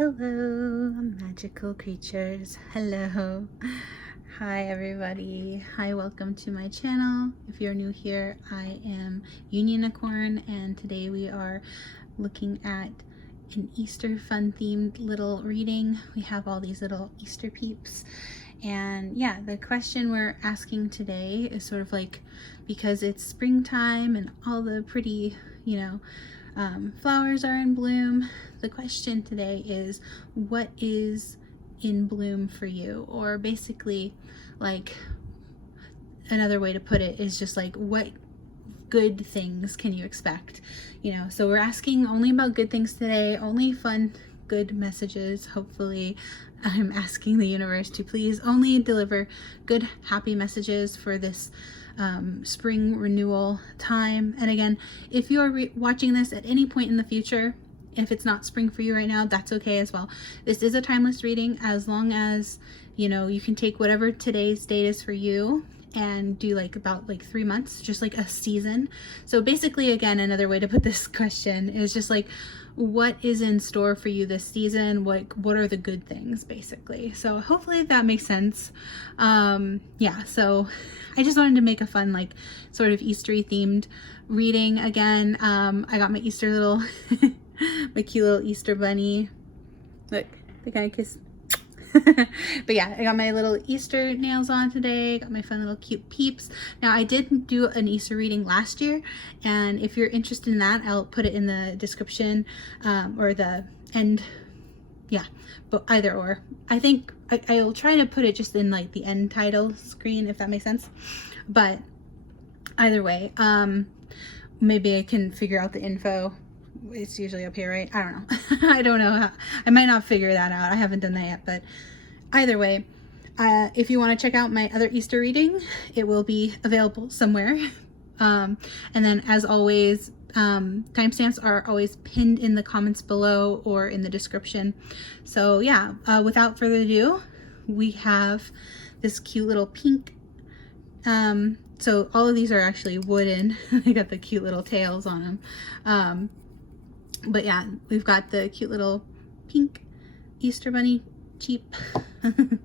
Hello, magical creatures. Hello. Hi, everybody. Hi, welcome to my channel. If you're new here, I am Unionicorn, and today we are looking at an Easter fun themed little reading. We have all these little Easter peeps. And yeah, the question we're asking today is sort of like, because it's springtime and all the pretty, flowers are in bloom, the question today is, what is in bloom for you? Or basically, like, another way to put it is just like, what good things can you expect? So we're asking only about good things today, only fun, good messages. Hopefully, I'm asking the universe to please only deliver good, happy messages for this spring renewal time. And again, if you are watching this at any point in the future, if it's not spring for you right now, that's okay as well. This is a timeless reading, as long as you can take whatever today's date is for you and do about 3 months, just like a season. So basically, again, another way to put this question is just like, what is in store for you this season? What are the good things, basically? So hopefully that makes sense. Yeah, so I just wanted to make a fun, sort of Eastery themed reading. Again, I got my Easter little my cute little Easter bunny. Look, they kind of kiss. But yeah, I got my little Easter nails on today. Got my fun little cute peeps. Now, I did do an Easter reading last year, and if you're interested in that, I'll put it in the description or the end. Yeah, but either or. I think I'll try to put it just in the end title screen, if that makes sense. But either way, maybe I can figure out the info. It's usually up here, right? I don't know. I don't know how. I might not figure that out. I haven't done that yet, but either way, if you want to check out my other Easter reading, it will be available somewhere. And then, as always, timestamps are always pinned in the comments below or in the description. So yeah, without further ado, we have this cute little pink. So all of these are actually wooden. They got the cute little tails on them. But yeah, we've got the cute little pink Easter bunny cheap. I don't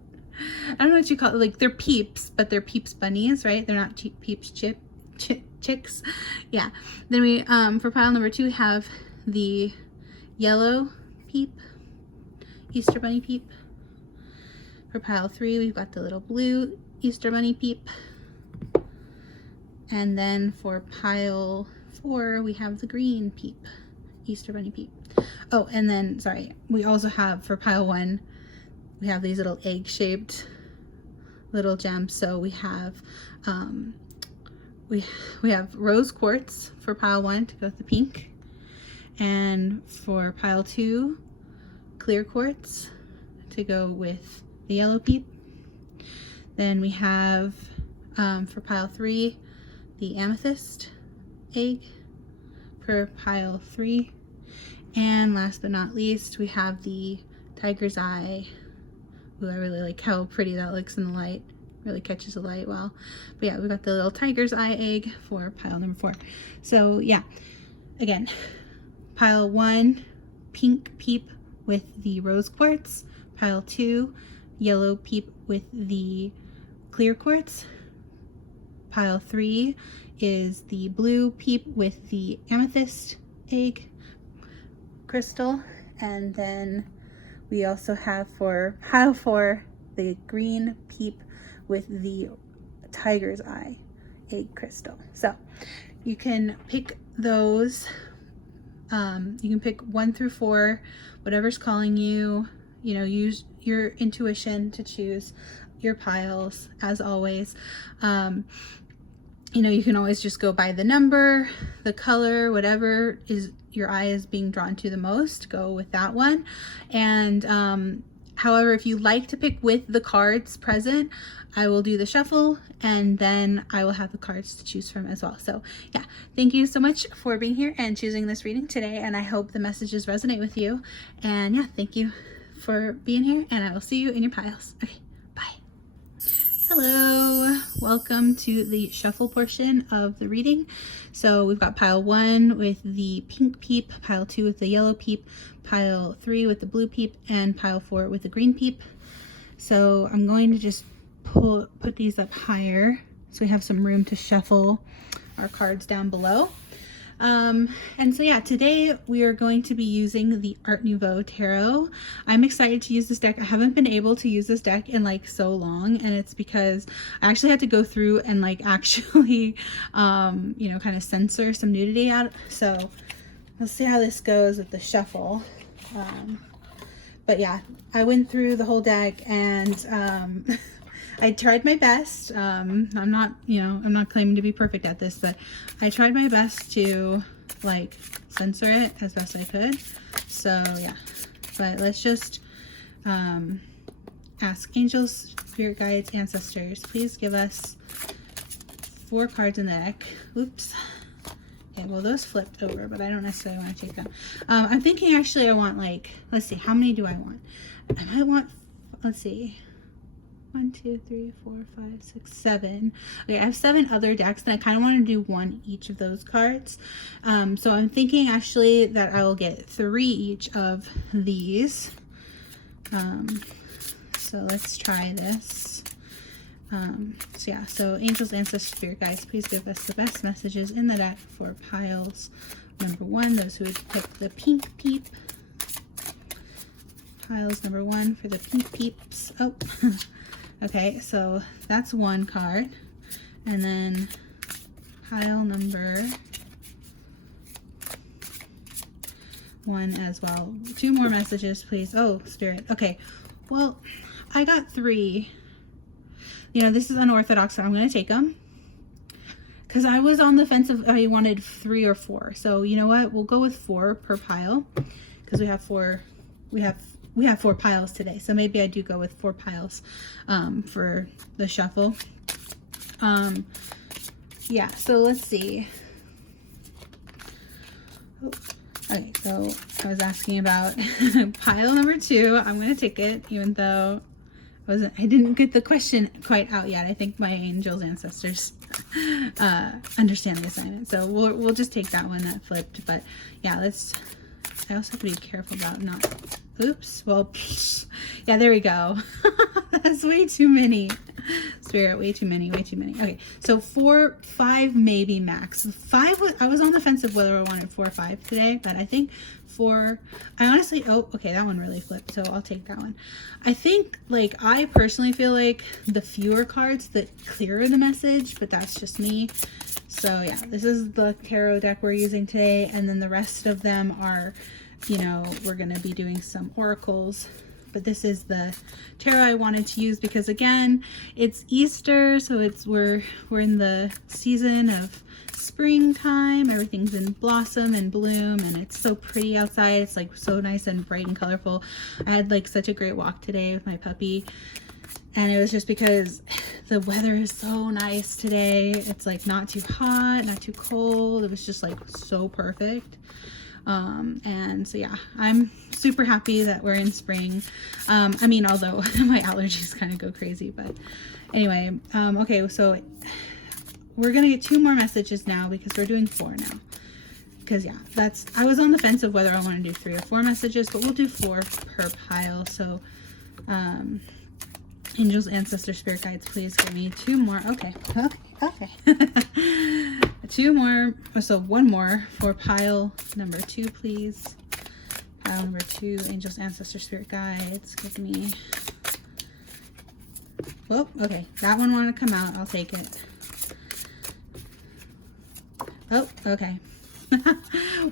know what you call it. They're peeps, but they're peeps bunnies, right? They're not peeps chicks. Yeah. Then we, for pile number 2, have the yellow peep, Easter bunny peep. For pile 3, we've got the little blue Easter bunny peep. And then for pile 4, we have the green peep, Easter bunny peep. Oh, and then, sorry, we also have, for pile 1, we have these little egg-shaped little gems. So we have we have rose quartz for pile 1 to go with the pink, and for pile 2, clear quartz to go with the yellow peep. Then we have for pile 3, the amethyst egg for pile 3. And last but not least, we have the tiger's eye. Ooh, I really like how pretty that looks in the light. Really catches the light well. But yeah, we got the little tiger's eye egg for pile number 4. So yeah, again, pile 1, pink peep with the rose quartz. Pile 2, yellow peep with the clear quartz. Pile 3 is the blue peep with the amethyst egg crystal. And then we also have for pile 4 the green peep with the tiger's eye egg crystal. So you can pick those. You can pick 1 through 4, whatever's calling you. Use your intuition to choose your piles, as always. You can always just go by the number, the color, whatever is your eye is being drawn to the most, go with that one. And however, if you like to pick with the cards present, I will do the shuffle, and then I will have the cards to choose from as well. So yeah, thank you so much for being here and choosing this reading today, and I hope the messages resonate with you. And yeah, thank you for being here, and I will see you in your piles. Okay, bye. Hello, welcome to the shuffle portion of the reading. So we've got pile 1 with the pink peep, pile 2 with the yellow peep, pile 3 with the blue peep, and pile 4 with the green peep. So I'm going to just put these up higher so we have some room to shuffle our cards down below. And so yeah, today we are going to be using the Art Nouveau Tarot. I'm excited to use this deck. I haven't been able to use this deck in like so long, and it's because I actually had to go through and like actually, you know, kind of censor some nudity out. So let's see how this goes with the shuffle. But yeah, I went through the whole deck and, I tried my best. I'm not, you know, I'm not claiming to be perfect at this, but I tried my best to like censor it as best I could. So yeah, but let's just ask angels, spirit guides, ancestors, please give us 4 cards in the deck. Oops. Okay, well those flipped over, but I don't necessarily want to take them. I'm thinking actually I want like, let's see, how many do I want? I might want, let's see. 1, 2, 3, 4, 5, 6, 7. Okay, I have 7 other decks, and I kind of want to do 1 each of those cards. So I'm thinking actually that I will get 3 each of these. So let's try this. So yeah, so angels, ancestors, spirit guides, please give us the best messages in the deck for piles number 1, those who would pick the pink peep. Piles number 1 for the pink peeps. Oh. Okay, so that's 1 card, and then pile number 1 as well. 2 more messages, please. Oh, spirit. Okay, well, I got 3. You know, this is unorthodox, so I'm going to take them. Because I was on the fence of I wanted 3 or 4. So, you know what? We'll go with 4 per pile. Because we have 4 piles today, so maybe I do go with 4 piles for the shuffle. Yeah, so let's see. Oh, okay, so I was asking about pile number 2. I'm gonna take it, even though I didn't get the question quite out yet. I think my angels, ancestors understand the assignment, so we'll just take that one that flipped. But yeah, I also have to be careful about not, oops, well, yeah, there we go. That's way too many. Spirit, way too many. Okay, so 4, 5 maybe max. 5, I was on the fence of whether I wanted 4 or 5 today, but I think 4, I honestly, oh, okay, that one really flipped, so I'll take that one. I think, like, I personally feel like the fewer cards, the clearer the message, but that's just me. So yeah, this is the tarot deck we're using today, and then the rest of them are, you know, we're going to be doing some oracles. But this is the tarot I wanted to use because, again, it's Easter, so we're in the season of springtime. Everything's in blossom and bloom, and it's so pretty outside. It's like so nice and bright and colorful. I had like such a great walk today with my puppy, and it was just because the weather is so nice today. It's like not too hot, not too cold. It was just like so perfect. And so yeah, I'm super happy that we're in spring. I mean, although my allergies kind of go crazy, but anyway, okay, so we're gonna get 2 more messages now because we're doing 4 now. Because yeah, I was on the fence of whether I want to do 3 or 4 messages, but we'll do 4 per pile. So, angels, ancestors, spirit guides, please give me 2 more. Okay. 2 more, so 1 more for pile number 2, please. Pile number 2, angels, ancestors, spirit guides, give me. Oh, okay, that one wanted to come out. I'll take it. Oh, okay.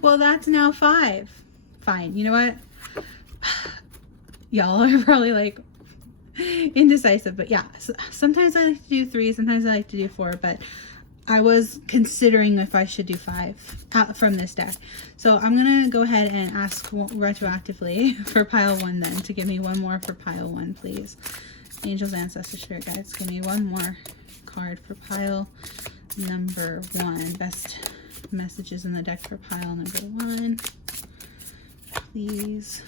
Well, that's now 5. Fine. You know what? Y'all are probably like indecisive, but yeah, so sometimes I like to do 3, sometimes I like to do 4, but I was considering if I should do 5 from this deck. So I'm gonna go ahead and ask retroactively for pile 1 then to give me 1 more for pile 1, please. Angels, ancestors, spirit guides, give me 1 more card for pile number 1. Best messages in the deck for pile number 1, please.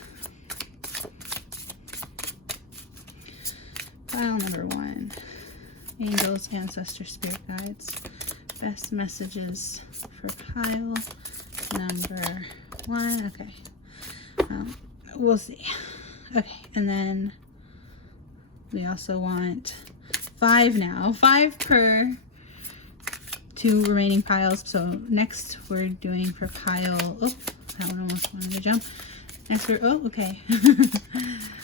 Pile number 1. angels, ancestors, spirit guides, best messages for pile number 1. Okay, we'll see. Okay, and then we also want 5 now, 5 per 2 remaining piles. So next we're doing for pile, oh, that one almost wanted to jump. Next we're, oh, okay.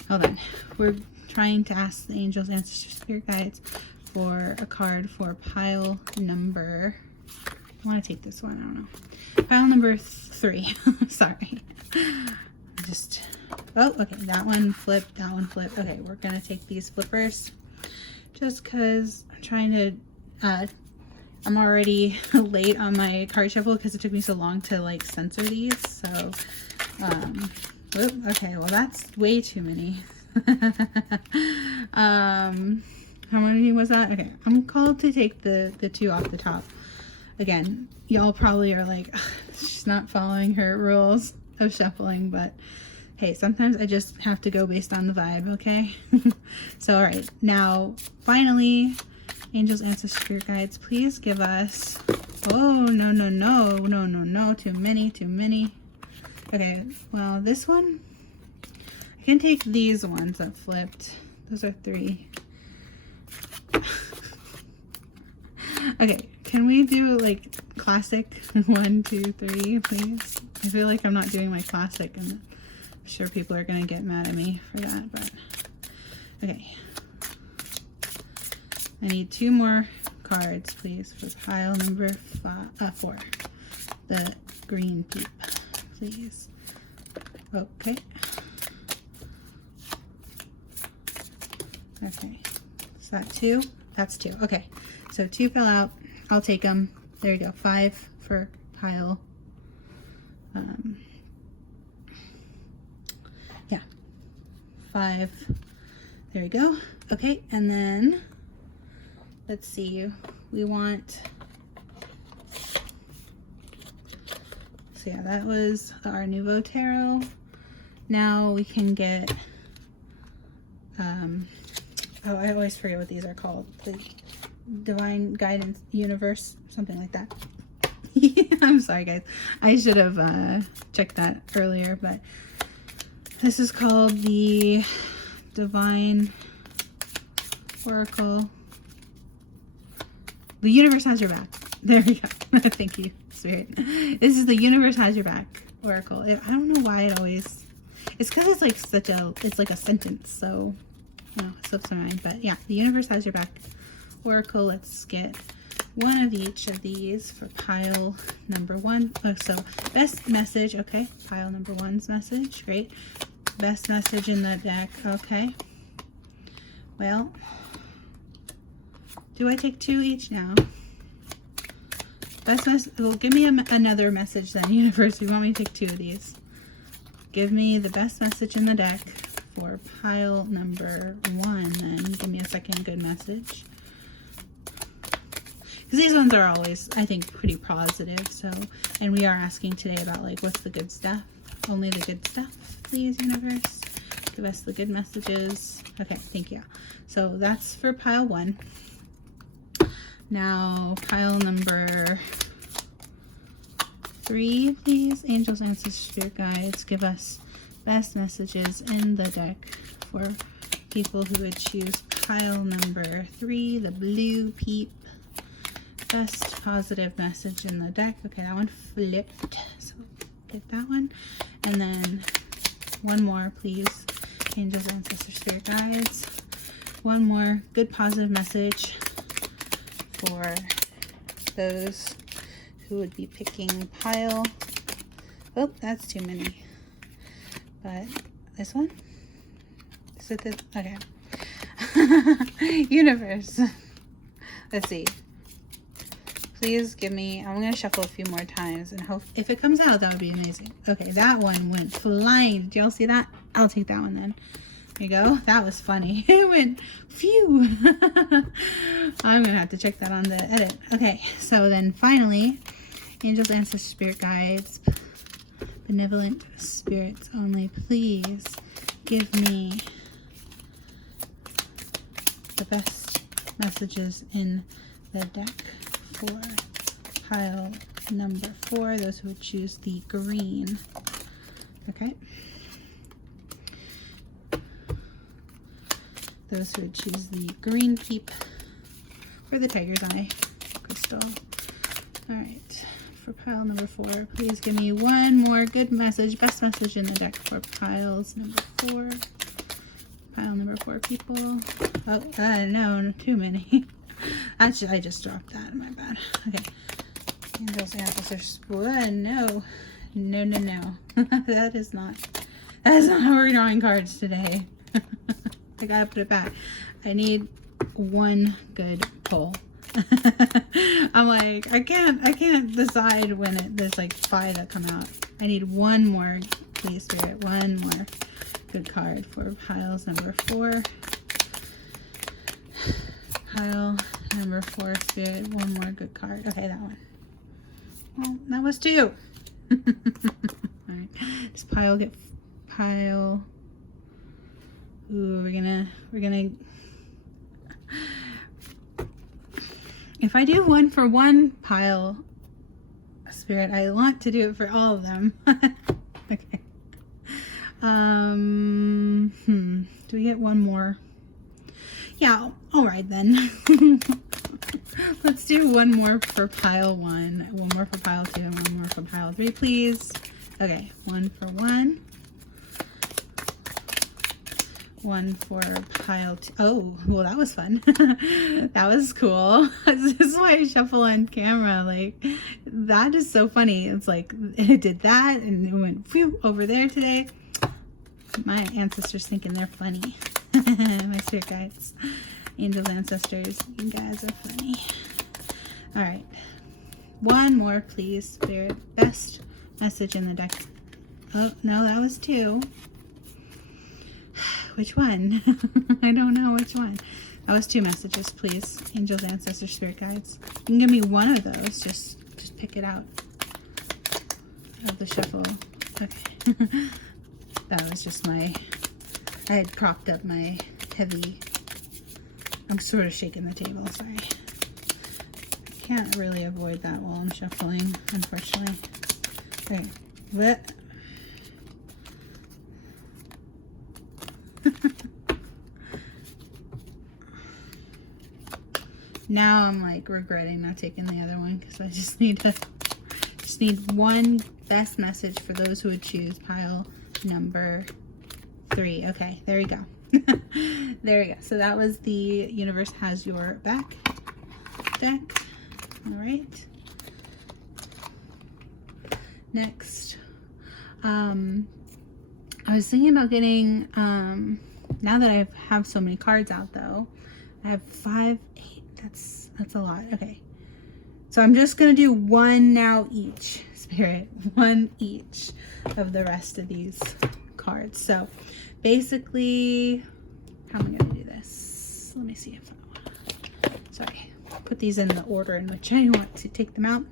Hold on. We're trying to ask the angels, ancestors, spirit guides for a card for pile number, I want to take this one, I don't know. Pile number 3. Sorry. Just, oh, okay, that one flipped, that one flipped. Okay, we're going to take these flippers just because I'm trying to, I'm already late on my card shuffle because it took me so long to like censor these. So, okay, well that's way too many. How many was that? Okay, I'm called to take the 2 off the top. Again, y'all probably are like, she's not following her rules of shuffling, but hey, sometimes I just have to go based on the vibe, okay? So, all right, now finally, angels, ancestors, spirit guides, please give us, oh, no, too many. Okay, well, this one, I can take these ones that flipped. Those are 3. Okay, can we do like classic 1, 2, 3, please? I feel like I'm not doing my classic, and I'm sure people are gonna get mad at me for that, but okay. I need 2 more cards, please, for pile number 4. The green peep, please. Okay. Okay, is that 2? That's 2. Okay, so 2 fell out. I'll take them. There you go. 5 for pile. Yeah, 5. There we go. Okay, and then let's see. We want. So yeah, that was our Nouveau Tarot. Now we can get. Oh, I always forget what these are called. The Divine Guidance Universe, something like that. I'm sorry, guys. I should have checked that earlier, but this is called the Divine Oracle. The Universe Has Your Back. There we go. Thank you, Spirit. This is the Universe Has Your Back Oracle. I don't know why it always... It's because it's like it's like a sentence, so... No, it slips my mind, but yeah, the Universe Has Your Back Oracle. Let's get 1 of each of these for pile number 1. Oh, so best message, okay, pile number 1's message, great. Best message in the deck, okay. Well, do I take 2 each now? Best message, well, give me another message then, Universe. You want me to take 2 of these? Give me the best message in the deck for pile number 1, then give me a second good message. Because these ones are always, I think, pretty positive. So, and we are asking today about like, what's the good stuff? Only the good stuff, please, Universe. Give us the good messages. Okay, thank you. So that's for pile 1. Now, pile number 3, please. Angels, ancestors, spirit guides, give us best messages in the deck for people who would choose pile number 3, the blue peep. Best positive message in the deck. Okay, that one flipped, so get that one. And then 1 more, please. Angels, ancestors, spirit guides. 1 more good positive message for those who would be picking pile. Oh, that's too many. But this one? Is it this? Okay. Universe. Let's see. Please give me, I'm going to shuffle a few more times and hope, if it comes out, that would be amazing. Okay, that one went flying. Did y'all see that? I'll take that one then. There you go. That was funny. It went, phew. I'm going to have to check that on the edit. Okay, so then finally, angels, ancestors, spirit guides, benevolent spirits only, please give me the best messages in the deck for pile number 4, those who would choose the green. Okay. Those who would choose the green peep for the tiger's eye crystal. All right, for pile number 4, please give me one more good message, best message in the deck for piles number 4. Pile number 4 people. Oh, no, too many. Actually, I just dropped that. My bad. Okay. Angels and officers. No. That is not how we're drawing cards today. I gotta put it back. I need one good pull. I'm like, I can't decide when there's like 5 that come out. I need one more, please, Spirit. One more good card for piles number 4. Pile number 4, Spirit. One more good card. Okay, that one. Well, that was 2. Alright. Does pile get pile? Ooh, we're gonna if I do 1 for 1 pile, Spirit, I want to do it for all of them. Okay. Do we get one more? Yeah, all right then. Let's do one more for pile 1, one more for pile 2, and one more for pile 3, please. Okay, 1 for 1. 1 for pile 2. Oh, well, that was fun. That was cool. This is why I shuffle on camera. Like, that is so funny. It's like, it did that, and it went phew, over there today. My ancestors thinking they're funny. My spirit guides, angels, ancestors, you guys are funny. All right. One more, please, Spirit. Best message in the deck. Oh, no, that was 2. Which one? I don't know which one. That was 2 messages, please. Angels, ancestors, spirit guides. You can give me one of those. Just pick it out of the shuffle. Okay. That was just I had propped up my heavy. I'm sort of shaking the table, sorry. Can't really avoid that while I'm shuffling, unfortunately. Okay. What? Now I'm like regretting not taking the other one because I just need one best message for those who would choose pile number 3. Okay, there you go. There you go. So that was the Universe Has Your Back deck. All right. Next, I was thinking about getting, now that I have so many cards out though, I have 5, 8, that's a lot. Okay. So I'm just going to do 1 now each, Spirit, 1 each of the rest of these cards. So basically, how am I going to do this? Let me see if sorry, put these in the order in which I want to take them out.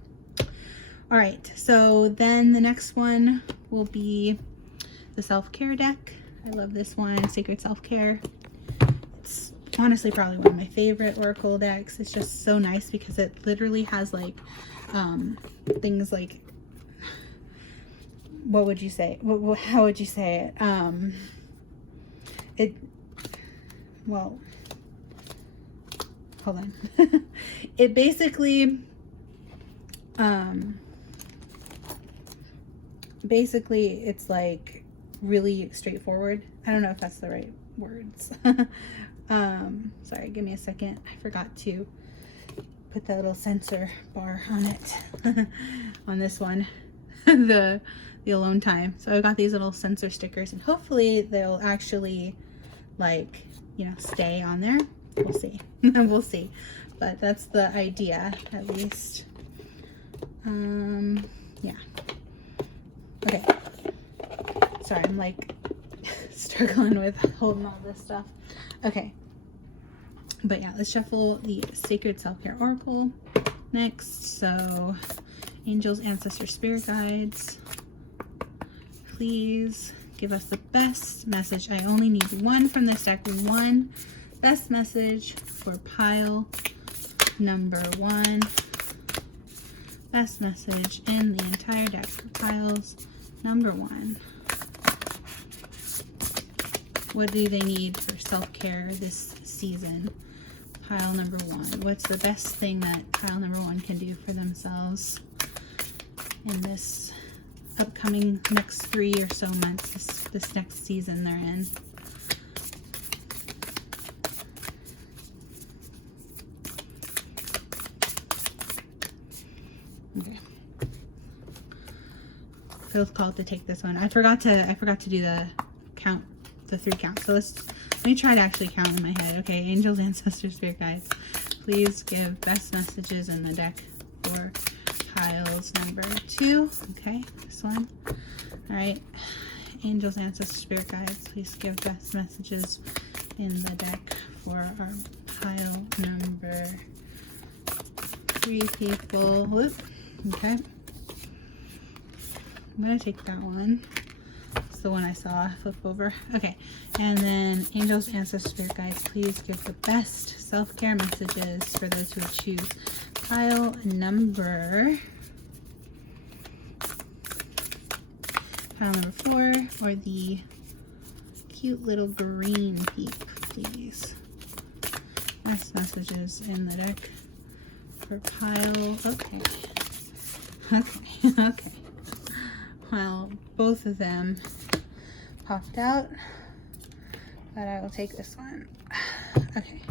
All right. So then the next one will be the self-care deck. I love this one, Sacred Self-Care. It's honestly probably one of my favorite oracle decks. It's just so nice because it literally has like things like, what would you say? How would you say it? Well, hold on. It basically, it's like really straightforward. I don't know if that's the right words. Sorry, give me a second. I forgot to put that little sensor bar on it. On this one. the alone time. So I got these little sensor stickers and hopefully they'll actually like, you know, stay on there. We'll see. We'll see. But that's the idea, at least. Yeah. Okay. Sorry, I'm like struggling with holding all this stuff. Okay. But yeah, let's shuffle the Sacred Self-Care Oracle next. So, angels, ancestors, spirit guides, please give us the best message. I only need 1 from this deck, 1 best message for pile number 1. Best message in the entire deck for piles number 1. What do they need for self-care this season? Pile number 1. What's the best thing that pile number 1 can do for themselves in this upcoming next 3 or so months, this next season they're in? Okay. Feels called to take this one. I forgot to do the count, the 3 count. So let me try to actually count in my head. Okay, angels, ancestors, spirit guides, please give best messages in the deck for piles number 2. Okay, this one. All right, angels, ancestors, spirit guides, please give best messages in the deck for our pile number 3 people. Whoop. Okay, I'm gonna take that one. It's the one I saw flip over. Okay, and then angels, ancestors, spirit guides, please give the best self-care messages for those who choose pile number 4, or the cute little green peep, please. Best messages in the deck for pile. Okay. Okay. Well, both of them popped out, but I will take this one. Okay,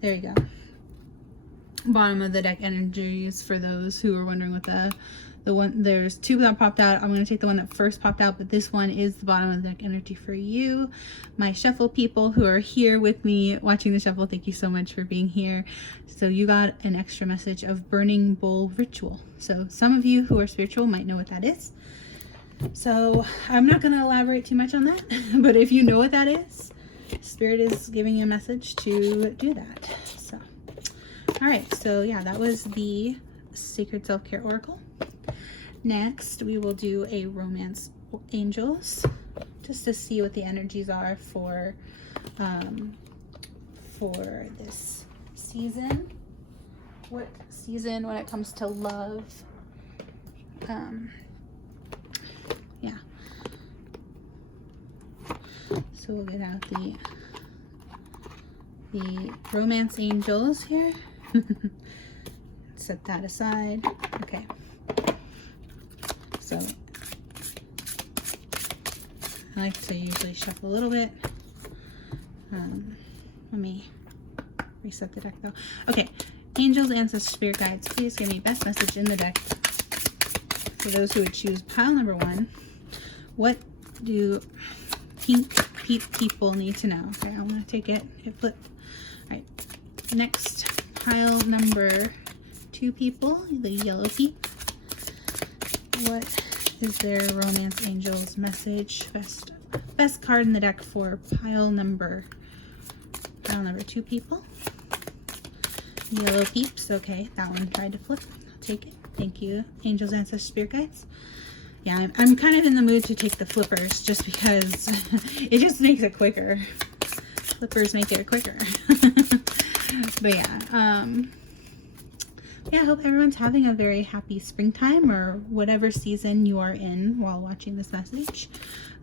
there you go. Bottom of the deck energies for those who are wondering what the one, there's 2 that popped out. I'm going to take the one that first popped out, but this one is the bottom of the deck energy for you, my shuffle people who are here with me watching the shuffle. Thank you so much for being here. So you got an extra message of burning bowl ritual. So some of you who are spiritual might know what that is. So I'm not going to elaborate too much on that, but if you know what that is, Spirit is giving you a message to do that. So, all right. So yeah, that was the Sacred Self-Care Oracle. Next, we will do a Romance Angels, just to see what the energies are for this season. What season when it comes to love? Yeah. So we'll get out the Romance Angels here. Set that aside. Okay. So I like to usually shuffle a little bit. Let me reset the deck though. Okay, angels, ancestors, spirit guides, please give me best message in the deck for those who would choose pile number 1. What do pink people need to know? Okay, I want to take it. It flipped. All right, next pile number 2 people, the yellow peep. What is their Romance Angels message? Best card in the deck for pile number 2 people. Yellow peeps. Okay, that one tried to flip. I'll take it. Thank you, angels, ancestors, spirit guides. Yeah, I'm kind of in the mood to take the flippers just because it just makes it quicker. Flippers make it quicker. But yeah, yeah, I hope everyone's having a very happy springtime or whatever season you are in while watching this message.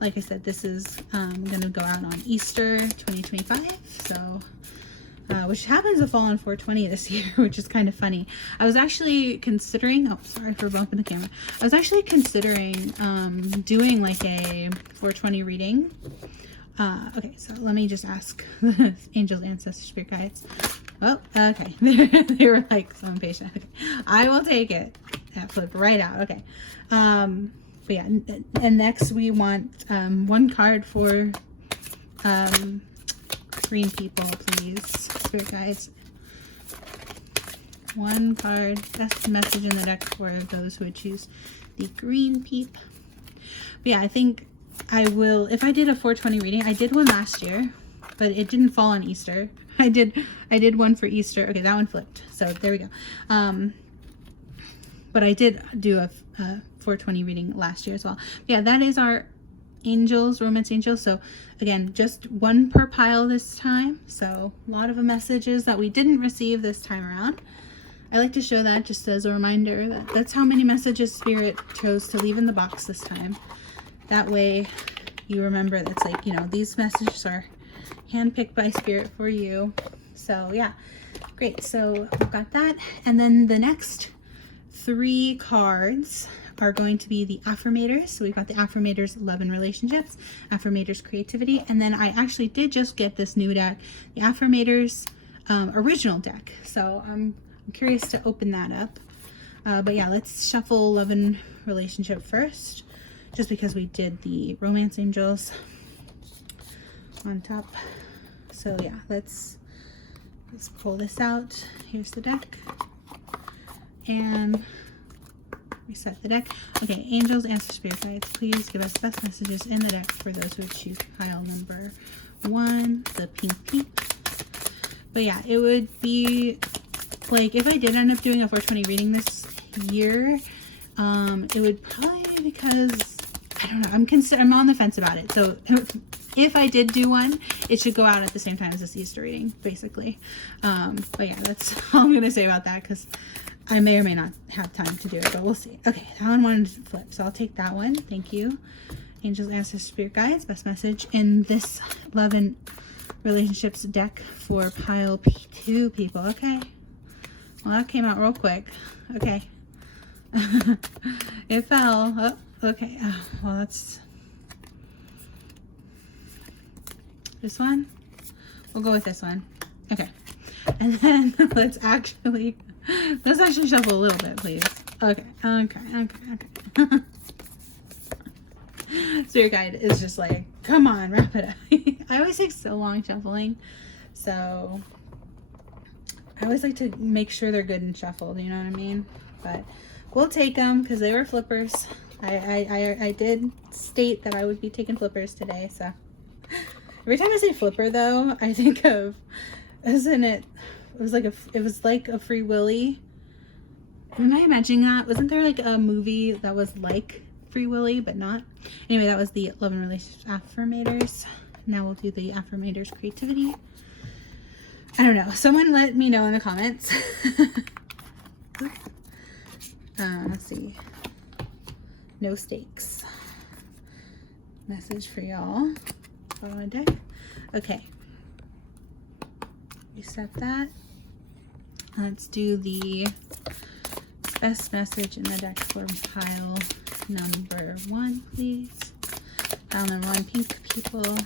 Like I said, this is going to go out on Easter 2025, so which happens to fall on 420 this year, which is kind of funny. I was actually considering, oh, sorry for bumping the camera. I was actually considering doing like a 420 reading. Okay, so let me just ask angels, ancestors, spirit guides. Oh, okay. They were like so impatient. Okay. I will take it. That flipped right out. Okay. But yeah, and next we want 1 card for green people, please. Spirit guides. 1 card. Best message in the deck for those who would choose the green peep. But yeah, I think I will, if I did a 420 reading, I did one last year, but it didn't fall on Easter. I did one for Easter. Okay, that one flipped. So there we go. But I did do a 420 reading last year as well. Yeah, that is our angels, romance angels. So again, just one per pile this time. So a lot of messages that we didn't receive this time around. I like to show that just as a reminder that that's how many messages Spirit chose to leave in the box this time. That way you remember that's like, you know, these messages are handpicked by Spirit for you. So yeah, great. So we've got that. And then the next 3 cards are going to be the Affirmators. So we've got the Affirmators Love and Relationships, Affirmators Creativity, and then I actually did just get this new deck, the Affirmators original deck. So I'm curious to open that up. But yeah, let's shuffle Love and Relationship first, just because we did the Romance Angels on top. So yeah, let's pull this out. Here's the deck. And reset the deck. Okay, angels, ancestors, spirit guides, please give us best messages in the deck for those who choose pile number 1, the pink peep. But yeah, it would be like if I did end up doing a 420 reading this year, it would probably be because I don't know. I'm on the fence about it. So if I did do one, it should go out at the same time as this Easter reading, basically. But yeah, that's all I'm gonna say about that, because I may or may not have time to do it, but we'll see. Okay, that one wanted to flip, so I'll take that one. Thank you. Angels, ancestors, spirit guides, best message in this Love and Relationships deck for pile 2 people. Okay. Well, that came out real quick. Okay. It fell. Oh, okay. Oh, well, that's this one. We'll go with this one. Okay. And then let's actually shuffle a little bit, please. Okay. Spirit guide is just like, come on, wrap it up. I always take so long shuffling, so I always like to make sure they're good and shuffled, you know what I mean? But we'll take them because they were flippers. I did state that I would be taking flippers today, so every time I say flipper though, I think of, isn't it? It was like a Free Willy. Am I imagining that? Wasn't there like a movie that was like Free Willy but not? Anyway, that was the Love and Relationships Affirmators. Now we'll do the Affirmators Creativity. I don't know. Someone let me know in the comments. Let's see. No stakes. Message for y'all. Bottom of the deck. Okay. Reset that. Let's do the best message in the deck for pile number 1, please. Pile number 1, pink people.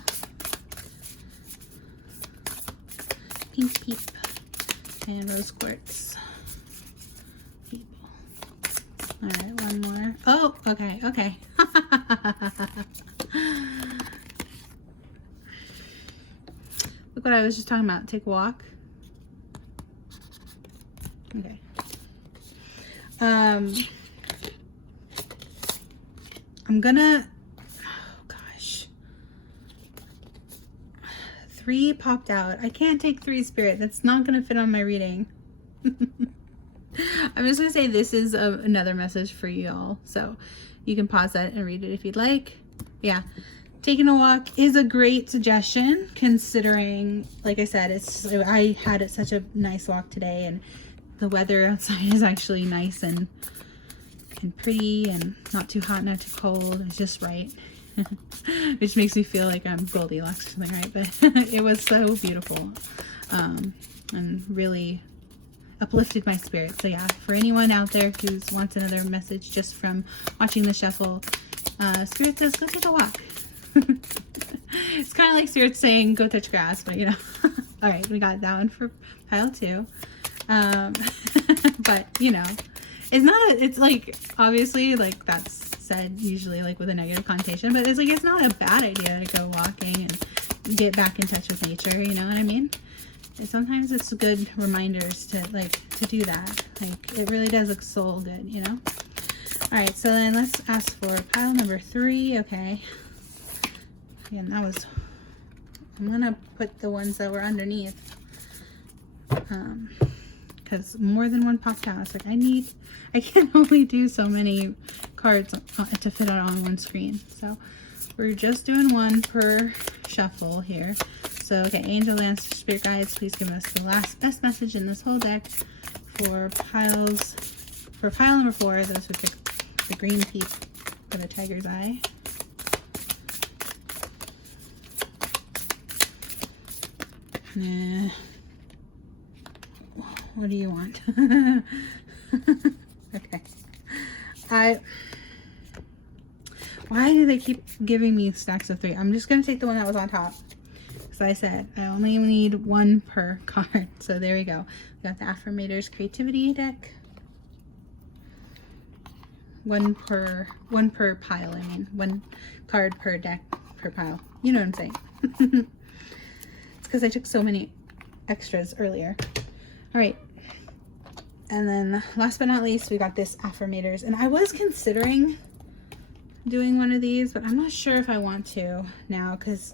Pink peep. And rose quartz people. Alright, one more. Oh, okay, okay. Look what I was just talking about. Take a walk. Okay. I'm gonna, oh gosh. 3 popped out. I can't take 3, Spirit. That's not gonna fit on my reading. I'm just gonna say this is another message for y'all. So you can pause that and read it if you'd like. Yeah. Taking a walk is a great suggestion, considering, like I said, I had such a nice walk today, and the weather outside is actually nice and pretty, and not too hot, not too cold. It's just right, which makes me feel like I'm Goldilocks or something, right? But it was so beautiful, and really uplifted my spirit. So yeah, for anyone out there who wants another message just from watching the shuffle, Spirit says go take a walk. It's kind of like Spirit saying go touch grass, but you know. All right, we got that one for pile 2. But you know, it's like, obviously, like that's said usually like with a negative connotation, but it's like, it's not a bad idea to go walking and get back in touch with nature, you know what I mean? And sometimes it's good reminders to do that. Like, it really does look so good, you know? All right, so then let's ask for pile number 3. Okay. Again, I'm gonna put the ones that were underneath, because more than one popped out. It's like I can only do so many cards to fit on one screen. So We're just doing one per shuffle here. So, okay, Angel, Ancestor, Spirit Guides, please give us the best message in this whole deck for piles. For pile number 4, those with the green peep for the tiger's eye. Nah. What do you want? Okay. Why do they keep giving me stacks of 3? I'm just going to take the one that was on top. Because I said I only need one per card. So there we go. We got the Affirmators Creativity deck. One per pile, I mean. One card per deck per pile. You know what I'm saying. It's because I took so many extras earlier. Alright. And then last but not least, we got this Affirmators. And I was considering doing one of these, but I'm not sure if I want to now because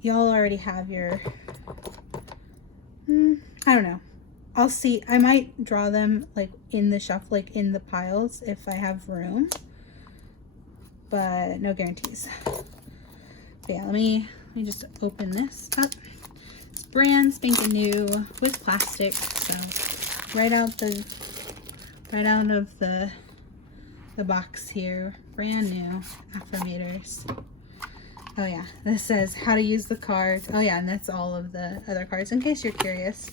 y'all already have your I don't know. I'll see. I might draw them like in the shuffle, like in the piles if I have room, but no guarantees. But yeah, let me just open this up. It's brand spanking new with plastic, so right out of the box here, brand new Affirmators. Oh yeah, this says how to use the cards. Oh yeah, and that's all of the other cards in case you're curious.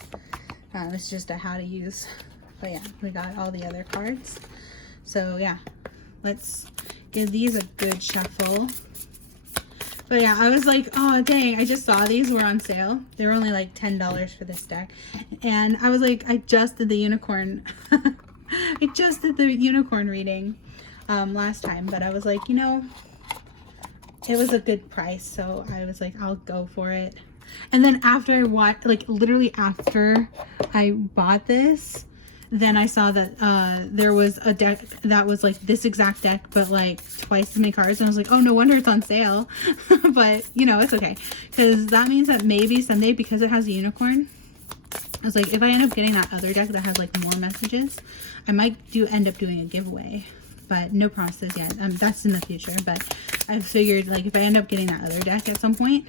It's just a how to use. But yeah, we got all the other cards. So yeah, let's give these a good shuffle. But yeah, I was like, oh dang, I just saw these were on sale. They were only like $10 for this deck. And I was like, I just did the unicorn. I just did the unicorn reading last time, but I was like, you know, it was a good price, so I was like, I'll go for it. And then after what, like literally after I bought this, then I saw that there was a deck that was like this exact deck, but like twice as many cards. And I was like, oh, no wonder it's on sale. But you know, it's okay. Because that means that maybe someday, because it has a unicorn, I was like, if I end up getting that other deck that has like more messages, I might end up doing a giveaway. But no promises yet. That's in the future. But I figured like if I end up getting that other deck at some point,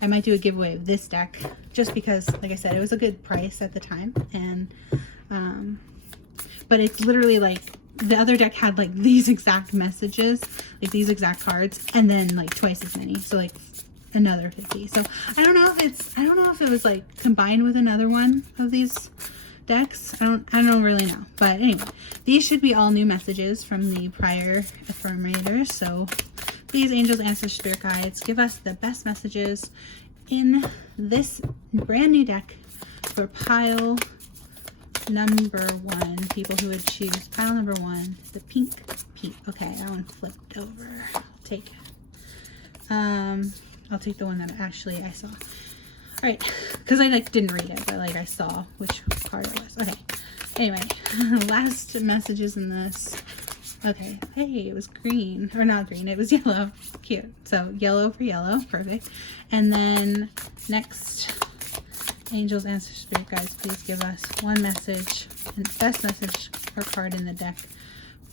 I might do a giveaway of this deck. Just because, like I said, it was a good price at the time. And but it's literally like the other deck had like these exact messages, like these exact cards, and then like twice as many. So like another 50. So I don't know if it was like combined with another one of these decks. I don't really know. But anyway, these should be all new messages from the prior Affirmators. So please, angels, ancestors, spirit guides, give us the best messages in this brand new deck for pile number 1. People who would choose pile number 1, the pink peep. Okay, that one flipped over. I'll take it. I'll take the one that actually I saw. All right, because I like didn't read it, but like I saw which card it was. Okay. Anyway, last messages in this. Okay. Hey, it was green, or not green. It was yellow. Cute. So yellow for yellow. Perfect. And then next, angels, ancestors, spirit guides, please give us one message and best message or card in the deck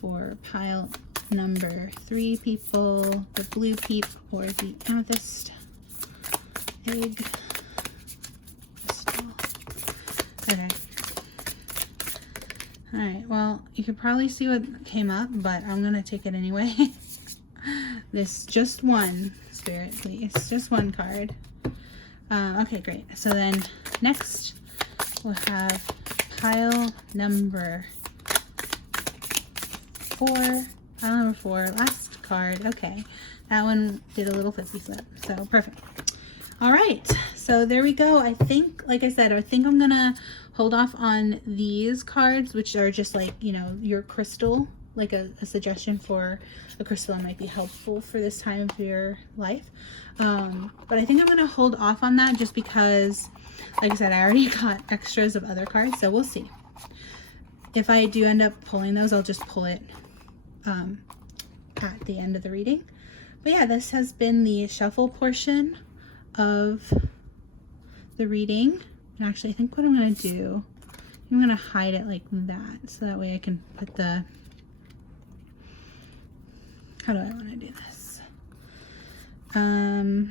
for pile number 3. People, the blue peep or the amethyst egg. Okay. Alright, well, you could probably see what came up, but I'm going to take it anyway. This just one, spirit, please. Just one card. Okay, great. So then next we'll have pile number 4. Pile number 4, last card. Okay, that one did a little flippy flip, so perfect. All right, so there we go. I think, like I said, I think I'm gonna hold off on these cards, which are just like, you know, your crystal, like a suggestion for a crystal that might be helpful for this time of your life. But I think I'm gonna hold off on that just because, like I said, I already got extras of other cards, so we'll see. If I do end up pulling those, I'll just pull it at the end of the reading. But yeah, this has been the shuffle portion of the reading. And actually, I think what I'm going to do, I'm going to hide it like that, so that way I can put the, how do I want to do this? I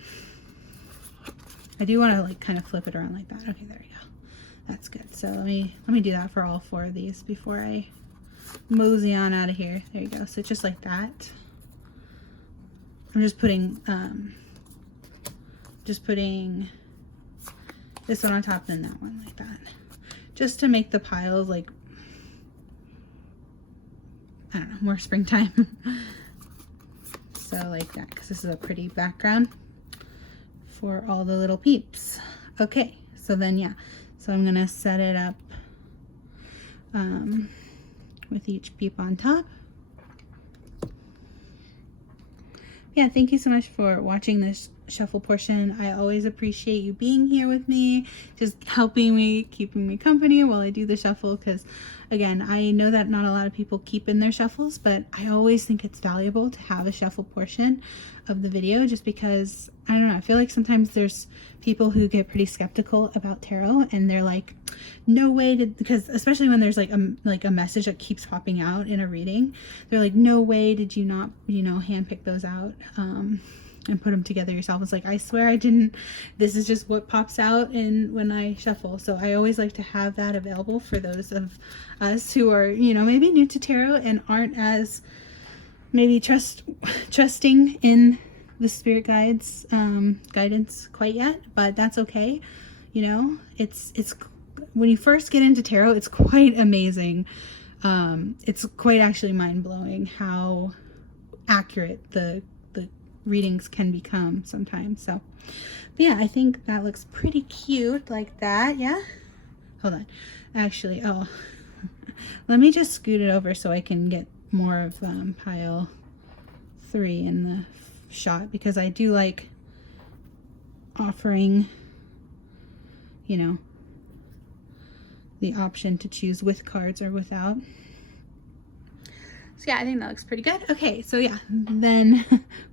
do want to like kind of flip it around like that. Okay, there we go. That's good. So let me do that for all 4 of these before I mosey on out of here. There you go. So just like that. I'm just putting this one on top and that one like that, just to make the piles like, I don't know, more springtime. So like that, because this is a pretty background for all the little peeps. Okay, so then yeah, so I'm gonna set it up with each peep on top. Yeah, thank you so much for watching this shuffle portion. I always appreciate you being here with me, just helping me, keeping me company while I do the shuffle, because again, I know that not a lot of people keep in their shuffles, but I always think it's valuable to have a shuffle portion of the video, just because, I don't know, I feel like sometimes there's people who get pretty skeptical about tarot and they're like, no way to, because especially when there's like a message that keeps popping out in a reading, they're like, no way did you not, you know, handpick those out and put them together yourself. It's like, I swear I didn't. This is just what pops out in when I shuffle. So I always like to have that available for those of us who are, you know, maybe new to tarot and aren't as maybe trusting in the spirit guides guidance quite yet, but that's okay. You know, it's when you first get into tarot, it's quite amazing. It's quite actually mind-blowing how accurate the readings can become sometimes. So but yeah, I think that looks pretty cute like that. Yeah, hold on, actually, oh, let me just scoot it over so I can get more of pile 3 in the shot, because I do like offering, you know, the option to choose with cards or without. So yeah, I think that looks pretty good. Okay, so yeah, then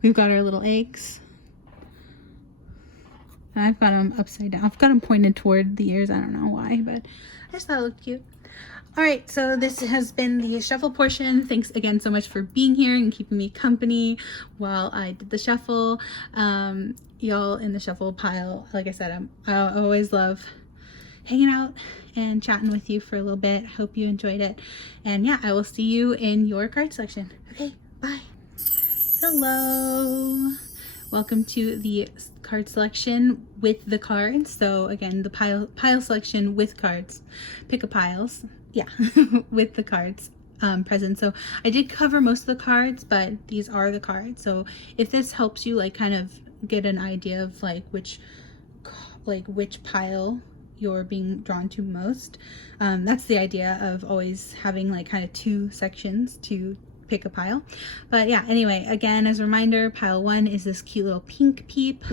we've got our little eggs. And I've got them upside down. I've got them pointed toward the ears. I don't know why, but I just thought it looked cute. All right, so this has been the shuffle portion. Thanks again so much for being here and keeping me company while I did the shuffle. Y'all in the shuffle pile, like I said, I always love hanging out and chatting with you for a little bit. Hope you enjoyed it. And yeah, I will see you in your card selection. Okay, bye. Hello. Welcome to the card selection with the cards. So again, the pile selection with cards. Pick a piles. Yeah, with the cards present. So I did cover most of the cards, but these are the cards. So if this helps you like kind of get an idea of like which pile you're being drawn to most, that's the idea of always having like kind of 2 sections to pick a pile. But yeah, anyway, again, as a reminder, pile 1 is this cute little pink peep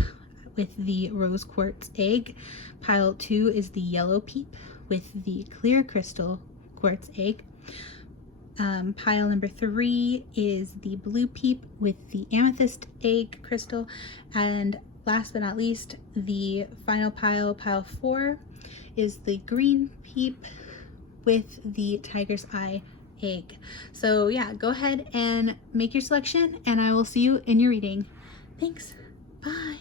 with the rose quartz egg. Pile 2 is the yellow peep with the clear crystal quartz egg. Pile number 3 is the blue peep with the amethyst egg crystal. And last but not least, the final pile, pile 4, is the green peep with the tiger's eye egg. So yeah, go ahead and make your selection and I will see you in your reading. Thanks. Bye.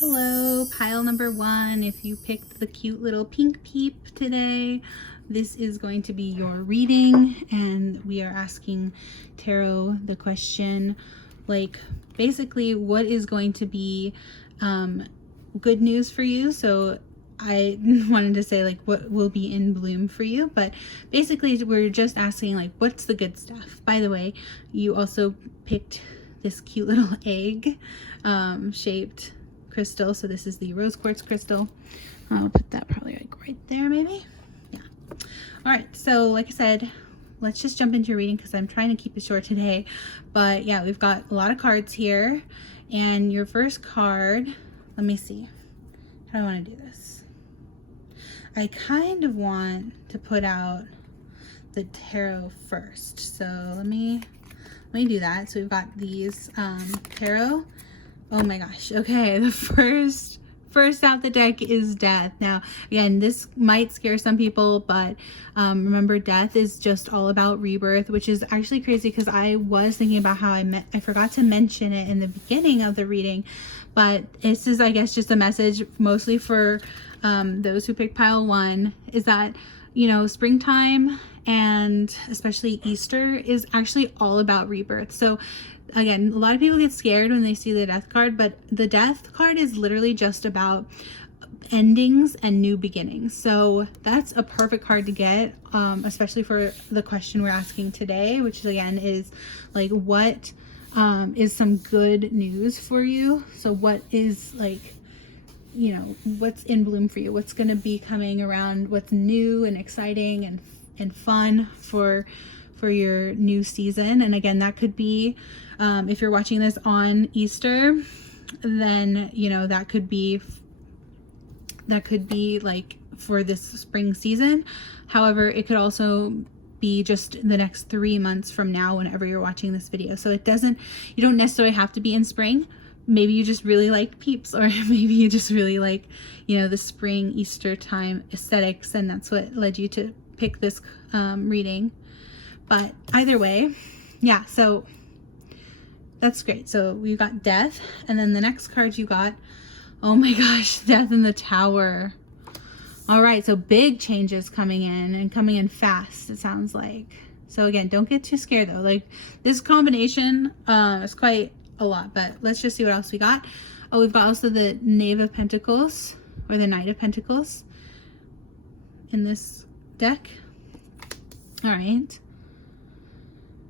Hello, pile number 1. If you picked the cute little pink peep today, this is going to be your reading, and we are asking tarot the question, like, basically what is going to be good news for you. So I wanted to say like what will be in bloom for you, but basically we're just asking like what's the good stuff. By the way, you also picked this cute little egg shaped crystal. So this is the rose quartz crystal. I'll put that probably like right there maybe. Yeah. All right, so like I said, let's just jump into your reading because I'm trying to keep it short today. But yeah, we've got a lot of cards here, and your first card, let me see, how do I want to do this? I kind of want to put out the tarot first, so let me do that. So we've got these tarot. Oh my gosh, okay, the first first out the deck is death. Now, again, this might scare some people, but remember, death is just all about rebirth, which is actually crazy because I was thinking about how I forgot to mention it in the beginning of the reading, but this is, I guess, just a message mostly for those who picked pile 1, is that, you know, springtime and especially Easter is actually all about rebirth. So again, a lot of people get scared when they see the death card, but the death card is literally just about endings and new beginnings. So that's a perfect card to get, especially for the question we're asking today, which again is like, what is some good news for you? So what is, like, you know, what's in bloom for you? What's going to be coming around? What's new and exciting and fun for your new season? And again, that could be, if you're watching this on Easter, then, you know, that could be like for this spring season. However, it could also be just the next 3 months from now, whenever you're watching this video. So you don't necessarily have to be in spring. Maybe you just really like peeps, or maybe you just really like, you know, the spring Easter time aesthetics, and that's what led you to pick this reading. But either way, yeah, so that's great. So we got death, and then the next card you got, oh my gosh, death in the Tower. All right, so big changes coming in, and coming in fast, it sounds like. So again, don't get too scared though. Like, this combination is quite a lot, but let's just see what else we got. Oh, we've got also the Knave of Pentacles, or the Knight of Pentacles in this deck. All right.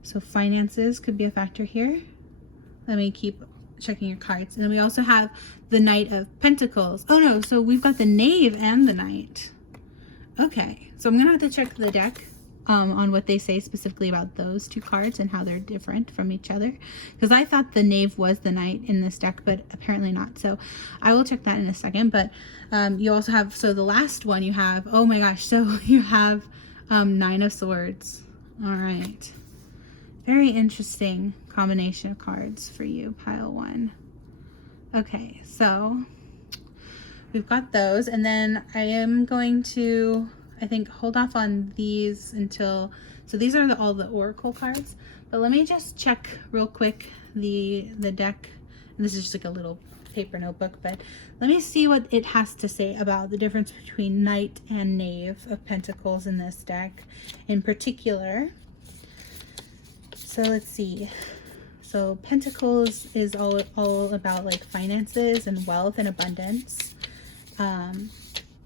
So finances could be a factor here. Let me keep checking your cards. And then we also have the Knight of Pentacles. Oh no, so we've got the Knave and the Knight. Okay, so I'm gonna have to check the deck on what they say specifically about those two cards and how they're different from each other, because I thought the Knave was the Knight in this deck, but apparently not. So I will check that in a second. But you also have, so the last one you have, oh my gosh, so you have Nine of Swords. All right, very interesting combination of cards for you, pile 1. Okay, so we've got those, and then I am going to, I think, hold off on these until, so these are all the oracle cards, but let me just check real quick the deck. And this is just like a little paper notebook, but let me see what it has to say about the difference between Knight and Knave of Pentacles in this deck in particular. So let's see. So Pentacles is all about like finances and wealth and abundance.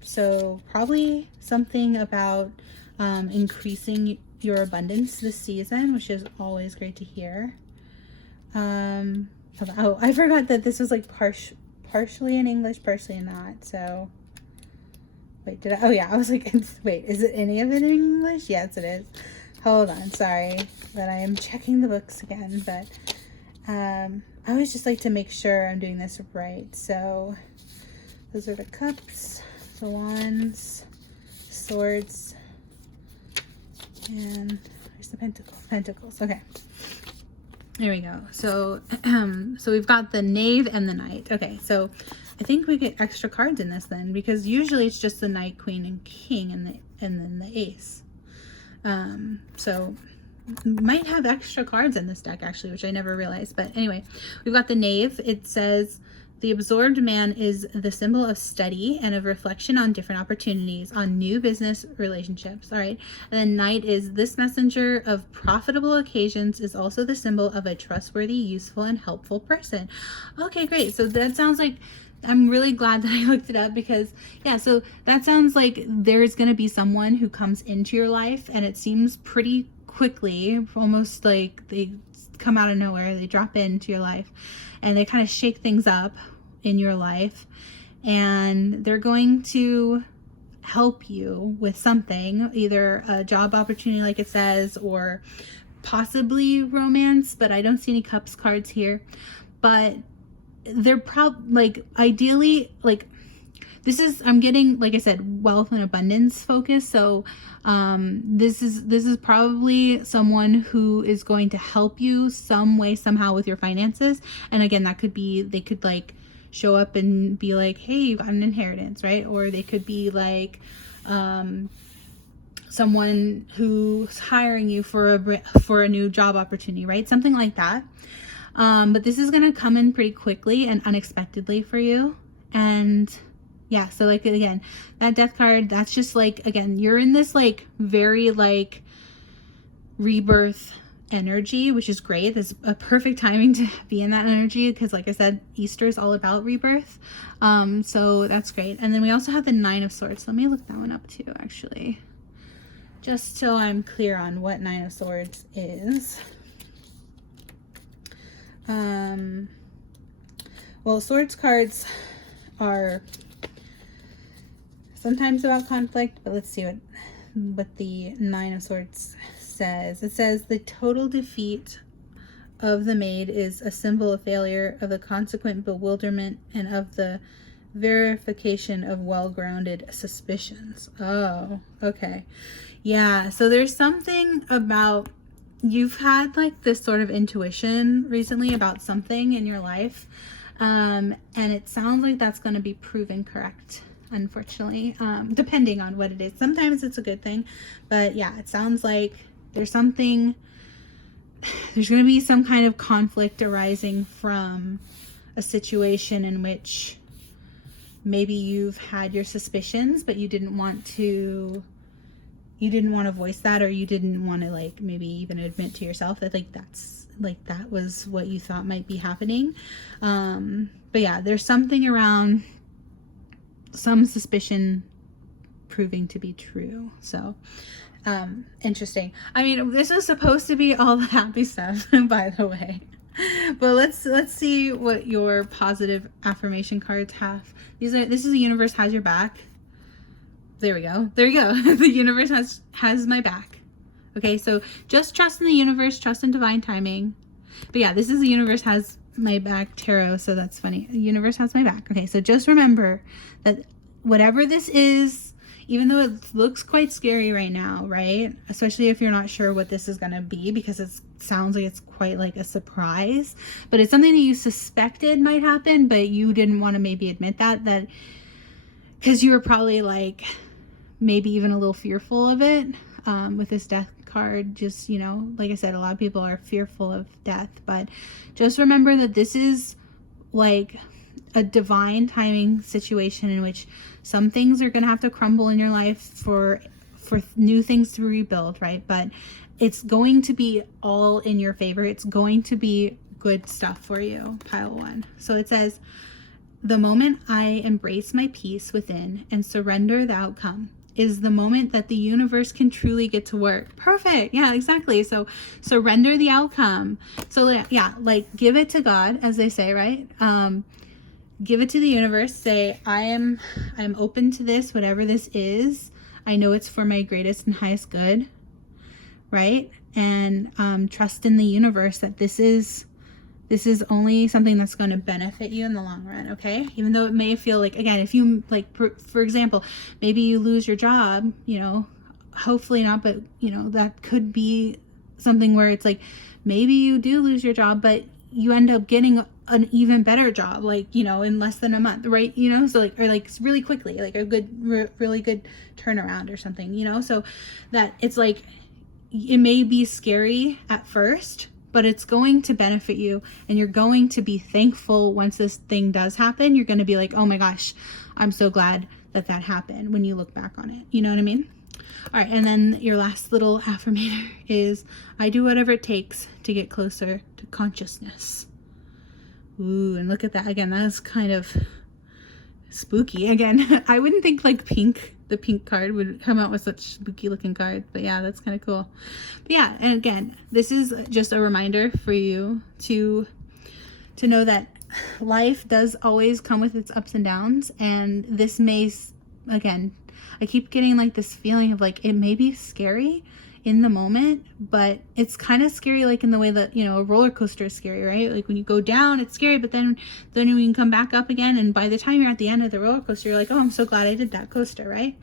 So probably something about increasing your abundance this season, which is always great to hear. Oh, I forgot that this was like partially in English, partially not. So wait, oh yeah, I was like, wait, is it any of it in English? Yes, it is. Hold on, sorry that I am checking the books again, but I always just like to make sure I'm doing this right. So those are the cups, the wands, swords, and there's the pentacles. Okay, there we go. So so we've got the Knave and the Knight. Okay, so I think we get extra cards in this then, because usually it's just the Knight, Queen, and King, and then the Ace. So might have extra cards in this deck actually, which I never realized. But anyway, we've got the Knave. It says, the absorbed man is the symbol of study and of reflection on different opportunities, on new business relationships. All right. And then Knight is, this messenger of profitable occasions is also the symbol of a trustworthy, useful, and helpful person. Okay, great. So that sounds like, I'm really glad that I looked it up, because yeah, so that sounds like there's going to be someone who comes into your life, and it seems pretty quickly, almost like they come out of nowhere, they drop into your life and they kind of shake things up in your life, and they're going to help you with something, either a job opportunity like it says, or possibly romance, but I don't see any cups cards here. But they're like, ideally, like, this is, I'm getting, like I said, wealth and abundance focus. So this is probably someone who is going to help you some way, somehow with your finances. And again, that could be, they could like show up and be like, hey, you got an inheritance, right? Or they could be like someone who's hiring you for a new job opportunity, right? Something like that. But this is going to come in pretty quickly and unexpectedly for you. And yeah, so like, again, that death card, that's just like, again, you're in this like very like rebirth energy, which is great. That's a perfect timing to be in that energy because, like I said, Easter is all about rebirth. So that's great. And then we also have the Nine of Swords. Let me look that one up too, actually, just so I'm clear on what Nine of Swords is. Well, swords cards are sometimes about conflict, but let's see what the Nine of Swords says. It says the total defeat of the maid is a symbol of failure, of the consequent bewilderment, and of the verification of well-grounded suspicions. Oh, okay. Yeah, so there's something about, you've had like this sort of intuition recently about something in your life, and it sounds like that's going to be proven correct, unfortunately, depending on what it is. Sometimes it's a good thing, but yeah, it sounds like there's going to be some kind of conflict arising from a situation in which maybe you've had your suspicions, but you didn't want to voice that, or you didn't want to like maybe even admit to yourself that like that was what you thought might be happening. But yeah, there's something around some suspicion proving to be true. So interesting. I mean, this was supposed to be all the happy stuff, by the way. But let's see what your positive affirmation cards have. This is the universe has your back. There we go. There you go. The universe has my back. Okay, so just trust in the universe, trust in divine timing. But yeah, this is the universe has my back tarot, so that's funny. The universe has my back. Okay, so just remember that whatever this is, even though it looks quite scary right now, right? Especially if you're not sure what this is going to be, because it sounds like it's quite like a surprise, but it's something that you suspected might happen, but you didn't want to maybe admit that because you were probably like maybe even a little fearful of it. With this death card, just, you know, like I said, a lot of people are fearful of death, but just remember that this is like a divine timing situation in which some things are going to have to crumble in your life for new things to rebuild, right? But it's going to be all in your favor. It's going to be good stuff for you, pile one. So it says, the moment I embrace my peace within and surrender the outcome is the moment that the universe can truly get to work. Perfect. Yeah, exactly. So surrender the outcome. So yeah, like give it to God, as they say, right? Give it to the universe. Say, I'm open to this, whatever this is. I know it's for my greatest and highest good, right? And trust in the universe that this is only something that's going to benefit you in the long run, okay? Even though it may feel like, again, if you, like, for example, maybe you lose your job, you know, hopefully not, but, you know, that could be something where it's like, maybe you do lose your job, but you end up getting an even better job, like, you know, in less than a month, right? You know, so like, or like really quickly, like a good, really good turnaround or something, you know? So that it's like, it may be scary at first, but it's going to benefit you, and you're going to be thankful once this thing does happen. You're going to be like, oh my gosh, I'm so glad that happened when you look back on it. You know what I mean? All right, and then your last little affirmator is, I do whatever it takes to get closer to consciousness. Ooh, and look at that. Again, that is kind of spooky. Again, I wouldn't think like the pink card would come out with such spooky looking card, but yeah, that's kind of cool. But yeah, and again, this is just a reminder for you to know that life does always come with its ups and downs, and this may, again, I keep getting like this feeling of like it may be scary in the moment, but it's kind of scary like in the way that, you know, a roller coaster is scary, right? Like when you go down, it's scary, but then when you can come back up again, and by the time you're at the end of the roller coaster, you're like, oh, I'm so glad I did that coaster, right?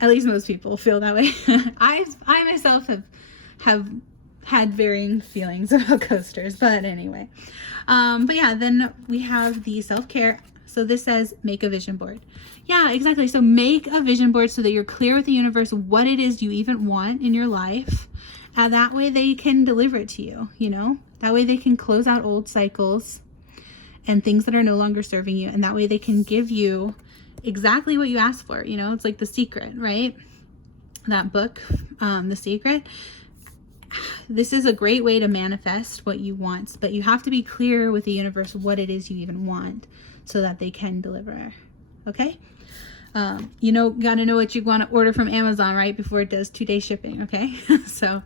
At least most people feel that way. I myself have had varying feelings about coasters, but anyway. But yeah, then we have the self-care. So this says make a vision board. Yeah, exactly. So make a vision board so that you're clear with the universe what it is you even want in your life. And that way they can deliver it to you, you know? That way they can close out old cycles and things that are no longer serving you. And that way they can give you exactly what you asked for. You know, it's like The Secret, right? That book, The Secret. This is a great way to manifest what you want, but you have to be clear with the universe what it is you even want so that they can deliver. Okay? You know, gotta know what you want to order from Amazon, right? Before it does 2-day shipping, okay? So,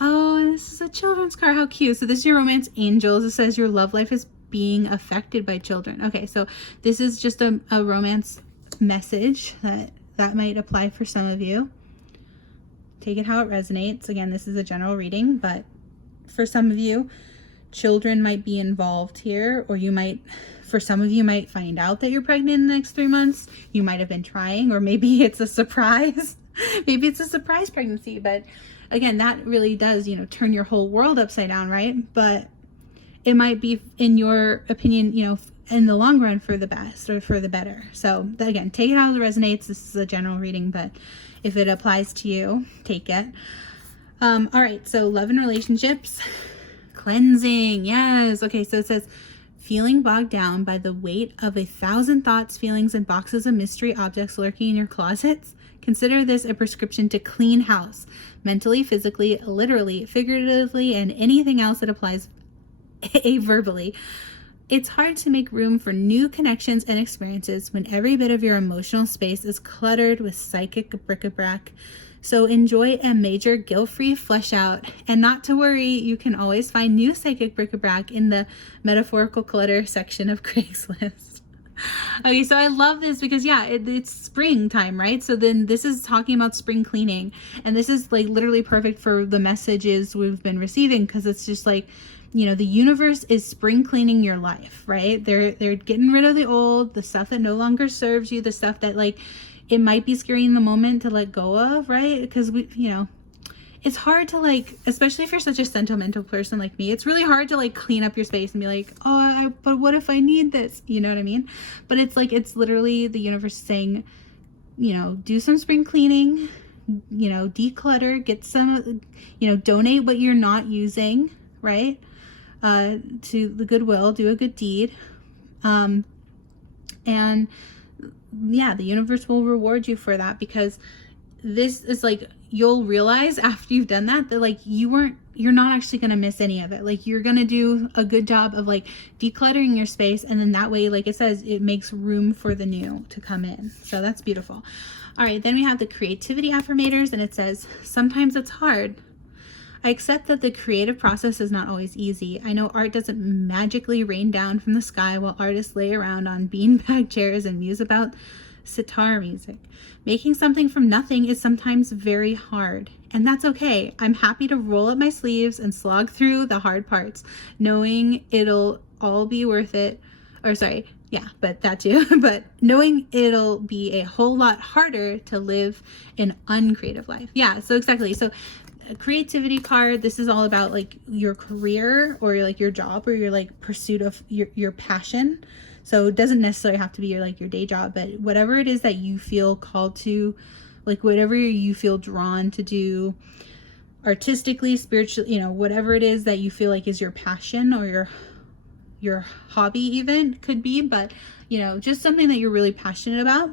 oh, and this is a children's card. How cute. So this is your romance angels. It says your love life is being affected by children. Okay, so this is just a romance message that might apply for some of you. Take it how it resonates. Again, this is a general reading, but for some of you, children might be involved here, or you might, for some of you, might find out that you're pregnant in the next 3 months. You might have been trying, or maybe it's a surprise. Maybe it's a surprise pregnancy, but again, that really does, you know, turn your whole world upside down, right? But it might be, in your opinion, you know, in the long run for the best or for the better. So again, take it how it resonates. This is a general reading, but if it applies to you, take it. All right, so love and relationships. Cleansing, yes. Okay, so it says, feeling bogged down by the weight of 1,000 thoughts, feelings, and boxes of mystery objects lurking in your closets? Consider this a prescription to clean house, mentally, physically, literally, figuratively, and anything else that applies verbally. It's hard to make room for new connections and experiences when every bit of your emotional space is cluttered with psychic bric-a-brac. So enjoy a major guilt-free flesh out, and not to worry, you can always find new psychic bric-a-brac in the metaphorical clutter section of Craigslist. Okay, so I love this because, yeah, it's springtime, right? So then this is talking about spring cleaning, and this is like literally perfect for the messages we've been receiving, because it's just like, you know, the universe is spring cleaning your life, right? They're getting rid of the old, the stuff that no longer serves you, the stuff that, like, it might be scary in the moment to let go of, right? Because we, you know, it's hard to, like, especially if you're such a sentimental person like me, it's really hard to, like, clean up your space and be like, oh, but what if I need this? You know what I mean? But it's like, it's literally the universe saying, you know, do some spring cleaning, you know, declutter, get some, you know, donate what you're not using, right? To the Goodwill, do a good deed. And yeah, the universe will reward you for that, because this is like, you'll realize after you've done that like you're not actually going to miss any of it. Like, you're going to do a good job of, like, decluttering your space, and then that way, like it says, it makes room for the new to come in. So that's beautiful. All right, then we have the creativity affirmators, and it says, sometimes it's hard. I accept that the creative process is not always easy. I know art doesn't magically rain down from the sky while artists lay around on beanbag chairs and muse about sitar music. Making something from nothing is sometimes very hard, and that's okay. I'm happy to roll up my sleeves and slog through the hard parts, knowing it'll all be worth it. Or sorry, yeah, but that too. But knowing it'll be a whole lot harder to live an uncreative life. Yeah, so exactly. So a creativity card, this is all about, like, your career, or like your job, or your, like, pursuit of your passion. So it doesn't necessarily have to be your day job, but whatever it is that you feel called to, like, whatever you feel drawn to do artistically, spiritually, you know, whatever it is that you feel like is your passion, or your hobby even could be, but, you know, just something that you're really passionate about.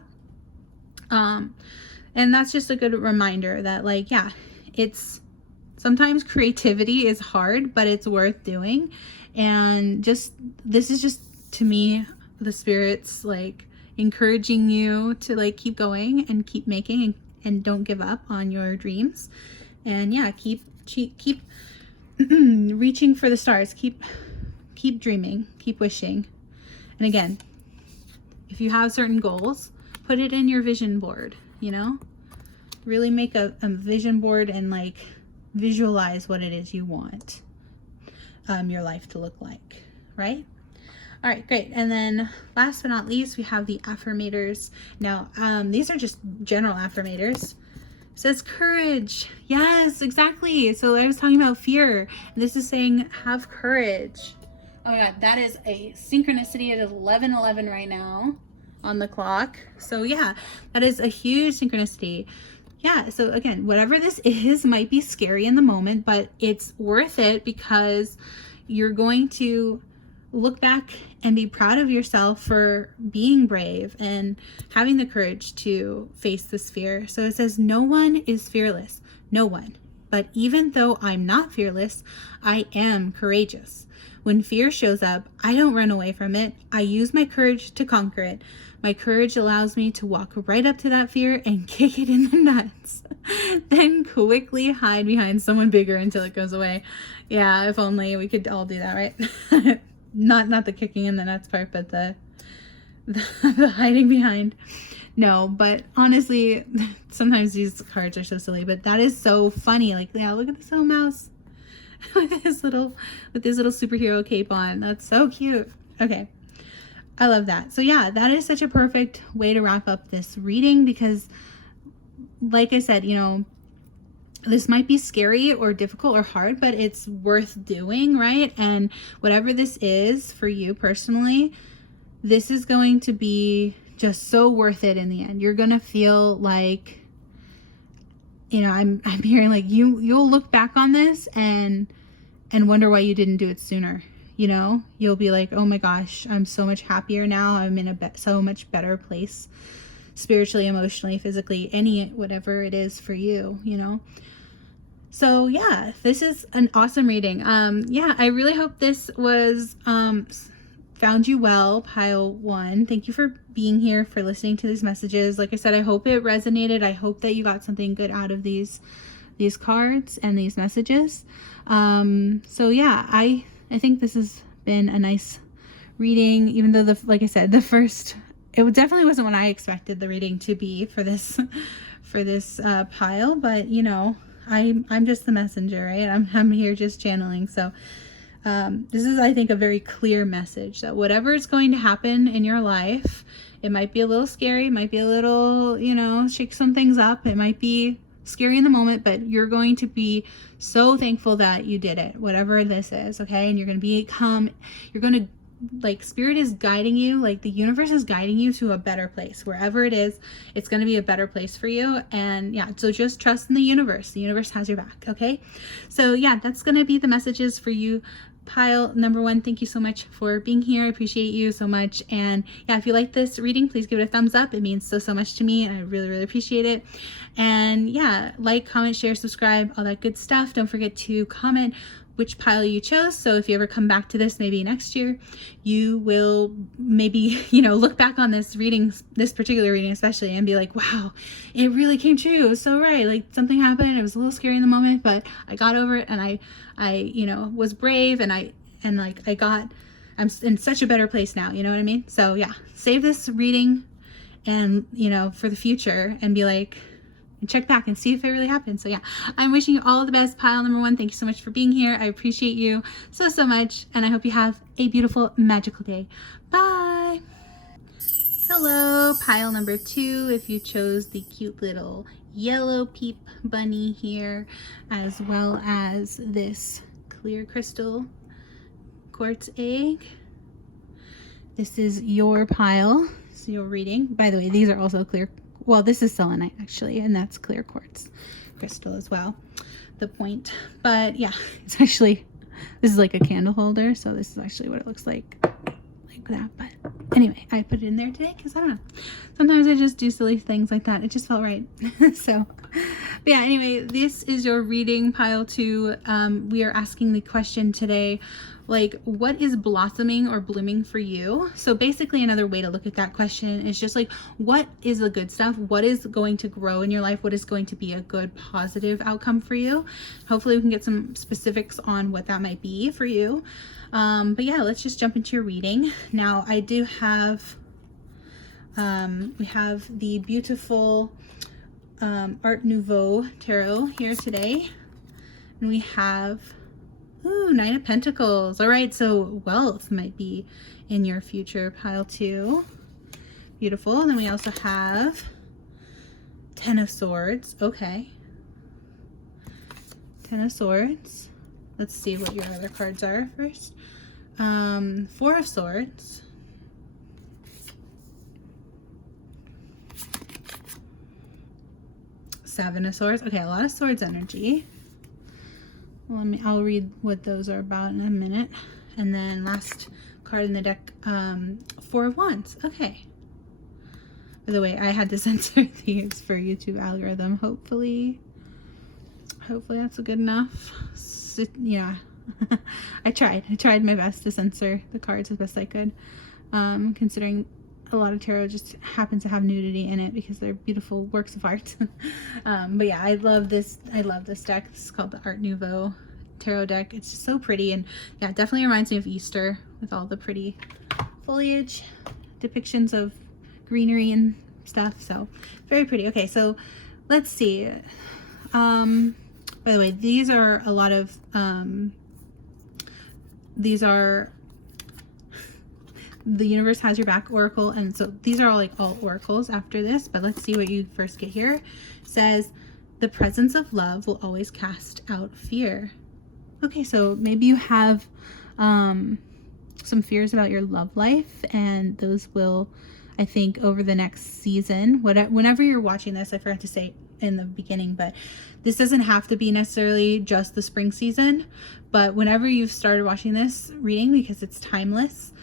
And that's just a good reminder that, like, yeah, it's sometimes creativity is hard, but it's worth doing. And just, this is just, to me, the spirits, like, encouraging you to, like, keep going and keep making, and don't give up on your dreams. And yeah, keep reaching for the stars, keep dreaming, keep wishing. And again, if you have certain goals, put it in your vision board, you know, really make a vision board, and, like, visualize what it is you want your life to look like, right? All right, great. And then last but not least, we have the affirmators. Now, these are just general affirmators. says courage. Yes, exactly. So I was talking about fear. This is saying have courage. Oh my God, that is a synchronicity at 11:11 right now on the clock. So yeah, that is a huge synchronicity. Yeah, so again, whatever this is might be scary in the moment, but it's worth it because you're going to look back and be proud of yourself for being brave and having the courage to face this fear. So it says, no one is fearless, no one. But even though I'm not fearless, I am courageous. When fear shows up, I don't run away from it. I use my courage to conquer it. My courage allows me to walk right up to that fear and kick it in the nuts. Then quickly hide behind someone bigger until it goes away. Yeah, if only we could all do that, right? Not the kicking in the nuts part, but the hiding behind. No, but honestly, sometimes these cards are so silly, but that is so funny. Like, yeah, look at this little mouse with this little superhero cape on. That's so cute. Okay. I love that. So yeah, that is such a perfect way to wrap up this reading because like I said, you know, this might be scary or difficult or hard, but it's worth doing, right? And whatever this is for you personally, this is going to be just so worth it in the end. You're going to feel like, you know, I'm hearing like you'll look back on this and wonder why you didn't do it sooner. You know, you'll be like, oh my gosh, I'm so much happier now. I'm in so much better place spiritually, emotionally, physically, whatever it is for you, you know. So yeah, this is an awesome reading. Yeah, I really hope this was found you well, pile 1. Thank you for being here, for listening to these messages. Like I said, I hope it resonated. I hope that you got something good out of these cards and these messages. So yeah, I think this has been a nice reading, even though like I said, it definitely wasn't what I expected the reading to be for this pile, but you know, I'm just the messenger, right? I'm here just channeling. So this is, I think, a very clear message that whatever is going to happen in your life, it might be a little scary, it might be a little, you know, shake some things up, it might be scary in the moment, but you're going to be so thankful that you did it, whatever this is, okay? And you're going to like, spirit is guiding you, like the universe is guiding you to a better place. Wherever it is, it's going to be a better place for you. And yeah, so just trust in the universe. The universe has your back, okay? So yeah, that's going to be the messages for you, pile number 1. Thank you so much for being here. I appreciate you so much. And yeah, if you like this reading, please give it a thumbs up. It means so much to me, and I really, really appreciate it. And yeah, like, comment, share, subscribe, all that good stuff. Don't forget to comment which pile you chose. So if you ever come back to this, maybe next year, you will maybe, you know, look back on this particular reading especially, and be like, wow, it really came true. It was so right. Like, something happened. It was a little scary in the moment, but I got over it, and I you know, was brave, and I'm in such a better place now. You know what I mean? So yeah, save this reading and, you know, for the future, and be like, check back and see if it really happened. So yeah, I'm wishing you all the best, pile number 1. Thank you so much for being here. I appreciate you so much, and I hope you have a beautiful, magical day. Bye. Hello, pile number 2. If you chose the cute little yellow peep bunny here, as well as this clear crystal quartz egg, this is your pile. So your reading. By the way, these are also clear. Well, this is selenite actually, and that's clear quartz crystal as well, the point. But yeah, it's actually, this is like a candle holder, so this is actually what it looks like that. But anyway, I put it in there today because I don't know, sometimes I just do silly things like that. It just felt right. So but yeah, anyway, this is your reading, pile 2. We are asking the question today, like, what is blossoming or blooming for you? So basically, another way to look at that question is just like, what is the good stuff? What is going to grow in your life? What is going to be a good, positive outcome for you? Hopefully we can get some specifics on what that might be for you. But yeah, let's just jump into your reading. Now, I do have, we have the beautiful Art Nouveau Tarot here today. And we have, ooh, 9 of Pentacles. All right, so wealth might be in your future, pile 2. Beautiful. And then we also have Ten of Swords. Okay. Ten of Swords. Let's see what your other cards are first. Four of Swords. Seven of Swords. Okay, a lot of Swords energy. I'll read what those are about in a minute. And then last card in the deck, Four of Wands. Okay. By the way, I had to censor these for YouTube algorithm. Hopefully that's good enough. Yeah. I tried my best to censor the cards as best I could. Considering a lot of tarot just happens to have nudity in it because they're beautiful works of art. But yeah, I love this deck. This is called the Art Nouveau Tarot deck. It's just so pretty, and yeah, it definitely reminds me of Easter with all the pretty foliage depictions of greenery and stuff. So very pretty. Okay, so let's see. By the way, these are a lot of these are the Universe Has Your Back Oracle, and so these are all oracles after this, but let's see what you first get here. It says, the presence of love will always cast out fear. Okay, so maybe you have some fears about your love life, and those will, I think, over the next season, whenever you're watching this, I forgot to say in the beginning, but this doesn't have to be necessarily just the spring season, but whenever you've started watching this reading, because it's timeless,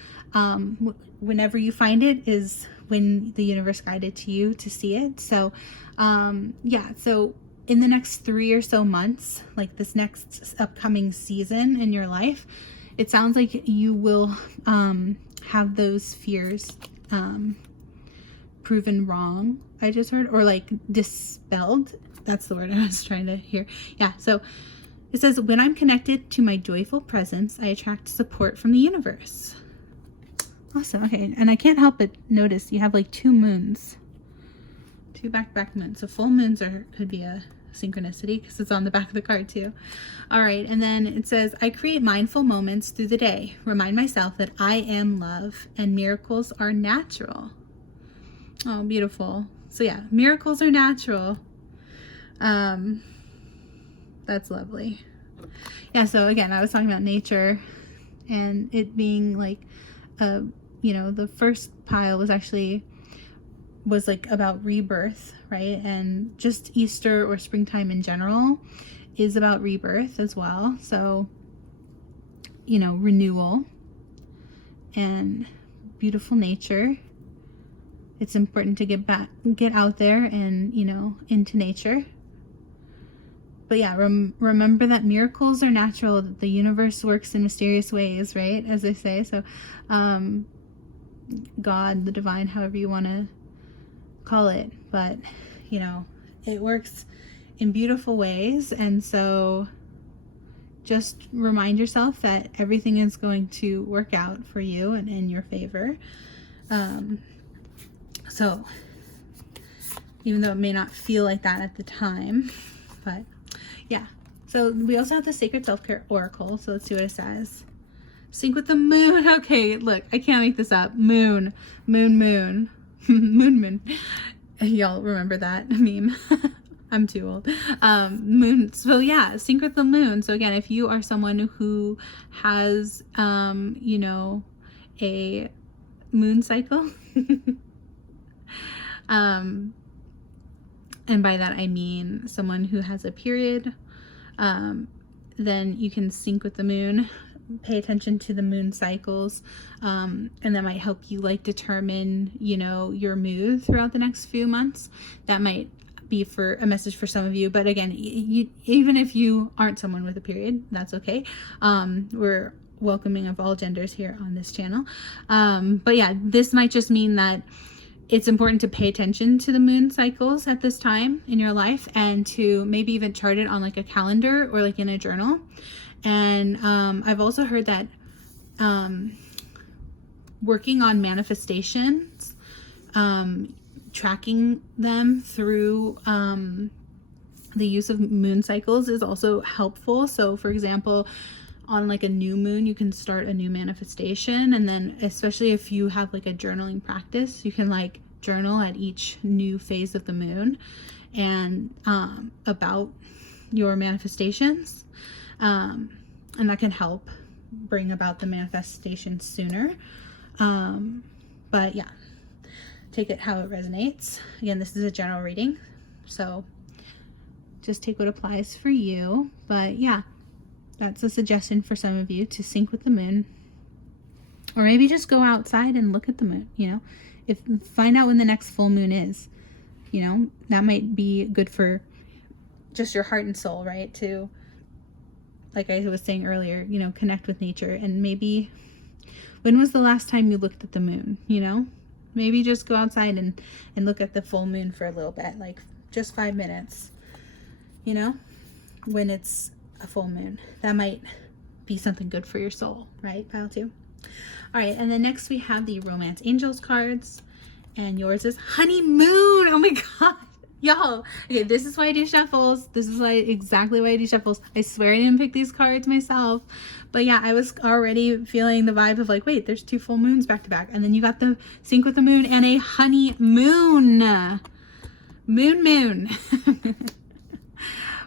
whenever you find it is when the universe guided to you to see it. So yeah, so in the next 3 or so months, like this next upcoming season in your life, it sounds like you will have those fears proven wrong, I just heard, or like dispelled. That's the word I was trying to hear. Yeah, so it says, when I'm connected to my joyful presence, I attract support from the universe. Awesome. Okay, and I can't help but notice you have like 2 moons, 2 back-to-back moons. So full moons could be a synchronicity because it's on the back of the card too. All right, and then it says, I create mindful moments through the day. Remind myself that I am love and miracles are natural. Oh, beautiful. So yeah, miracles are natural. That's lovely. Yeah, so again, I was talking about nature and it being like you know, the first pile was like about rebirth, right? And just Easter or springtime in general is about rebirth as well. So, you know, renewal and beautiful nature. It's important to get out there and, you know, into nature. But yeah, remember that miracles are natural, that the universe works in mysterious ways, right? As they say. So, God, the divine, however you want to call it, but you know, it works in beautiful ways. And so just remind yourself that everything is going to work out for you and in your favor. So even though it may not feel like that at the time, but yeah. So we also have the Sacred Self-Care Oracle. So let's see what it says. Sync with the moon. Okay, look, I can't make this up. Moon. Moon. Y'all remember that meme? I'm too old. Moon. So yeah, sync with the moon. So again, if you are someone who has, you know, a moon cycle, and by that I mean someone who has a period, then you can sync with the moon. Pay attention to the moon cycles, and that might help you like determine, you know, your mood throughout the next few months. That might be for a message for some of you, but again, even if you aren't someone with a period, that's okay. We're welcoming of all genders here on this channel. But yeah, this might just mean that it's important to pay attention to the moon cycles at this time in your life, and to maybe even chart it on like a calendar or like in a journal. And I've also heard that working on manifestations, tracking them through the use of moon cycles is also helpful. So for example, on like a new moon, you can start a new manifestation, and then especially if you have like a journaling practice, you can like journal at each new phase of the moon. and about your manifestations, and that can help bring about the manifestation sooner. But yeah, take it how it resonates. Again, this is a general reading, so just take what applies for you. But yeah, that's a suggestion for some of you, to sync with the moon, or maybe just go outside and look at the moon, you know, find out when the next full moon is, you know, that might be good for just your heart and soul, right? To, like I was saying earlier, you know, connect with nature. And maybe, when was the last time you looked at the moon, you know? Maybe just go outside and look at the full moon for a little bit, like just 5 minutes, you know, when it's a full moon. That might be something good for your soul, right? Pile 2. All right, and then next we have the Romance Angels cards, and yours is Honeymoon. Oh my God. Y'all, okay, this is why I do shuffles. This is exactly why I do shuffles. I swear I didn't pick these cards myself. But yeah, I was already feeling the vibe of like, wait, there's 2 full moons back to back. And then you got the sync with the moon and a honeymoon. Moon.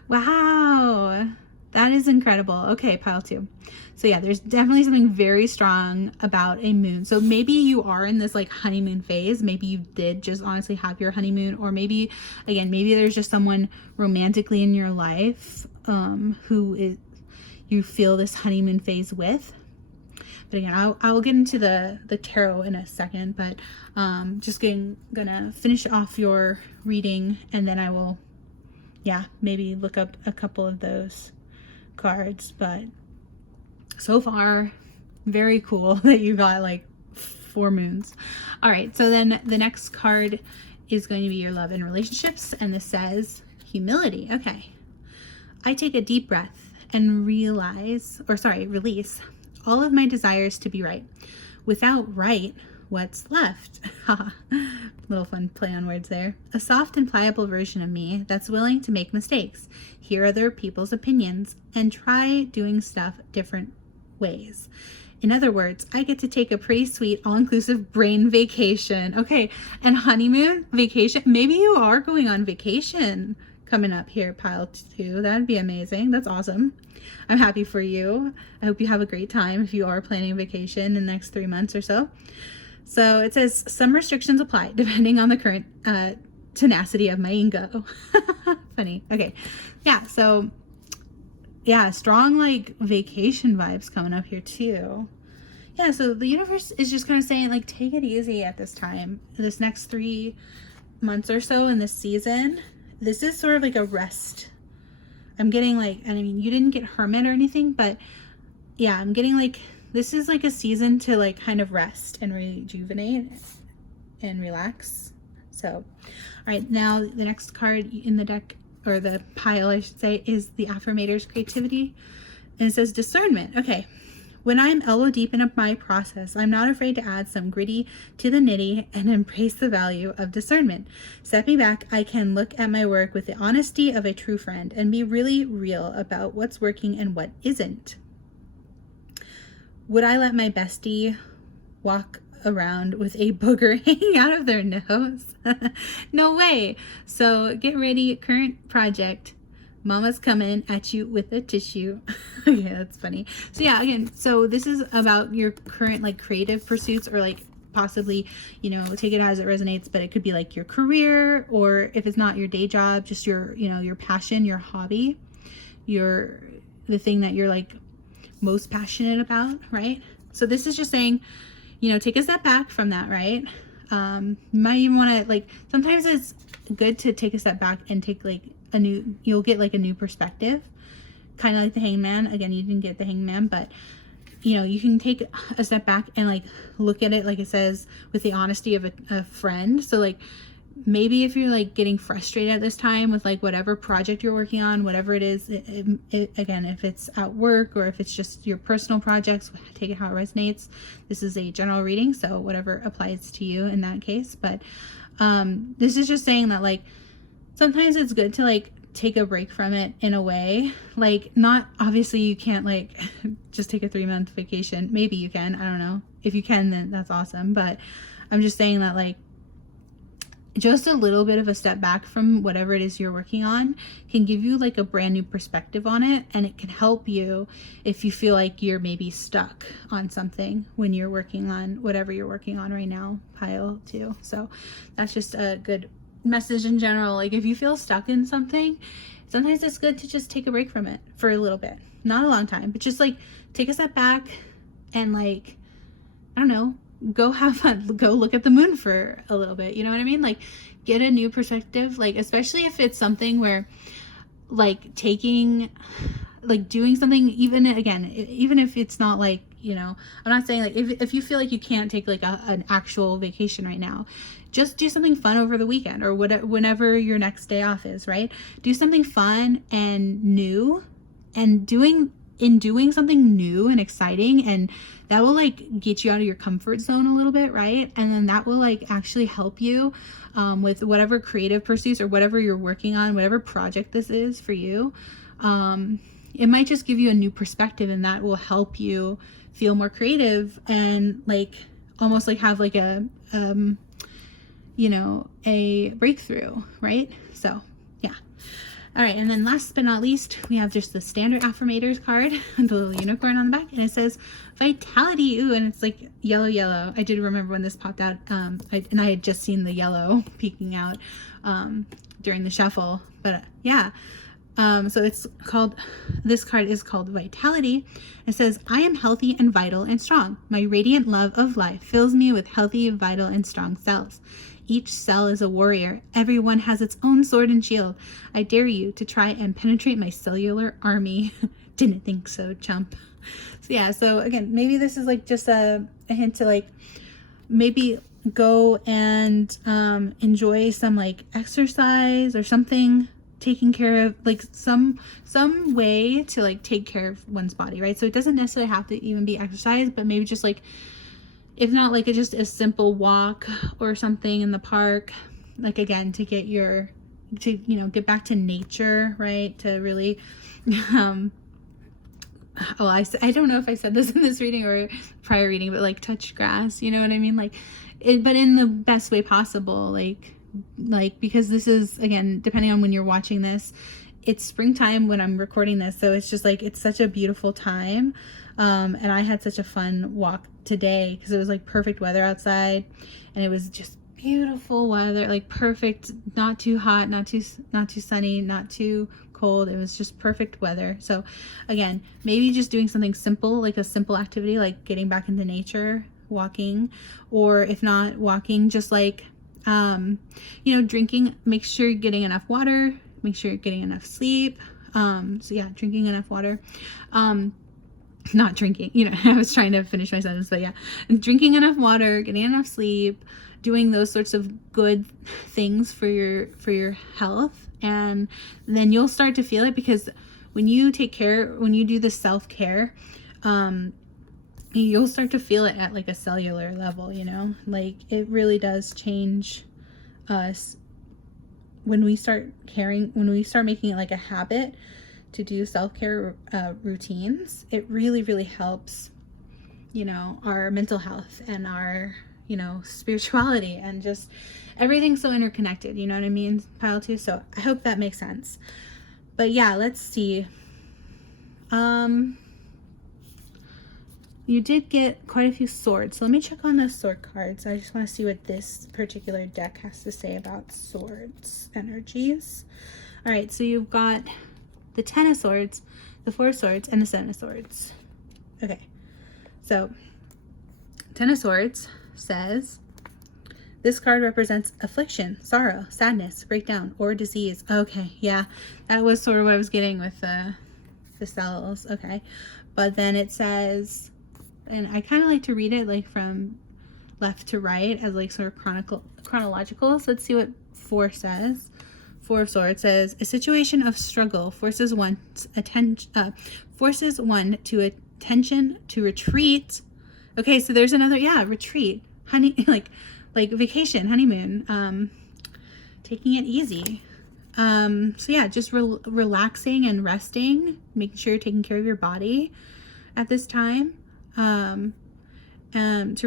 Wow. That is incredible. Okay, pile 2. So yeah, there's definitely something very strong about a moon. So maybe you are in this like honeymoon phase. Maybe you did just honestly have your honeymoon, or maybe, again, maybe there's just someone romantically in your life you feel this honeymoon phase with. But again, I will get into the tarot in a second, but just gonna finish off your reading, and then I will, yeah, maybe look up a couple of those cards. But so far, very cool that you got like 4 moons. All right, so then the next card is going to be your love and relationships, and this says humility. Okay. I take a deep breath and release all of my desires to be right. Without right, what's left? Little fun play on words there. A soft and pliable version of me that's willing to make mistakes, hear other people's opinions, and try doing stuff different ways. In other words, I get to take a pretty sweet all-inclusive brain vacation. Okay, and honeymoon, vacation. Maybe you are going on vacation coming up here, pile 2. That'd be amazing. That's awesome. I'm happy for you. I hope you have a great time if you are planning a vacation in the next 3 months or so. So it says some restrictions apply depending on the current tenacity of my ego. Funny. Okay. Yeah. So yeah, strong like vacation vibes coming up here too. Yeah. So the universe is just kind of saying like, take it easy at this time, this next 3 months or so in this season. This is sort of like a rest. I'm getting like, and I mean, you didn't get hermit or anything, but yeah, I'm getting like, this is like a season to like kind of rest and rejuvenate and relax. So, all right, now the next card in the deck, or the pile, I should say, is the Affirmators creativity. And it says discernment. Okay. When I'm elbow deep in my process, I'm not afraid to add some gritty to the nitty and embrace the value of discernment. Stepping back, I can look at my work with the honesty of a true friend and be really real about what's working and what isn't. Would I let my bestie walk around with a booger hanging out of their nose? No way. So get ready, current project. Mama's coming at you with a tissue. Yeah, that's funny. So yeah, again, so this is about your current like creative pursuits, or like possibly, you know, take it as it resonates, but it could be like your career, or if it's not your day job, just your, you know, your passion, your hobby, the thing that you're like most passionate about, right? So this is just saying, you know, take a step back from that, right? You might even want to like, sometimes it's good to take a step back and take like you'll get like a new perspective, kind of like the Hangman. Again, you didn't get the Hangman, but you know, you can take a step back and like look at it, like it says, with the honesty of a friend. So like, maybe if you're like getting frustrated at this time with like whatever project you're working on, whatever it is, again, if it's at work or if it's just your personal projects, take it how it resonates. This is a general reading, so whatever applies to you in that case. But this is just saying that like, sometimes it's good to like take a break from it in a way. Like, not, obviously you can't like just take a 3-month vacation. Maybe you can, I don't know. If you can, then that's awesome. But I'm just saying that like, just a little bit of a step back from whatever it is you're working on can give you like a brand new perspective on it, and it can help you if you feel like you're maybe stuck on something when you're working on whatever you're working on right now, pile 2. So that's just a good message in general. Like if you feel stuck in something, sometimes it's good to just take a break from it for a little bit, not a long time, but just like take a step back and like, I don't know, go have fun, go look at the moon for a little bit, you know what I mean? Like get a new perspective, like especially if it's something where like taking, like doing something, even again, even if it's not like, you know, I'm not saying like if you feel like you can't take like an actual vacation right now, just do something fun over the weekend or whatever, whenever your next day off is, right? Do something fun and new, and doing something new and exciting, and that will like get you out of your comfort zone a little bit, right? And then that will like actually help you with whatever creative pursuits or whatever you're working on, whatever project this is for you. It might just give you a new perspective, and that will help you feel more creative and like almost like have like a you know, a breakthrough, right? So yeah. All right, and then last but not least, we have just the standard Affirmators card with the little unicorn on the back, and it says vitality. Ooh, and it's like yellow. I did remember when this popped out, and I had just seen the yellow peeking out during the shuffle, but yeah. So it's called, this card is called Vitality. It says, I am healthy and vital and strong. My radiant love of life fills me with healthy, vital, and strong cells. Each cell is a warrior. Everyone has its own sword and shield. I dare you to try and penetrate my cellular army. Didn't think so, chump. So yeah, so again, maybe this is like just a hint to like maybe go and enjoy some like exercise or something, taking care of like some way to like take care of one's body, right? So it doesn't necessarily have to even be exercise, but maybe just like, if not like just a simple walk or something in the park, like again, to get you know, get back to nature, right? To really, I don't know if I said this in this reading or prior reading, but like touch grass, you know what I mean? Like but in the best way possible, like because this is, again, depending on when you're watching this, it's springtime when I'm recording this, so it's just like it's such a beautiful time. And I had such a fun walk today because it was like perfect weather outside, and it was just beautiful weather, like perfect, not too hot, not too sunny, not too cold. It was just perfect weather. So again, maybe just doing something simple, like a simple activity, like getting back into nature, walking, or if not walking, just like you know, drinking. Make sure you're getting enough water, make sure you're getting enough sleep. So yeah, drinking enough water. Not drinking, you know, I was trying to finish my sentence, but yeah, drinking enough water, getting enough sleep, doing those sorts of good things for your health, and then you'll start to feel it, because when you do the self-care, you'll start to feel it at like a cellular level, you know, like it really does change us when we start making it like a habit to do self-care routines. It really helps, you know, our mental health and our, you know, spirituality, and just everything's so interconnected, you know what I mean, pile 2. So I hope that makes sense. But yeah, let's see. You did get quite a few swords, so let me check on those sword cards. I just want to see what this particular deck has to say about swords energies. All right, so you've got the 10 of swords, the 4 of swords, and the 7 of swords. Okay, so 10 of swords says, this card represents affliction, sorrow, sadness, breakdown, or disease. Okay, yeah, that was sort of what I was getting with the cells. Okay, but then it says, and I kind of like to read it like from left to right as like sort of chronological. So let's see what 4 says. 4 of Swords says, a situation of struggle forces one to attention to retreat. Okay, so there's another, yeah, retreat, like vacation, honeymoon, taking it easy. So yeah, just relaxing and resting, making sure you're taking care of your body at this time. To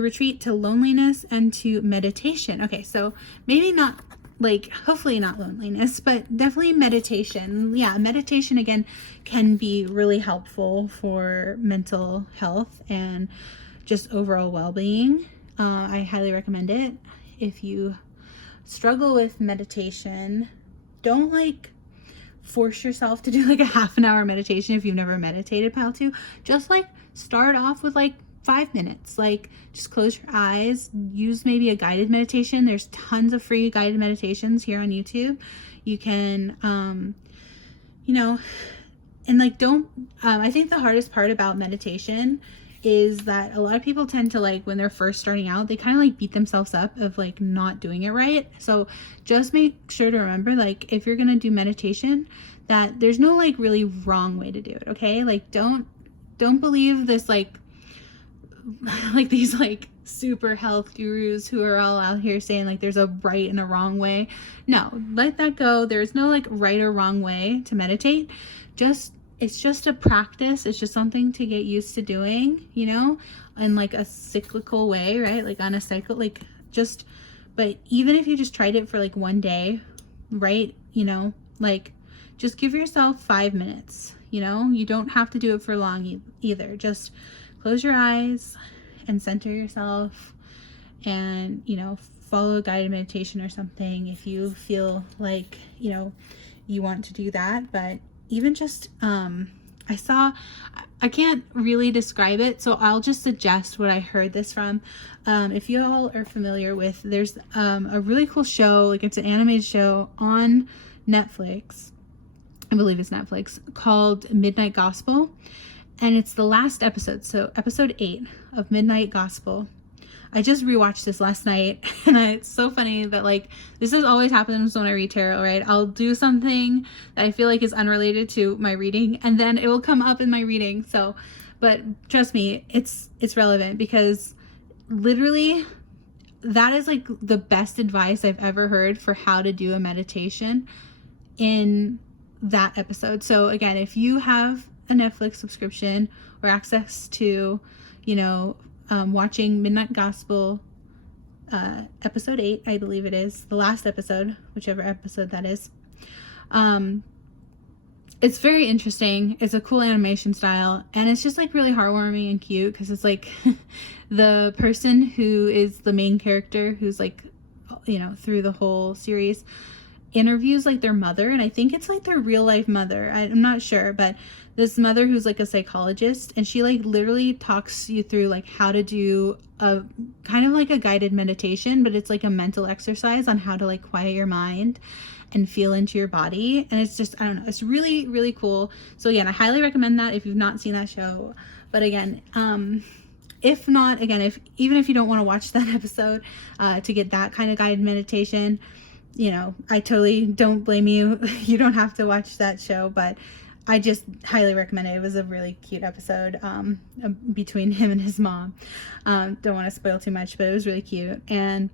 retreat to loneliness and to meditation. Okay, so maybe not like, hopefully not loneliness, but definitely meditation. Yeah, meditation again can be really helpful for mental health and just overall well-being. I highly recommend it. If you struggle with meditation, don't like force yourself to do like a half an hour meditation if you've never meditated, pal, too. Just like start off with like 5 minutes. Like, just close your eyes, use maybe a guided meditation. There's tons of free guided meditations here on YouTube. You can you know, and like, don't I think the hardest part about meditation is that a lot of people tend to, like, when they're first starting out, they kind of like beat themselves up of like not doing it right. So just make sure to remember, like, if you're gonna do meditation, that there's no like really wrong way to do it. Okay, like, don't believe this like these like super health gurus who are all out here saying like there's a right and a wrong way. No, let that go. There's no like right or wrong way to meditate. It's just a practice. It's just something to get used to doing, you know, in like a cyclical way, right? Like on a cycle, like just, but even if you just tried it for like one day, right? You know, like, just give yourself 5 minutes, you know, you don't have to do it for long either. Just close your eyes and center yourself and, you know, follow a guided meditation or something if you feel like, you know, you want to do that. But even just, I can't really describe it, so I'll just suggest what I heard this from. If you all are familiar with, there's a really cool show, like it's an animated show on Netflix, I believe it's Netflix, called Midnight Gospel, and it's the last episode, so episode 8 of Midnight Gospel. I just rewatched this last night, and it's so funny that, like, this has always happens when I read tarot, right? I'll do something that I feel like is unrelated to my reading, and then it will come up in my reading. So, but trust me, it's relevant, because literally that is like the best advice I've ever heard for how to do a meditation in that episode. So again, if you have a Netflix subscription or access to, you know, watching Midnight Gospel, episode 8, I believe it is, the last episode, whichever episode that is. It's very interesting. It's a cool animation style, and it's just like really heartwarming and cute, because it's like the person who is the main character, who's like, you know, through the whole series, interviews like their mother, and I think it's like their real life mother. I'm not sure, but this mother who's like a psychologist, and she like literally talks you through like how to do a kind of like a guided meditation, but it's like a mental exercise on how to like quiet your mind and feel into your body. And it's just, I don't know, it's really, really cool. So again, I highly recommend that if you've not seen that show. But again, if not, again, even if you don't want to watch that episode to get that kind of guided meditation, you know, I totally don't blame you. You don't have to watch that show, but I just highly recommend it. It was a really cute episode between him and his mom. Don't want to spoil too much, but it was really cute and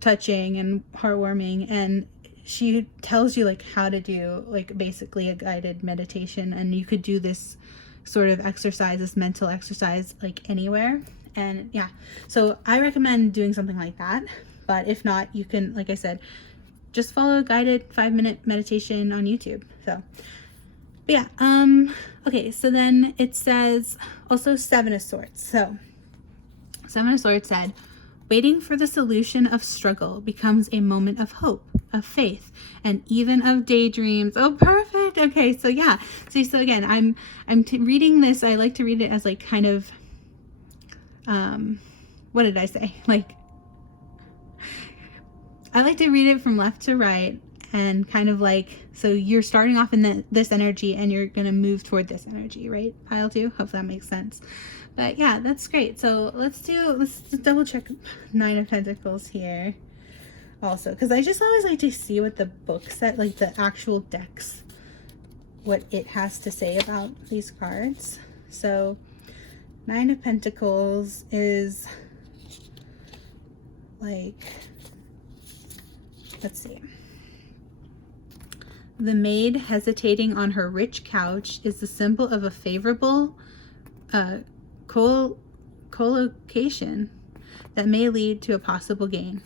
touching and heartwarming. And she tells you like how to do like basically a guided meditation, and you could do this sort of exercise, this mental exercise, like anywhere. And yeah, so I recommend doing something like that. But if not, you can, like I said, just follow a guided 5-minute meditation on YouTube. So, but yeah, okay, so then it says also 7 of Swords. So 7 of Swords said, waiting for the solution of struggle becomes a moment of hope, of faith, and even of daydreams. Oh, perfect. Okay, so yeah. So again, I'm reading this. I like to read it as like kind of, what did I say? Like, I like to read it from left to right, and kind of like, so you're starting off in this energy and you're going to move toward this energy, right? Pile 2. Hope that makes sense. But yeah, that's great. So let's double check 9 of Pentacles here also, because I just always like to see what the book set, like the actual decks, what it has to say about these cards. So 9 of Pentacles is like, let's see. The maid hesitating on her rich couch is the symbol of a favorable collocation that may lead to a possible gain.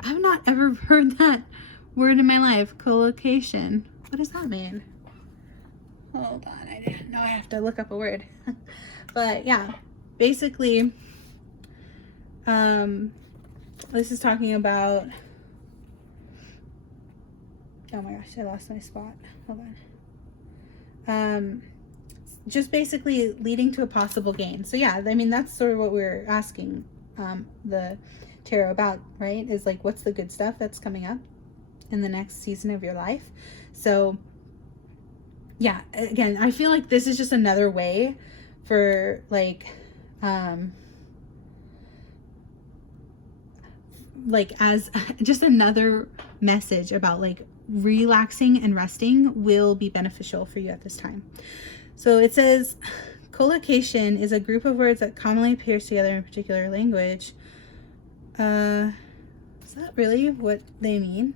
I've not ever heard that word in my life, collocation. What does that mean? Hold on, I didn't know I have to look up a word. But yeah, basically, this is talking about, oh my gosh, I lost my spot. Hold on. Just basically leading to a possible gain. So yeah, I mean, that's sort of what we're asking the tarot about, right? Is like, what's the good stuff that's coming up in the next season of your life? So yeah, again, I feel like this is just another way for like as just another message about like relaxing and resting will be beneficial for you at this time. So it says, collocation is a group of words that commonly appears together in a particular language. Is that really what they mean?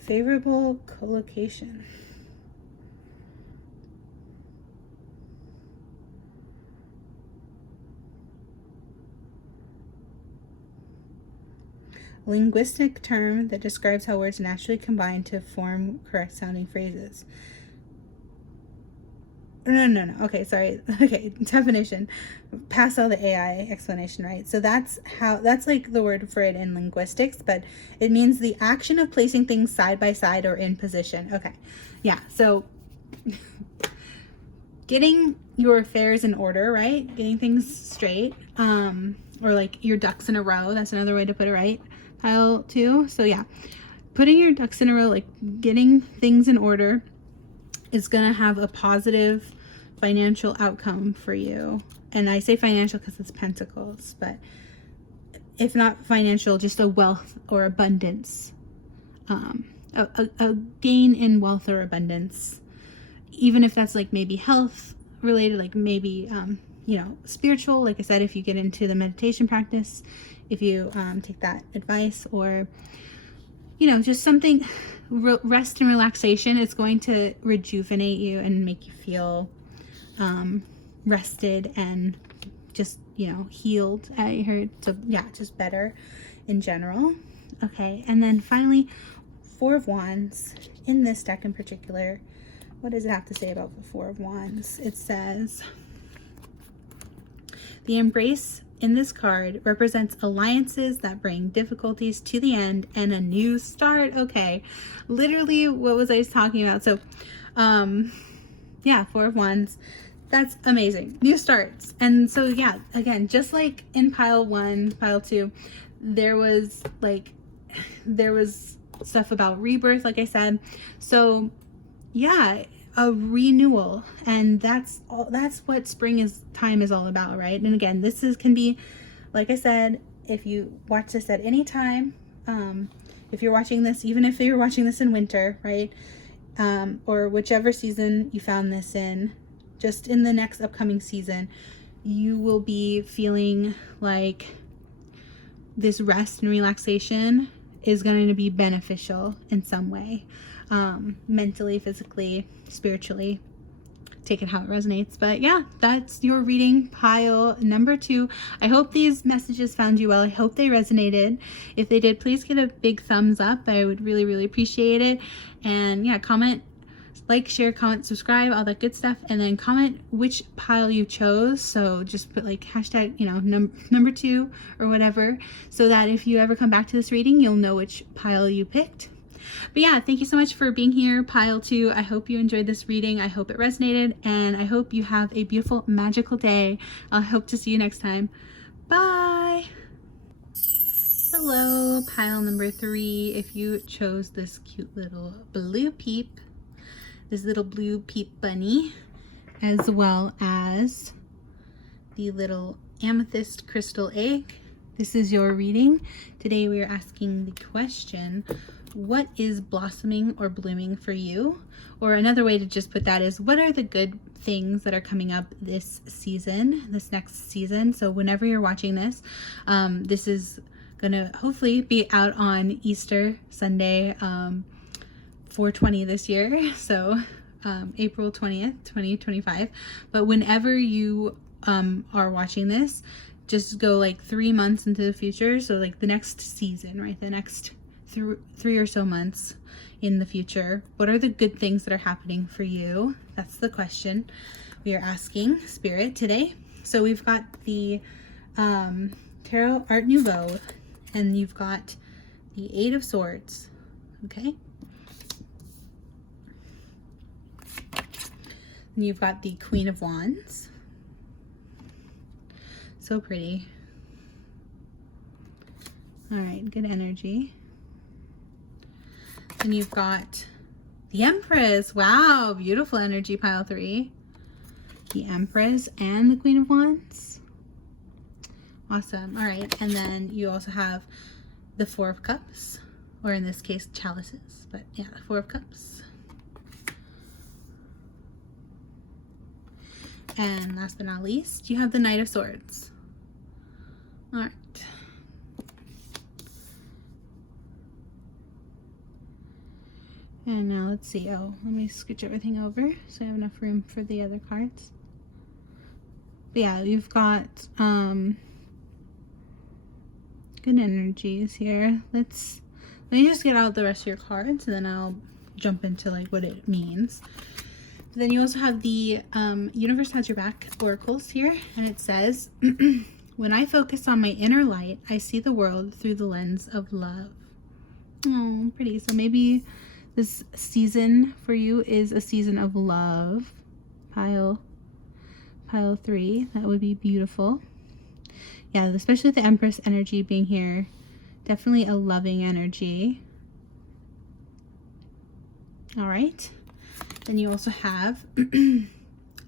Favorable collocation. Linguistic term that describes how words naturally combine to form correct sounding phrases. No. Okay, sorry. Okay, definition. Pass all the AI explanation, right? So that's like the word for it in linguistics, but it means the action of placing things side by side or in position. Okay, yeah, so getting your affairs in order, right? Getting things straight, or like your ducks in a row. That's another way to put it, right? Pile 2. So yeah, putting your ducks in a row, like getting things in order, is gonna have a positive financial outcome for you. And I say financial because it's pentacles, but if not financial, just a wealth or abundance, a gain in wealth or abundance, even if that's like maybe health related, like maybe you know, spiritual, like I said, if you get into the meditation practice, if you take that advice, or you know, just something, rest and relaxation, it's going to rejuvenate you and make you feel rested and just, you know, healed, I heard. So yeah, just better in general. Okay, and then finally, 4 of Wands in this deck in particular. What does it have to say about the 4 of Wands? It says, the embrace in this card represents alliances that bring difficulties to the end and a new start. Okay, literally what was I talking about? So yeah, 4 of Wands, that's amazing, new starts. And so yeah, again, just like in pile 1, pile 2, there was stuff about rebirth, like I said. So yeah, a renewal, and that's what spring time is all about, right? And again, this can be, like I said, if you watch this at any time, if you're watching this, even if you're watching this in winter, right, or whichever season you found this in, just in the next upcoming season, you will be feeling like this rest and relaxation is going to be beneficial in some way, mentally, physically, spiritually. Take it how it resonates. But yeah, that's your reading, pile number 2. I hope these messages found you well. I hope they resonated. If they did, please get a big thumbs up. I would really, really appreciate it. And yeah, comment, like, share, comment, subscribe, all that good stuff. And then comment which pile you chose. So just put like hashtag, you know, number 2 or whatever, so that if you ever come back to this reading, you'll know which pile you picked. But yeah, thank you so much for being here, pile 2. I hope you enjoyed this reading. I hope it resonated, and I hope you have a beautiful, magical day. I hope to see you next time. Bye. Hello, pile number 3. If you chose this cute little blue peep, this little blue peep bunny, as well as the little amethyst crystal egg, this is your reading. Today we are asking the question, what is blossoming or blooming for you? Or another way to just put that is, what are the good things that are coming up this season, this next season? So whenever you're watching this, this is gonna hopefully be out on Easter Sunday, 4/20 this year, so April 20th, 2025. But whenever you are watching this, just go like 3 months into the future. So like the next season, right? The next three or so months in the future. What are the good things that are happening for you? That's the question we are asking Spirit today. So we've got the Tarot Art Nouveau, and you've got the Eight of Swords. Okay. And you've got the Queen of Wands. So pretty. All right, good energy. And you've got the Empress. Wow, beautiful energy, pile 3. The Empress and the Queen of Wands. Awesome. All right, and then you also have the Four of Cups, or in this case, chalices. But yeah, the Four of Cups. And last but not least, you have the Knight of Swords. All right. And now let's see. Oh, let me scooch everything over so I have enough room for the other cards. But yeah, you've got good energies here. Let me just get out the rest of your cards, and then I'll jump into like what it means. Then you also have the Universe Has Your Back oracles here, and it says, when I focus on my inner light, I see the world through the lens of love. Oh, pretty. So maybe this season for you is a season of love. Pile 3. That would be beautiful. Yeah, especially the Empress energy being here. Definitely a loving energy. All right. Then you also have,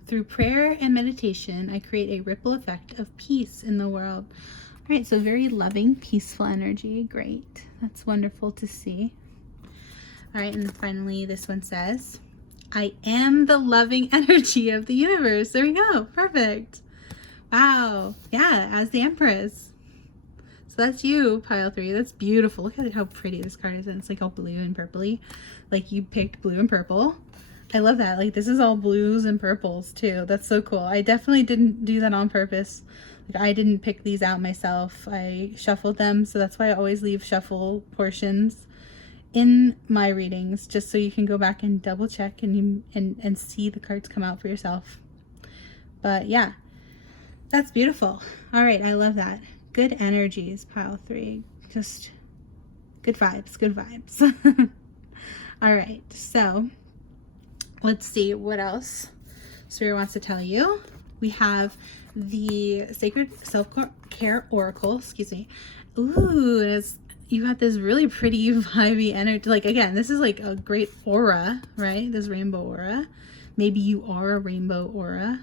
through prayer and meditation, I create a ripple effect of peace in the world. All right, so very loving, peaceful energy. Great. That's wonderful to see. All right, and finally, this one says, I am the loving energy of the universe. There we go. Perfect. Wow. Yeah, as the Empress. So that's you, pile 3. That's beautiful. Look at how pretty this card is. And it's like all blue and purpley. Like you picked blue and purple. I love that. Like this is all blues and purples too. That's so cool. I definitely didn't do that on purpose. Like I didn't pick these out myself. I shuffled them. So that's why I always leave shuffle portions in my readings, just so you can go back and double check and see the cards come out for yourself. But yeah, that's beautiful. All right, I love that. Good energies, pile 3. Just good vibes, good vibes. All right, so let's see what else Spirit wants to tell you. We have the Sacred Self-Care Oracle, excuse me. Ooh, you got this really pretty vibey energy. Like again, this is like a great aura, right? This rainbow aura. Maybe you are a rainbow aura.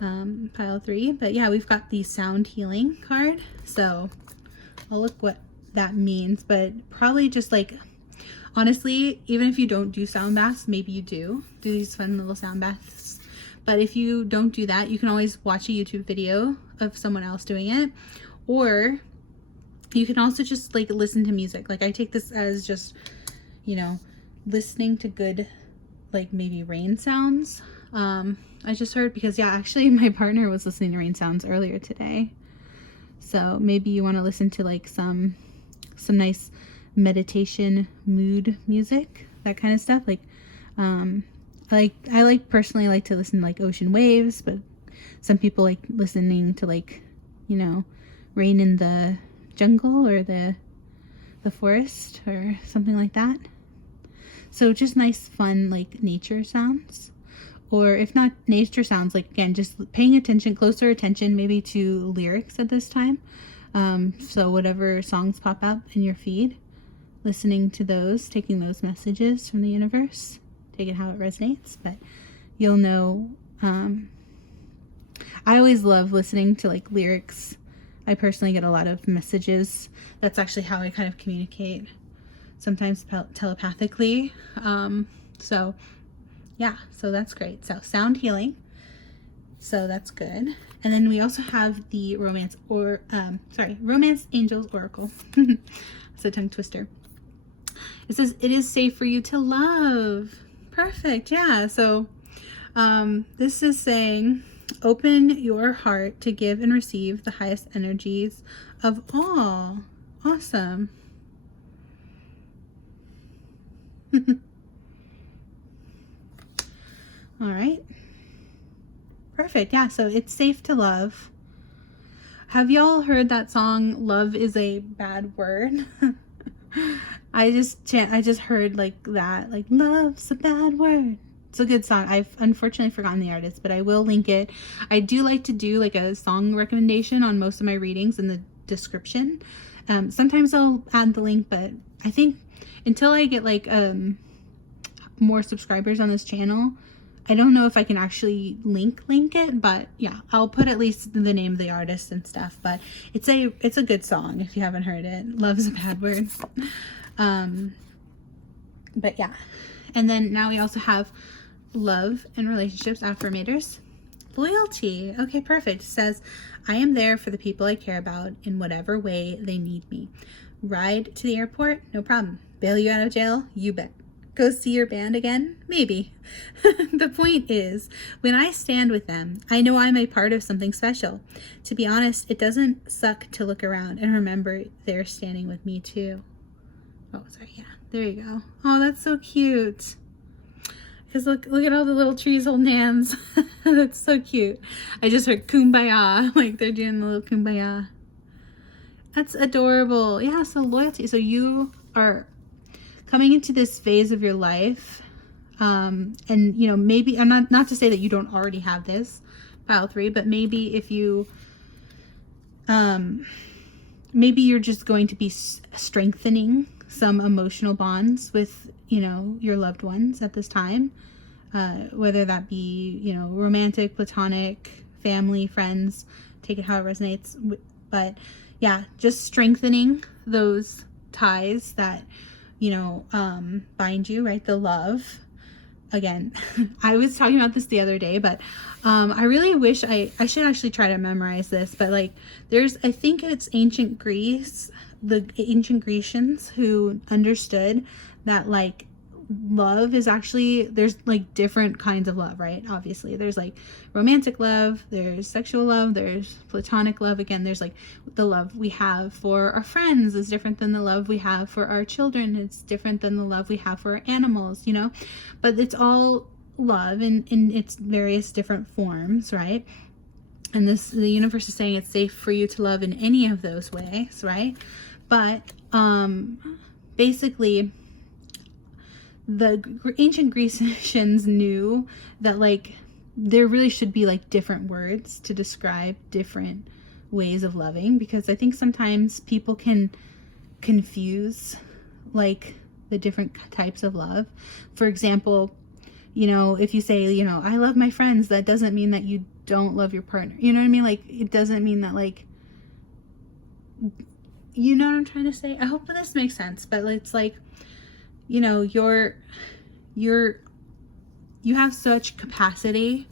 Pile 3. But yeah, we've got the sound healing card. So I'll look what that means, but probably just like, honestly, even if you don't do sound baths, maybe you do these fun little sound baths. But if you don't do that, you can always watch a YouTube video of someone else doing it, or you can also just like listen to music. Like I take this as just, you know, listening to good, like maybe rain sounds. I just heard, because yeah, actually my partner was listening to rain sounds earlier today. So maybe you want to listen to like some nice meditation mood music, that kind of stuff. Like I personally like to listen to like ocean waves, but some people like listening to like, you know, rain in the jungle or the forest or something like that. So just nice fun like nature sounds, or if not nature sounds, like again just paying attention, closer attention maybe to lyrics at this time. So whatever songs pop up in your feed, listening to those, taking those messages from the universe, take it how it resonates. But you'll know, I always love listening to like lyrics. I personally get a lot of messages. That's actually how I kind of communicate, sometimes telepathically. So yeah, so that's great. So sound healing, so that's good. And then we also have the Romance Angels Oracle. It's a tongue twister. It says, it is safe for you to love. Perfect. Yeah. So this is saying Open your heart to give and receive the highest energies of all. Awesome. All right. Perfect. Yeah, so it's safe to love. Have y'all heard that song, Love is a Bad Word? I just heard like that, like, love's a bad word. It's a good song. I've unfortunately forgotten the artist, but I will link it. I do like to do like a song recommendation on most of my readings in the description. Sometimes I'll add the link, but I think until I get like more subscribers on this channel, I don't know if I can actually link it, but yeah, I'll put at least the name of the artist and stuff. But it's a good song if you haven't heard it. Love's a bad word. But yeah, and then now we also have love and relationships affirmators. Loyalty. Okay, perfect. It says, I am there for the people I care about in whatever way they need me. Ride to the airport? No problem. Bail you out of jail? You bet. Go see your band again? Maybe. The point is, when I stand with them, I know I'm a part of something special. To be honest, it doesn't suck to look around and remember they're standing with me too. Oh, sorry. Yeah, there you go. Oh, that's so cute. Because look at all the little trees holding hands. That's so cute. I just heard kumbaya, like they're doing the little kumbaya. That's adorable. Yeah, so loyalty. So you are coming into this phase of your life, and you know, maybe, I'm not to say that you don't already have this, pile 3, but maybe if you, maybe you're just going to be strengthening some emotional bonds with, you know, your loved ones at this time, whether that be, you know, romantic, platonic, family, friends, take it how it resonates. But yeah, just strengthening those ties that, you know, bind you, right? The love. Again, I was talking about this the other day, but I really wish I should actually try to memorize this, but like I think it's ancient Greece, the ancient Grecians who understood that like love is actually, there's like different kinds of love, right? Obviously there's like romantic love, there's sexual love, there's platonic love. Again, there's like the love we have for our friends is different than the love we have for our children. It's different than the love we have for our animals, you know, but it's all love in its various different forms, right? And the universe is saying it's safe for you to love in any of those ways, right? But basically the ancient Grecians knew that like there really should be like different words to describe different ways of loving, because I think sometimes people can confuse like the different types of love. For example, you know, if you say, you know, I love my friends, that doesn't mean that you don't love your partner. You know what I mean? Like, it doesn't mean that, like, you know what I'm trying to say? I hope this makes sense, but it's like, you know, you have such capacity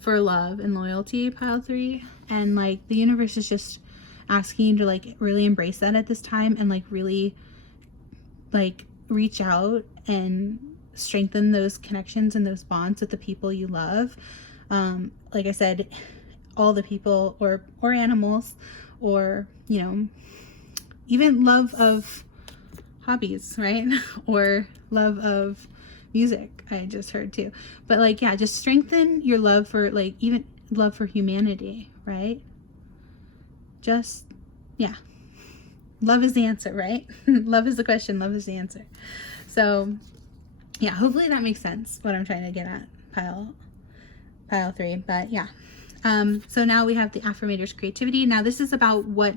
for love and loyalty, pile 3, and like the universe is just asking you to like really embrace that at this time, and like really like reach out and strengthen those connections and those bonds with the people you love. Like I said, all the people or animals, or, you know, even love of hobbies, right? Or love of music, I just heard too. But like, yeah, just strengthen your love for, like, even love for humanity, right? Just, yeah. Love is the answer, right? Love is the question, love is the answer. So yeah, hopefully that makes sense, what I'm trying to get at, pile 3. But yeah, so now we have the Affirmators creativity. Now this is about what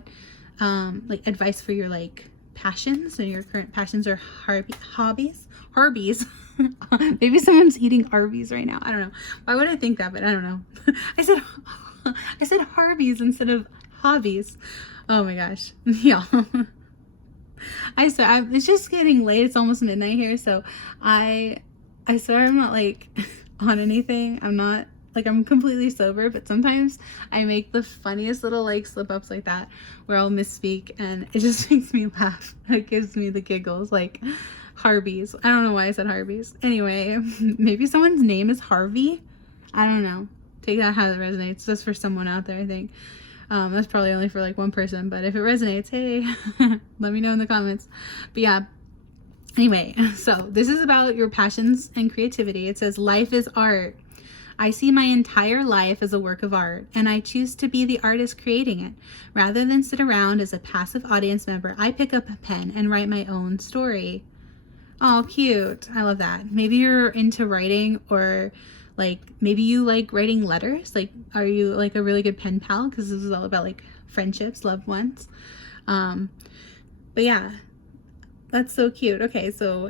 like advice for your like passions, and your current passions or hobbies. Maybe someone's eating Arby's right now. I don't know why would I think that, but I don't know. I said Harveys instead of hobbies. Oh my gosh. Yeah. It's just getting late. It's almost midnight here, so I swear I'm not like on anything. I'm not like, I'm completely sober, but sometimes I make the funniest little like slip ups like that where I'll misspeak, and it just makes me laugh. It gives me the giggles, like Harveys. I don't know why I said Harveys. Anyway, maybe someone's name is Harvey. I don't know. take that how it resonates. That's for someone out there, I think. That's probably only for like one person, but if it resonates, hey, let me know in the comments. But yeah, anyway, so this is about your passions and creativity. It says, life is art. I see my entire life as a work of art, and I choose to be the artist creating it. Rather than sit around as a passive audience member, I pick up a pen and write my own story. Oh, cute. I love that. Maybe you're into writing, or like maybe you like writing letters. Like, are you like a really good pen pal? Because this is all about like friendships, loved ones. But yeah, that's so cute. Okay, so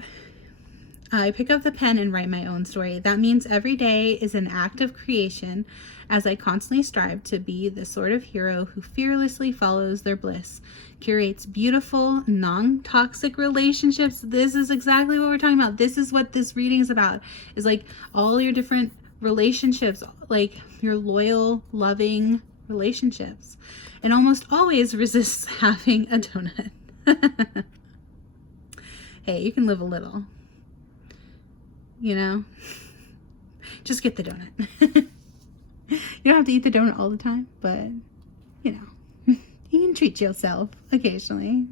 I pick up the pen and write my own story. That means every day is an act of creation as I constantly strive to be the sort of hero who fearlessly follows their bliss, curates beautiful, non-toxic relationships. This is exactly what we're talking about. This is what this reading is about, is like all your different relationships, like your loyal, loving relationships, and almost always resists having a donut. Hey, you can live a little. You know, just get the donut. You don't have to eat the donut all the time, but you know, you can treat yourself occasionally.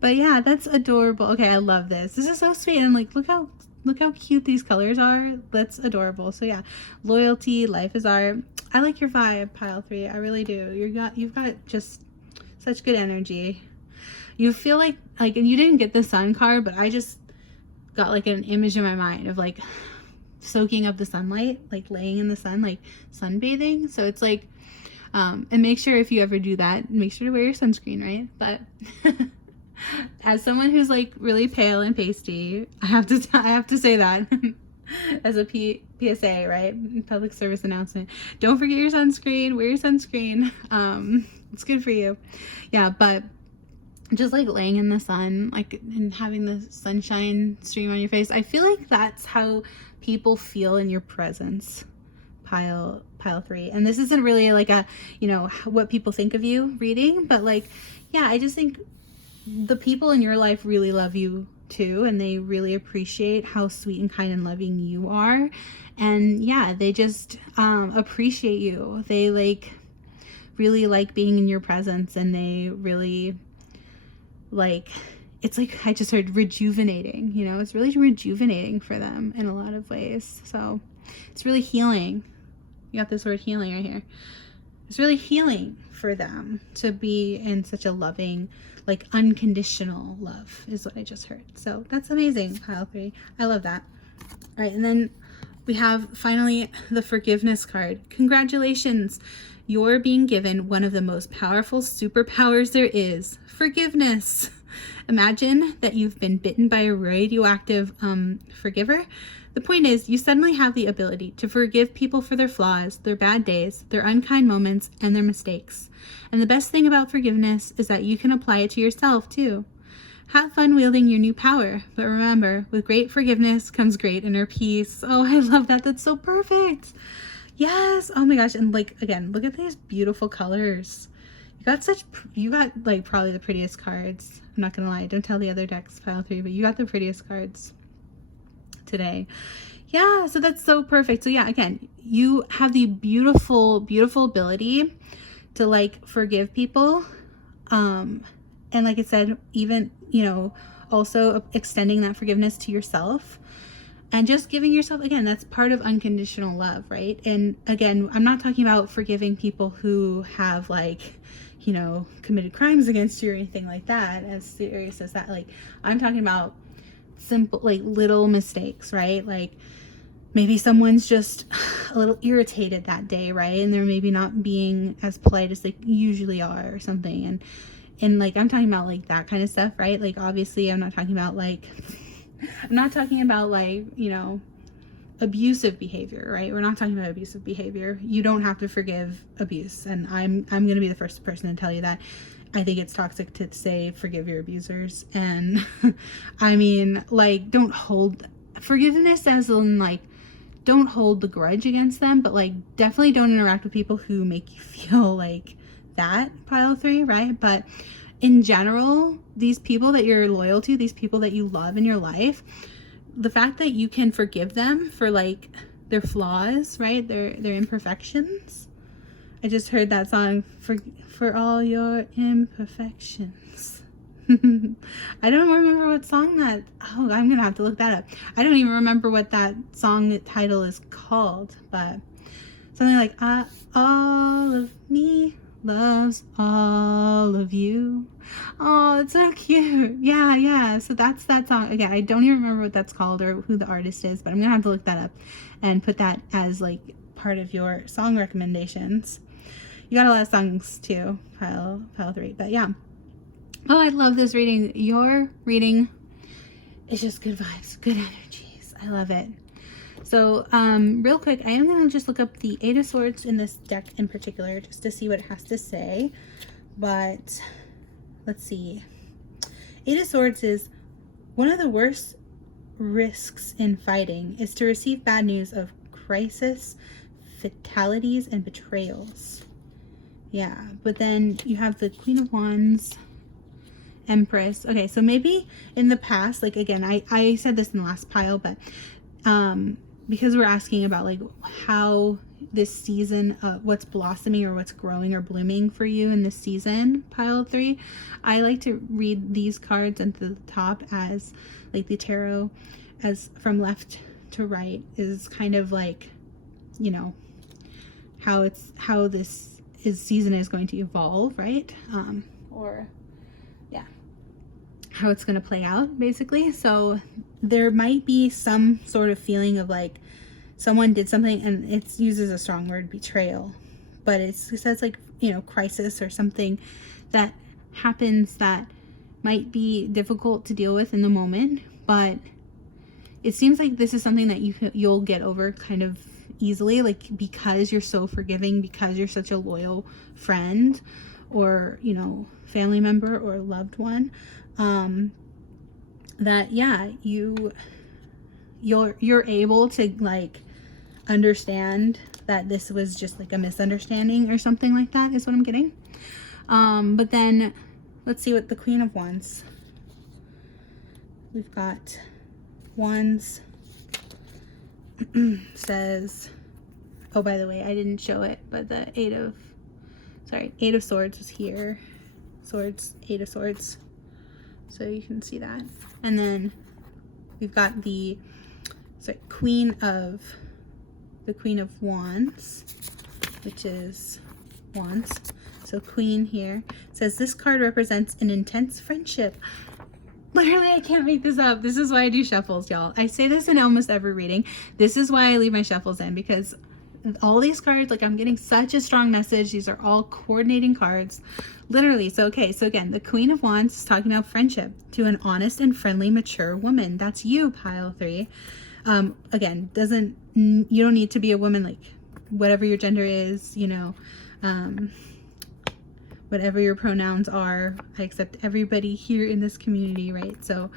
But yeah, that's adorable. Okay, I love this. This is so sweet. And like, look how cute these colors are. That's adorable. So yeah, loyalty, life is art. I like your vibe, pile 3. I really do. You've got just such good energy. You feel like, and you didn't get the sun card, but I just got like an image in my mind of like soaking up the sunlight, like laying in the sun, like sunbathing. So it's like, and make sure if you ever do that, make sure to wear your sunscreen, right? But as someone who's like really pale and pasty, I have to say that as a PSA, right? Public service announcement. Don't forget your sunscreen. Wear your sunscreen. It's good for you. Yeah, but just like laying in the sun, like, and having the sunshine stream on your face. I feel like that's how people feel in your presence, pile 3. And this isn't really like a, you know, what people think of you reading, but like, yeah, I just think the people in your life really love you too, and they really appreciate how sweet and kind and loving you are. And yeah, they just appreciate you. They like really like being in your presence, and they really like, it's like, I just heard rejuvenating, you know, it's really rejuvenating for them in a lot of ways. So it's really healing. You got this word healing right here. It's really healing for them to be in such a loving, like unconditional love is what I just heard. So that's amazing, pile 3. I love that. All right, and then we have finally the forgiveness card. Congratulations. You're being given one of the most powerful superpowers there is, forgiveness. Imagine that you've been bitten by a radioactive forgiver. The point is, you suddenly have the ability to forgive people for their flaws, their bad days, their unkind moments, and their mistakes. And the best thing about forgiveness is that you can apply it to yourself too. Have fun wielding your new power, but remember, with great forgiveness comes great inner peace. Oh, I love that. That's so perfect. Yes. Oh my gosh. And like, again, look at these beautiful colors. You got like probably the prettiest cards. I'm not gonna lie. Don't tell the other decks, pile 3, but you got the prettiest cards today. Yeah. So that's so perfect. So yeah, again, you have the beautiful, beautiful ability to like forgive people. And like I said, even, you know, also extending that forgiveness to yourself. And just giving yourself, again, that's part of unconditional love, right? And again, I'm not talking about forgiving people who have like, you know, committed crimes against you or anything like that, as serious as that. Like, I'm talking about simple, like little mistakes, right? Like maybe someone's just a little irritated that day, right? And they're maybe not being as polite as they usually are or something. And like, I'm talking about like that kind of stuff, right? Like, obviously I'm not talking about like, you know, abusive behavior, right? We're not talking about abusive behavior. You don't have to forgive abuse. And I'm going to be the first person to tell you that. I think it's toxic to say forgive your abusers. And I mean, like, don't hold forgiveness as in like, don't hold the grudge against them, but like definitely don't interact with people who make you feel like that, pile 3, right? But in general, these people that you're loyal to, these people that you love in your life, the fact that you can forgive them for like their flaws, right? Their imperfections. I just heard that song, for all your imperfections. I don't remember what song that, oh, I'm gonna have to look that up. I don't even remember what that song title is called, but something like, all of me loves all of you. Oh, it's so cute. Yeah. So that's that song. Again, I don't even remember what that's called or who the artist is, but I'm gonna have to look that up and put that as like part of your song recommendations. You got a lot of songs too, pile 3, but yeah. Oh, I love this reading. Your reading is just good vibes, good energies. I love it. So real quick, I am going to just look up the 8 of Swords in this deck in particular just to see what it has to say. But let's see. 8 of Swords is one of the worst risks in fighting is to receive bad news of crisis, fatalities, and betrayals. Yeah, but then you have the Queen of Wands, Empress. Okay, so maybe in the past, like again, I said this in the last pile, but because we're asking about like how this season, what's blossoming or what's growing or blooming for you in this season, pile 3, I like to read these cards at the top as like the tarot, as from left to right is kind of like, you know, how this season is going to evolve, right? Or yeah, how it's going to play out basically. So there might be some sort of feeling of like someone did something, and it uses a strong word, betrayal, but it says like, you know, crisis or something that happens that might be difficult to deal with in the moment, but it seems like this is something that you'll get over kind of easily, like because you're so forgiving, because you're such a loyal friend or, you know, family member or loved one, that yeah, you're able to like understand that this was just like a misunderstanding or something like that is what I'm getting. But then let's see what the Queen of Wands. We've got Wands says, oh, by the way, I didn't show it, but the 8 of Swords was here. Swords, 8 of Swords. So you can see that. And then we've got the Queen of Wands, which is Wands. So Queen here says this card represents an intense friendship. Literally, I can't make this up. This is why I do shuffles, y'all. I say this in almost every reading. This is why I leave my shuffles in, because all these cards, like I'm getting such a strong message. These are all coordinating cards. Literally. So, okay. So again, the Queen of Wands is talking about friendship to an honest and friendly, mature woman. That's you, pile 3. Again, you don't need to be a woman, like whatever your gender is, you know, whatever your pronouns are. I accept everybody here in this community, right? So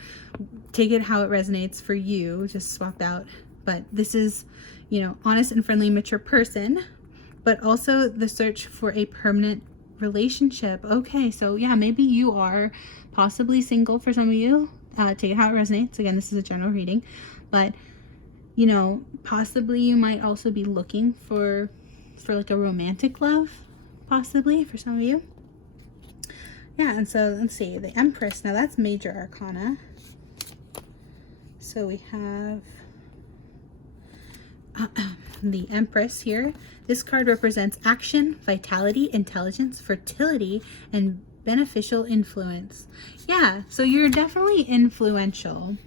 take it how it resonates for you, just swap out. But this is, you know, honest and friendly, mature person, but also the search for a permanent relationship. Okay, so yeah, maybe you are possibly single for some of you. Take it how it resonates. Again, this is a general reading, but you know, possibly you might also be looking for like a romantic love, possibly for some of you. Yeah, and so let's see, the Empress. Now that's major arcana. So we have the Empress here. This card represents action, vitality, intelligence, fertility, and beneficial influence. Yeah, so you're definitely influential,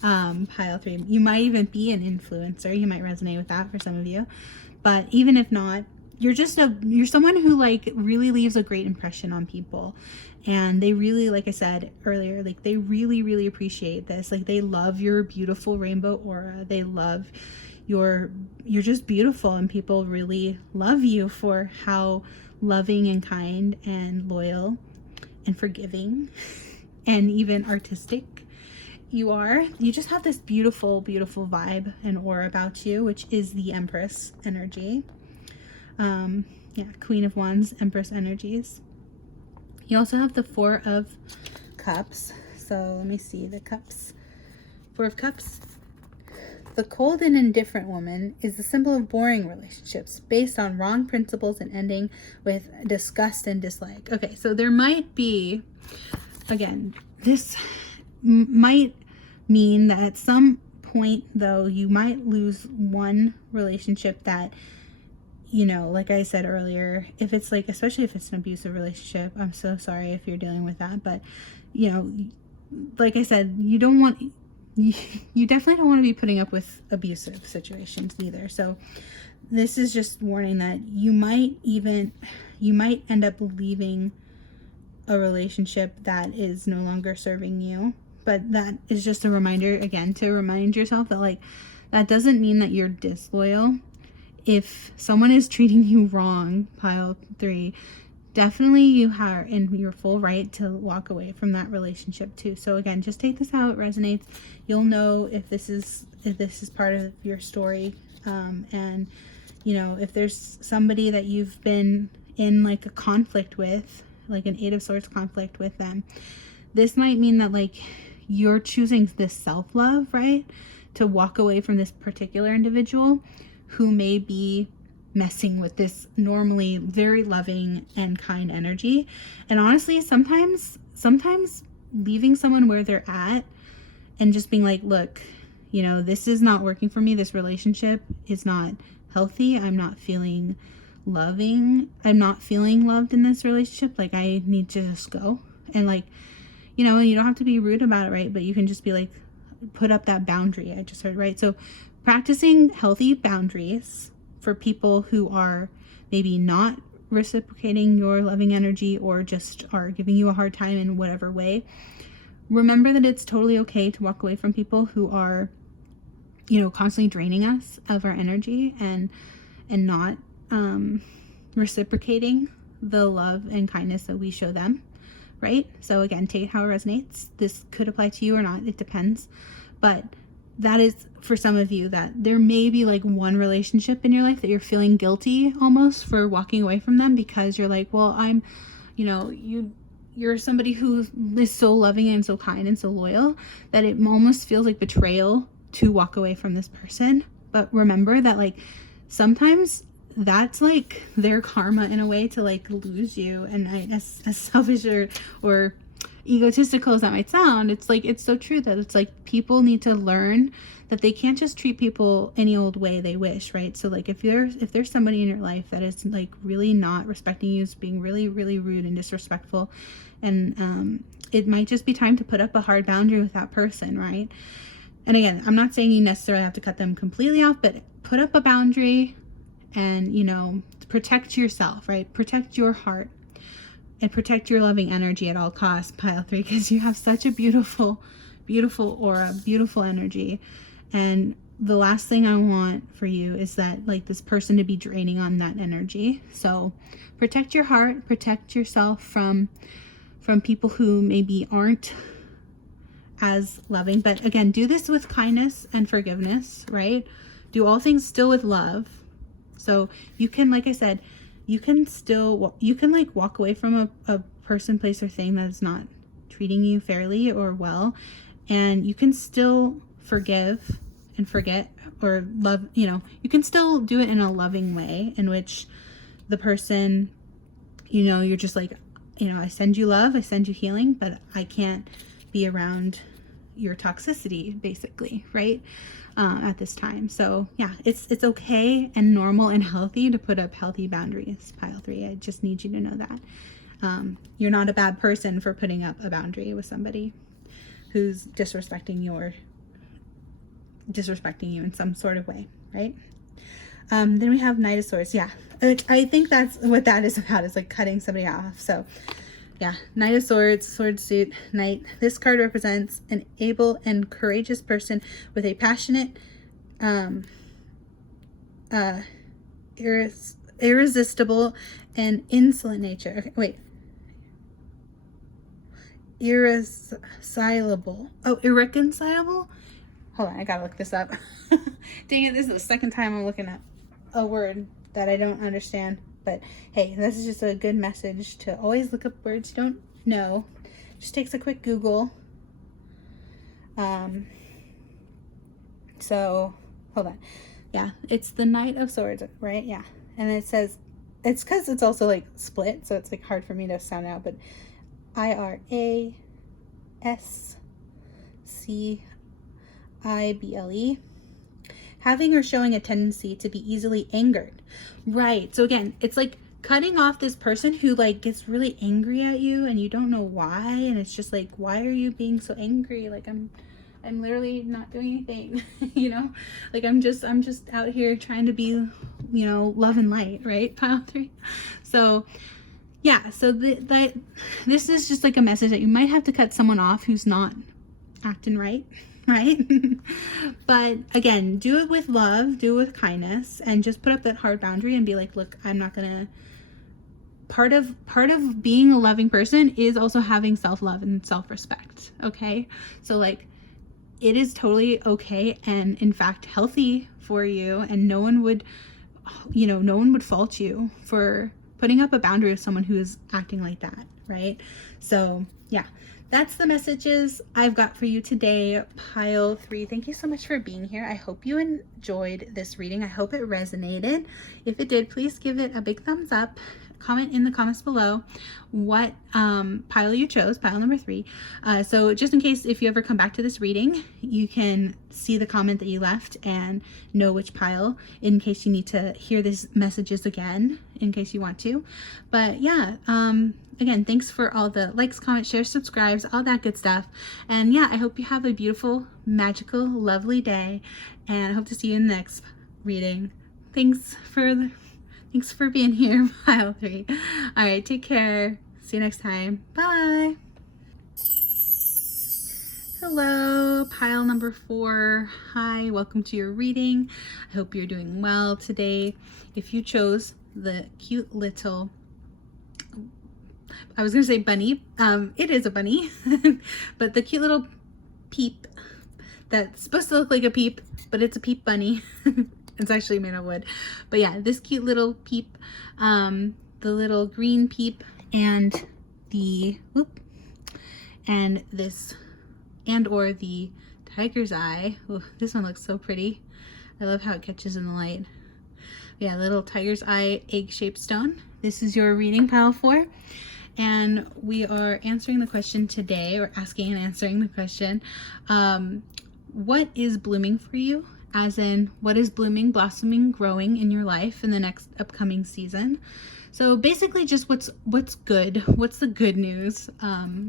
pile 3. You might even be an influencer. You might resonate with that for some of you. But even if not, you're someone who like really leaves a great impression on people, and they really, like I said earlier, like they really appreciate this. Like they love your beautiful rainbow aura. They love you're just beautiful, and people really love you for how loving and kind and loyal and forgiving and even artistic you are. You just have this beautiful vibe and aura about you, which is the Empress energy. Yeah, Queen of Wands, Empress energies. You also have the 4 of Cups. So let me see the cups. 4 of Cups. The cold and indifferent woman is the symbol of boring relationships based on wrong principles and ending with disgust and dislike. Okay, so there might be, again, this might mean that at some point, though, you might lose one relationship that, you know, like I said earlier, if it's like, especially if it's an abusive relationship, I'm so sorry if you're dealing with that, but, you know, like I said, you definitely don't want to be putting up with abusive situations either. So this is just warning that you might end up leaving a relationship that is no longer serving you. But that is just a reminder, again, to remind yourself that, like, that doesn't mean that you're disloyal. If someone is treating you wrong, pile 3, definitely you are in your full right to walk away from that relationship too. So again, just take this how it resonates. You'll know if this is part of your story, and you know, if there's somebody that you've been in like a conflict with, like an 8 of Swords conflict with them, this might mean that like you're choosing this self-love, right, to walk away from this particular individual who may be messing with this normally very loving and kind energy. And honestly, sometimes leaving someone where they're at and just being like, look, you know, this is not working for me. This relationship is not healthy. I'm not feeling loving. I'm not feeling loved in this relationship. Like, I need to just go. And like, you know, you don't have to be rude about it, right? But you can just be like, put up that boundary I just heard, right? So practicing healthy boundaries for people who are maybe not reciprocating your loving energy or just are giving you a hard time in whatever way. Remember that it's totally okay to walk away from people who are, you know, constantly draining us of our energy and not reciprocating the love and kindness that we show them, right? So again, take it how it resonates. This could apply to you or not, it depends. But that is for some of you that there may be like one relationship in your life that you're feeling guilty almost for walking away from them, because you're like, well, I'm, you know, you're somebody who is so loving and so kind and so loyal that it almost feels like betrayal to walk away from this person. But remember that like sometimes that's like their karma in a way to like lose you. And as selfish or egotistical as that might sound, it's like, it's so true that it's like people need to learn that they can't just treat people any old way they wish, right? So like if there's somebody in your life that is like really not respecting you, is being really, really rude and disrespectful, and it might just be time to put up a hard boundary with that person, right? And again, I'm not saying you necessarily have to cut them completely off, but put up a boundary and, you know, protect yourself, right? Protect your heart and protect your loving energy at all costs, pile 3, because you have such a beautiful, beautiful aura, beautiful energy. And the last thing I want for you is that like this person to be draining on that energy. So protect your heart, protect yourself from people who maybe aren't as loving. But again, do this with kindness and forgiveness, right? Do all things still with love. So you can, like I said, you can like walk away from a person, place, or thing that is not treating you fairly or well, and you can still forgive and forget or love. You know, you can still do it in a loving way in which the person, you know, you're just like, you know, I send you love, I send you healing, but I can't be around your toxicity, basically, right? At this time. So yeah, it's okay and normal and healthy to put up healthy boundaries, pile 3. I just need you to know that you're not a bad person for putting up a boundary with somebody who's disrespecting you in some sort of way, right? Then we have Knight of Swords. Yeah, I think that's what that is about, is like cutting somebody off. So yeah, Knight of Swords, sword suit, knight. This card represents an able and courageous person with a passionate, irresistible and insolent nature. Okay, wait. Irreconcilable. Oh, irreconcilable? Hold on, I gotta look this up. Dang it, this is the second time I'm looking at a word that I don't understand. But hey, this is just a good message to always look up words you don't know. Just takes a quick Google. So hold on. Yeah, it's the Knight of Swords, right? Yeah. And it says, it's because it's also like split, so it's like hard for me to sound out, but IRASCIBLE. Having or showing a tendency to be easily angered. Right. So again, it's like cutting off this person who like gets really angry at you and you don't know why, and it's just like, why are you being so angry? Like I'm literally not doing anything, you know? Like I'm just out here trying to be, you know, love and light, right? Pile 3. So yeah, so this is just like a message that you might have to cut someone off who's not acting right. Right? But again, do it with love, do it with kindness, and just put up that hard boundary and be like, look, I'm not gonna. Part of being a loving person is also having self-love and self-respect. Okay, so like, it is totally okay and in fact healthy for you, and no one would, you know, no one would fault you for putting up a boundary with someone who is acting like that, right? So yeah, that's the messages I've got for you today, pile 3. Thank you so much for being here. I hope you enjoyed this reading. I hope it resonated. If it did, please give it a big thumbs up. Comment in the comments below what pile you chose, pile number 3. So just in case, if you ever come back to this reading, you can see the comment that you left and know which pile, in case you need to hear these messages again, in case you want to. But yeah, again, thanks for all the likes, comments, shares, subscribes, all that good stuff. And yeah, I hope you have a beautiful, magical, lovely day, and I hope to see you in the next reading. Thanks for being here, pile 3. All right, take care. See you next time. Bye. Hello, pile number 4. Hi, welcome to your reading. I hope you're doing well today. If you chose the cute little, I was gonna say bunny, it is a bunny, but the cute little peep that's supposed to look like a peep, but it's a peep bunny. It's actually made of wood. But yeah, this cute little peep, the little green peep, and the, and this, and or the tiger's eye. Ooh, this one looks so pretty. I love how it catches in the light. Yeah, little tiger's eye egg-shaped stone. This is your reading, pile 4. And we are answering the question today, or asking and answering the question, what is blooming for you? As in, what is blooming, blossoming, growing in your life in the next upcoming season? So basically just what's good, what's the good news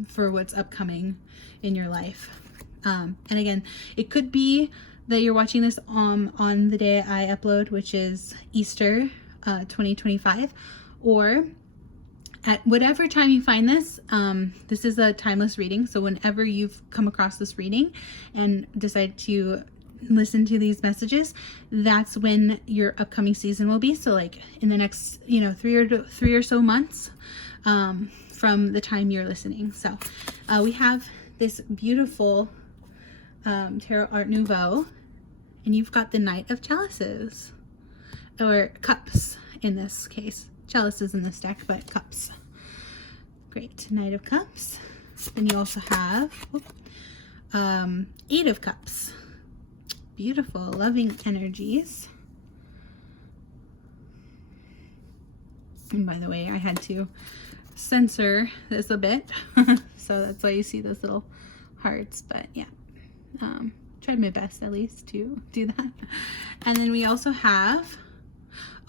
for what's upcoming in your life. And again, it could be that you're watching this on the day I upload, which is Easter 2025, or at whatever time you find this. This is a timeless reading, so whenever you've come across this reading and decide to listen to these messages, that's when your upcoming season will be. So like in the next, you know, three or so months from the time you're listening. So we have this beautiful Tarot Art Nouveau, and you've got the Knight of Chalices, or Cups in this case. Chalices in this deck, but cups. Great, Knight of Cups. Then you also have 8 of Cups. Beautiful, loving energies. And by the way, I had to censor this a bit, so that's why you see those little hearts. But yeah, tried my best at least to do that. And then we also have,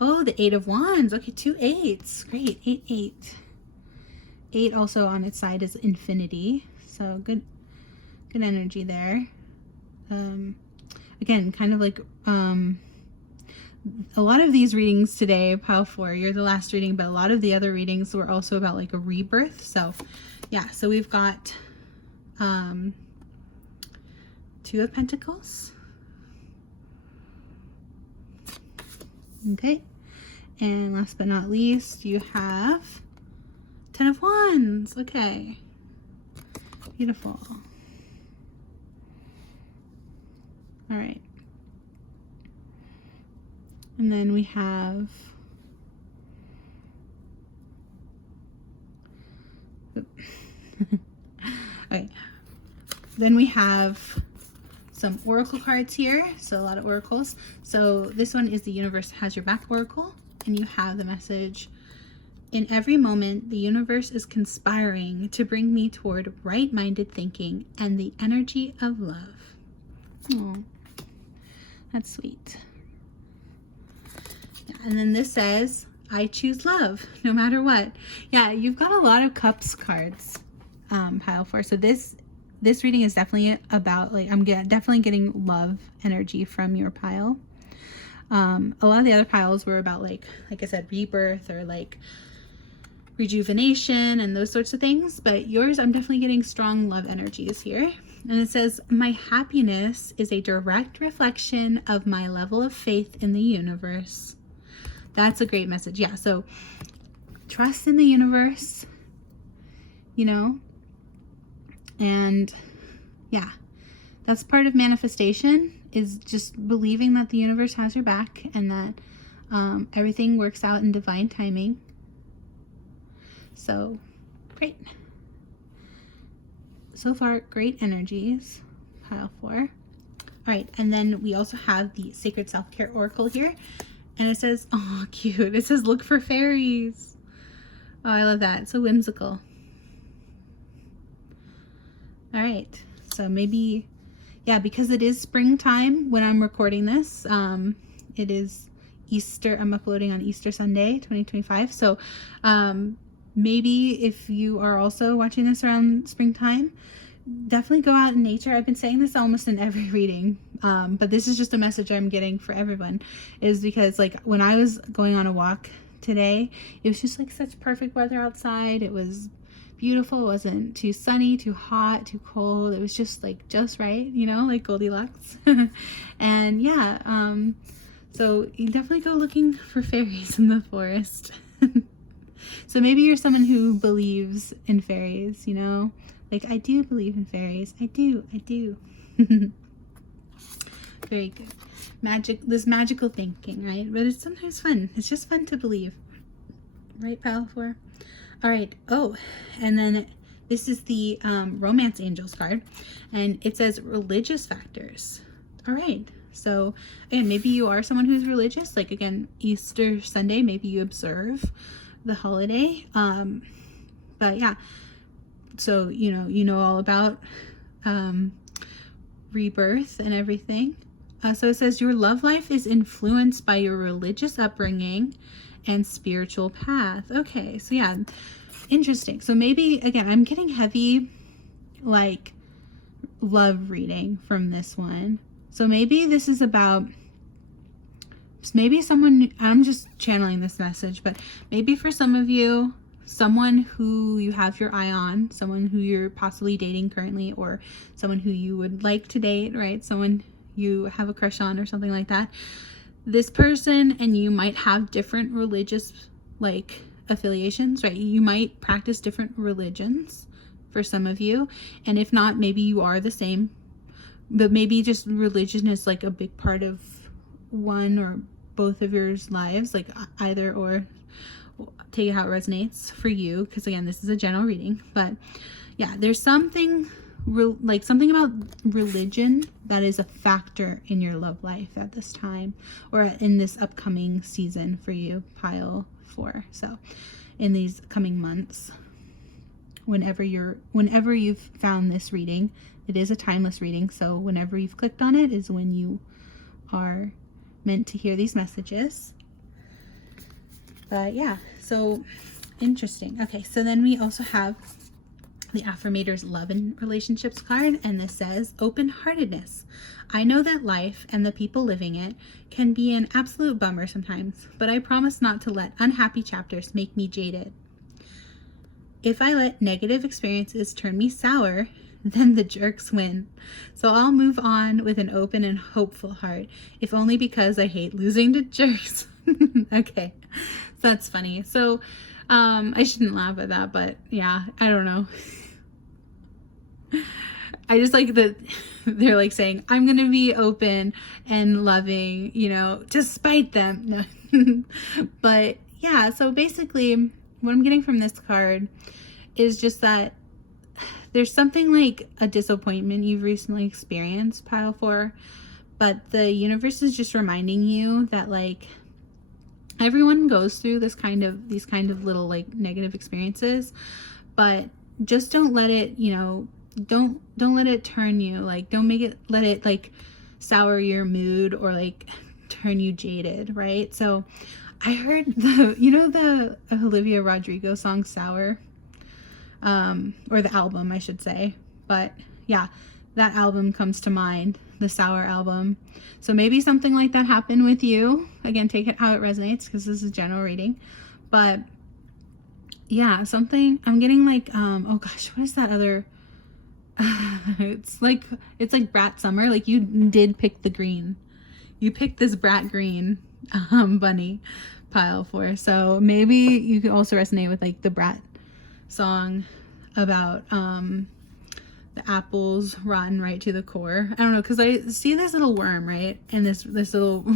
oh, the 8 of Wands. Okay, 2 8s. Great, 8 8. 8 also on its side is infinity, so good energy there. Again, kind of like a lot of these readings today, pile 4, you're the last reading, but a lot of the other readings were also about like a rebirth. So yeah, so we've got 2 of Pentacles. Okay, and last but not least, you have 10 of Wands. Okay, beautiful. All right, and then we have okay, then we have some oracle cards here. So a lot of oracles. So this one is the Universe Has Your Back Oracle. And you have the message: in every moment, the universe is conspiring to bring me toward right-minded thinking and the energy of love. Oh, that's sweet. Yeah, and then this says, I choose love no matter what. Yeah, you've got a lot of Cups cards, pile 4. So this reading is definitely about, like, I'm definitely getting love energy from your pile. A lot of the other piles were about, like I said, rebirth or like rejuvenation and those sorts of things. But yours, I'm definitely getting strong love energies here. And it says, my happiness is a direct reflection of my level of faith in the universe. That's a great message. Yeah, so trust in the universe, you know, and yeah, that's part of manifestation, is just believing that the universe has your back and that everything works out in divine timing. So great. So far, great energies, pile 4. All right, and then we also have the Sacred Self-Care Oracle here. And it says, oh, cute. It says, look for fairies. Oh, I love that. It's so whimsical. All right. So maybe, yeah, because it is springtime when I'm recording this. It is Easter. I'm uploading on Easter Sunday, 2025. So maybe if you are also watching this around springtime, definitely go out in nature. I've been saying this almost in every reading, but this is just a message I'm getting for everyone, is because, like, when I was going on a walk today, it was just like such perfect weather outside. It was beautiful. It wasn't too sunny, too hot, too cold. It was just like just right, you know, like Goldilocks. And yeah, so you definitely go looking for fairies in the forest. So maybe you're someone who believes in fairies, you know, like, I do believe in fairies. I do. Very good. This magical thinking, right? But it's sometimes fun. It's just fun to believe. Right, pile 4? All right. Oh, and then this is the Romance Angels card. And it says religious factors. All right. So, again, maybe you are someone who's religious. Like, again, Easter Sunday, maybe you observe the holiday. But, yeah. So, you know all about rebirth and everything. So it says your love life is influenced by your religious upbringing and spiritual path. Okay, so yeah, interesting. So maybe, again, I'm getting heavy, like, love reading from this one. So maybe this is about, maybe someone, I'm just channeling this message, but maybe for some of you, someone who you have your eye on, someone who you're possibly dating currently, or someone who you would like to date, right? Someone you have a crush on or something like that. This person and you might have different religious, like, affiliations, right? You might practice different religions for some of you. And if not, maybe you are the same. But maybe just religion is, like, a big part of one or both of your lives, like either or. Take it how it resonates for you, because again, this is a general reading. But yeah, there's something something about religion that is a factor in your love life at this time, or in this upcoming season for you, pile 4. So in these coming months, whenever you've found this reading, it is a timeless reading, so whenever you've clicked on it is when you are meant to hear these messages. But yeah, so interesting. Okay, so then we also have the Affirmators Love and Relationships card, and this says open-heartedness. I know that life and the people living it can be an absolute bummer sometimes, but I promise not to let unhappy chapters make me jaded. If I let negative experiences turn me sour, then the jerks win. So I'll move on with an open and hopeful heart, if only because I hate losing to jerks. Okay, so that's funny. So I shouldn't laugh at that, but yeah, I don't know. I just like that they're like saying, I'm gonna be open and loving, you know, despite them. No. But yeah, so basically what I'm getting from this card is just that there's something like a disappointment you've recently experienced, pile 4, but the universe is just reminding you that like everyone goes through these kind of little like negative experiences, but just don't let it, you know, don't let it turn you, like don't let it like sour your mood or like turn you jaded, right? So I heard the Olivia Rodrigo song Sour, or the album I should say, but yeah, that album comes to mind, the Sour album. So maybe something like that happened with you. Again, take it how it resonates because this is general reading, but yeah, something I'm getting like oh gosh, what is that other it's like Brat Summer. Like you did pick the green, you picked this Brat green bunny, pile 4. So maybe you could also resonate with like the Brat song about the apples rotten right to the core. I don't know, because I see this little worm right in this little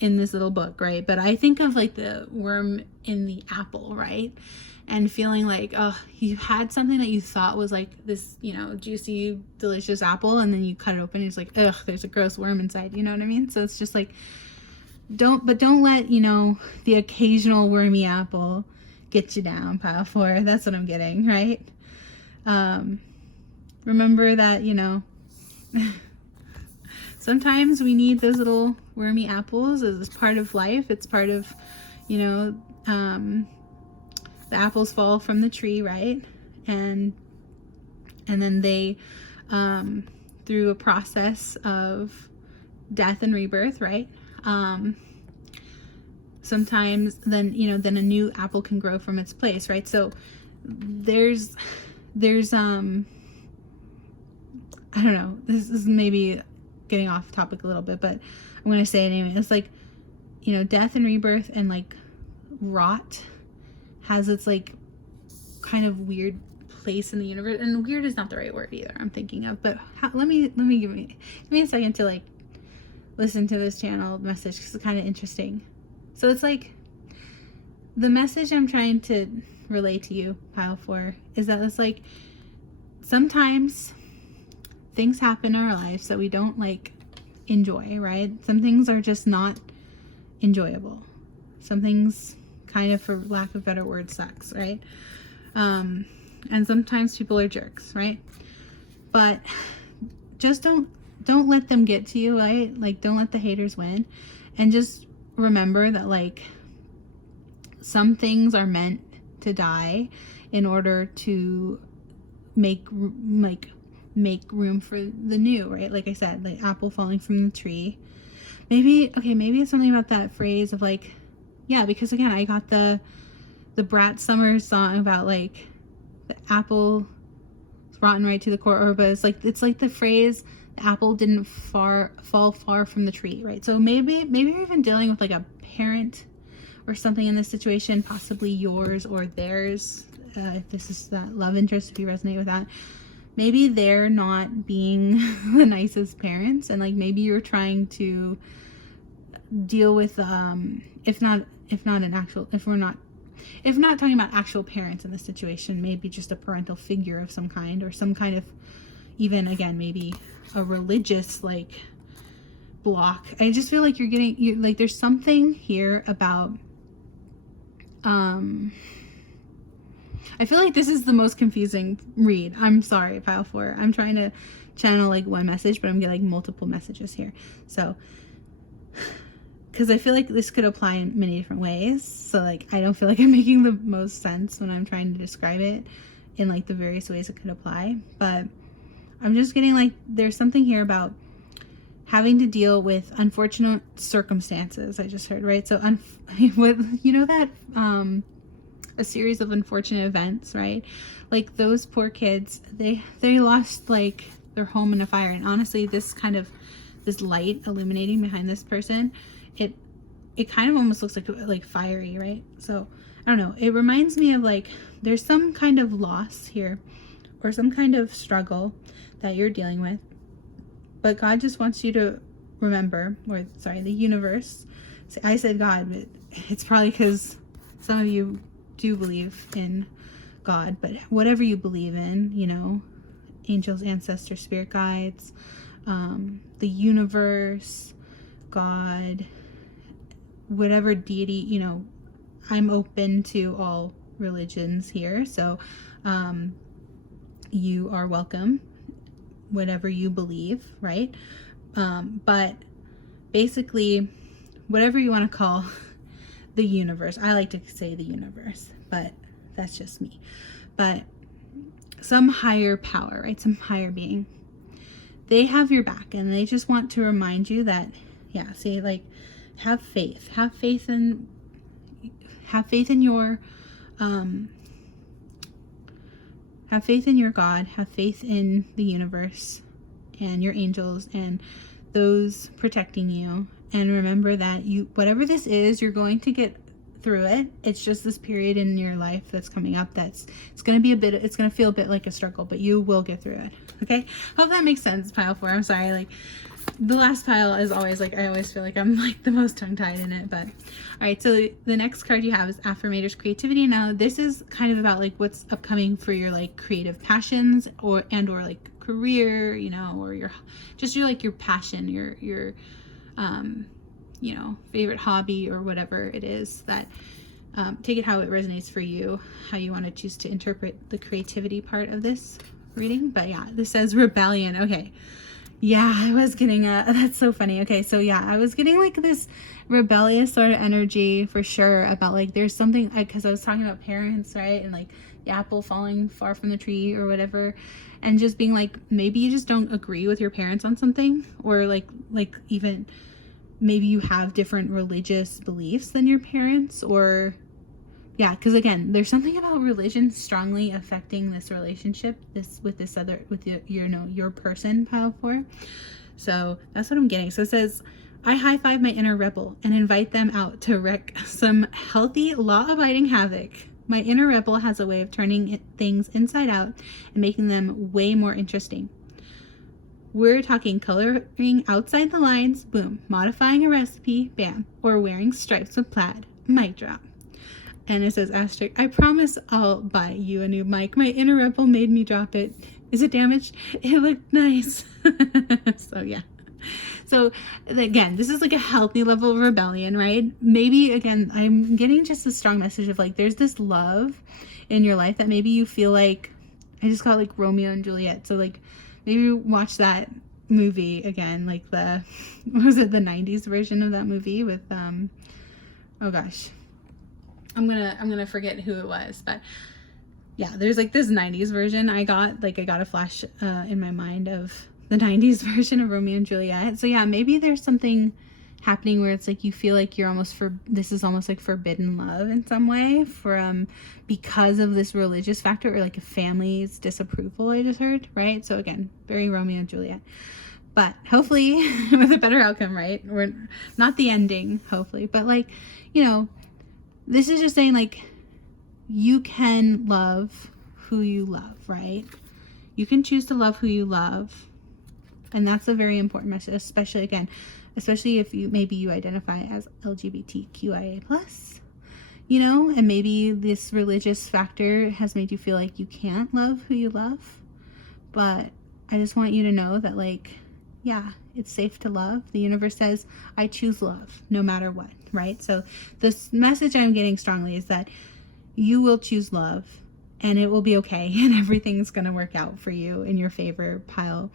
in this little book, right? But I think of like the worm in the apple, right? And feeling like, oh, you had something that you thought was like this, you know, juicy, delicious apple, and then you cut it open and it's like, ugh, there's a gross worm inside, you know what I mean? So it's just like, don't let, you know, the occasional wormy apple get you down, pile 4. That's what I'm getting, right? Remember that, you know, sometimes we need those little wormy apples as part of life. It's part of, you know, the apples fall from the tree, right? And then they, through a process of death and rebirth, right? Sometimes then, you know, then a new apple can grow from its place, right? So there's I don't know, this is maybe getting off topic a little bit, but I'm going to say it anyway. It's like, you know, death and rebirth and like rot has its like kind of weird place in the universe, and weird is not the right word either I'm thinking of, but let me give me a second to like listen to this channel message because it's kind of interesting. So it's like the message I'm trying to relay to you, pile 4, is that it's like sometimes things happen in our lives that we don't like enjoy, right? Some things are just not enjoyable. Some things kind of, for lack of better word, sucks, right? And sometimes people are jerks, right? But just don't let them get to you, right? Like don't let the haters win, and just remember that like some things are meant to die in order to make room for the new, right? Like I said, like apple falling from the tree. Maybe it's something about that phrase of like, yeah, because again, I got the Brat Summer song about like the apple rotten right to the core, but it's like the phrase, the apple didn't fall far from the tree, right? So maybe you're even dealing with like a parent or something in this situation, possibly yours or theirs, if this is that love interest, if you resonate with that. If they're not being the nicest parents, and like maybe you're trying to deal with if we're not talking about actual parents in this situation, maybe just a parental figure of some kind, or some kind of, even again maybe a religious like block. I just feel like you're like there's something here about I feel like this is the most confusing read. I'm sorry, pile 4. I'm trying to channel like one message, but I'm getting like multiple messages here. So, because I feel like this could apply in many different ways. So like, I don't feel like I'm making the most sense when I'm trying to describe it in like the various ways it could apply. But I'm just getting like, there's something here about having to deal with unfortunate circumstances. I just heard, right? So with, you know, that, a series of unfortunate events, right? Like those poor kids, they lost like their home in a fire. And honestly, this light illuminating behind this person, it kind of almost looks like fiery, right? So I don't know, it reminds me of like there's some kind of loss here or some kind of struggle that you're dealing with, but God just wants you to remember, or sorry, the universe, I said God, but it's probably because some of you do believe in God, but whatever you believe in, you know, angels, ancestors, spirit guides, the universe, God, whatever deity, you know, I'm open to all religions here. So you are welcome, whatever you believe, right? But basically, whatever you want to call the universe, I like to say the universe, but that's just me. But some higher power, right? Some higher being, they have your back, and they just want to remind you that, yeah, see, like, have faith in your have faith in your God, have faith in the universe and your angels and those protecting you. And remember that you, whatever this is, you're going to get through it. It's just this period in your life that's coming up it's going to feel a bit like a struggle, but you will get through it. Okay, hope that makes sense, pile 4. I'm sorry, like, the last pile is always like, I always feel like I'm like the most tongue-tied in it. But all right, so the next card you have is Affirmators Creativity. Now this is kind of about like what's upcoming for your like creative passions or like career, you know, or your passion, your you know, favorite hobby or whatever it is that take it how it resonates for you, how you want to choose to interpret the creativity part of this reading. But yeah, this says rebellion. Okay, yeah, I was getting that's so funny. Okay, so yeah, I was getting like this rebellious sort of energy for sure about like there's something, because I was talking about parents, right, and like the apple falling far from the tree or whatever, and just being like, maybe you just don't agree with your parents on something, or like even maybe you have different religious beliefs than your parents, or yeah, because again, there's something about religion strongly affecting this relationship, with your person, pile 4. So that's what I'm getting. So it says, I high five my inner rebel and invite them out to wreak some healthy, law-abiding havoc. My inner rebel has a way of turning things inside out and making them way more interesting. We're talking coloring outside the lines, boom, modifying a recipe, bam, or wearing stripes with plaid, mic drop. And it says, asterisk, I promise I'll buy you a new mic. My inner rebel made me drop it. Is it damaged? It looked nice. So yeah. So again, this is like a healthy level of rebellion, right? Maybe again, I'm getting just a strong message of like, there's this love in your life that maybe you feel like, I just got like Romeo and Juliet. So like, maybe watch that movie again, like the 90s version of that movie with, oh gosh, I'm gonna forget who it was, but yeah, there's like this 90s version I got a flash in my mind of the 90s version of Romeo and Juliet. So yeah, maybe there's something happening where it's like you feel like you're this is almost like forbidden love in some way because of this religious factor, or like a family's disapproval, I just heard, right? So again, very Romeo and Juliet, but hopefully with a better outcome, right? We're not the ending, hopefully, but like, you know, this is just saying like, you can love who you love, right? You can choose to love who you love. And that's a very important message, especially if maybe you identify as LGBTQIA+, you know, and maybe this religious factor has made you feel like you can't love who you love. But I just want you to know that, like, yeah, it's safe to love. The universe says, I choose love no matter what, right? So this message I'm getting strongly is that you will choose love and it will be okay, and everything's going to work out for you in your favor, pile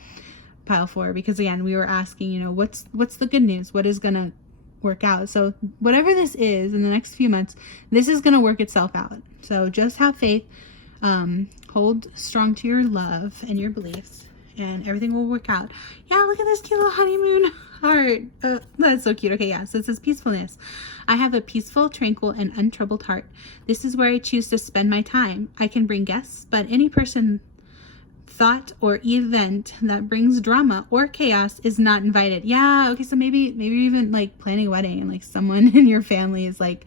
4, because again, we were asking, you know, what's the good news? What is going to work out? So whatever this is in the next few months, this is going to work itself out. So just have faith, hold strong to your love and your beliefs, and everything will work out. Yeah, look at this cute little honeymoon heart. That's so cute. Okay, yeah, so it says peacefulness. I have a peaceful, tranquil, and untroubled heart. This is where I choose to spend my time. I can bring guests, but any person, thought, or event that brings drama or chaos is not invited. Yeah, okay, so maybe even like planning a wedding and like someone in your family is like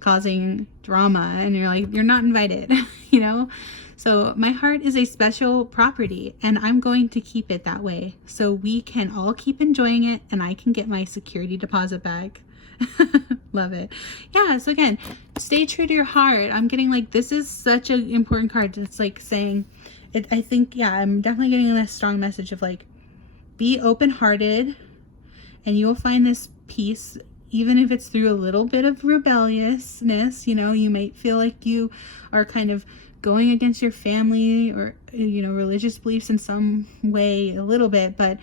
causing drama and you're like, you're not invited, you know? So my heart is a special property and I'm going to keep it that way so we can all keep enjoying it and I can get my security deposit back. Love it. Yeah, so again, stay true to your heart. I'm getting like, this is such an important card. It's like saying, I think, yeah, I'm definitely getting a strong message of like, be open-hearted and you will find this peace, even if it's through a little bit of rebelliousness. You know, you might feel like you are kind of going against your family or, you know, religious beliefs in some way a little bit, but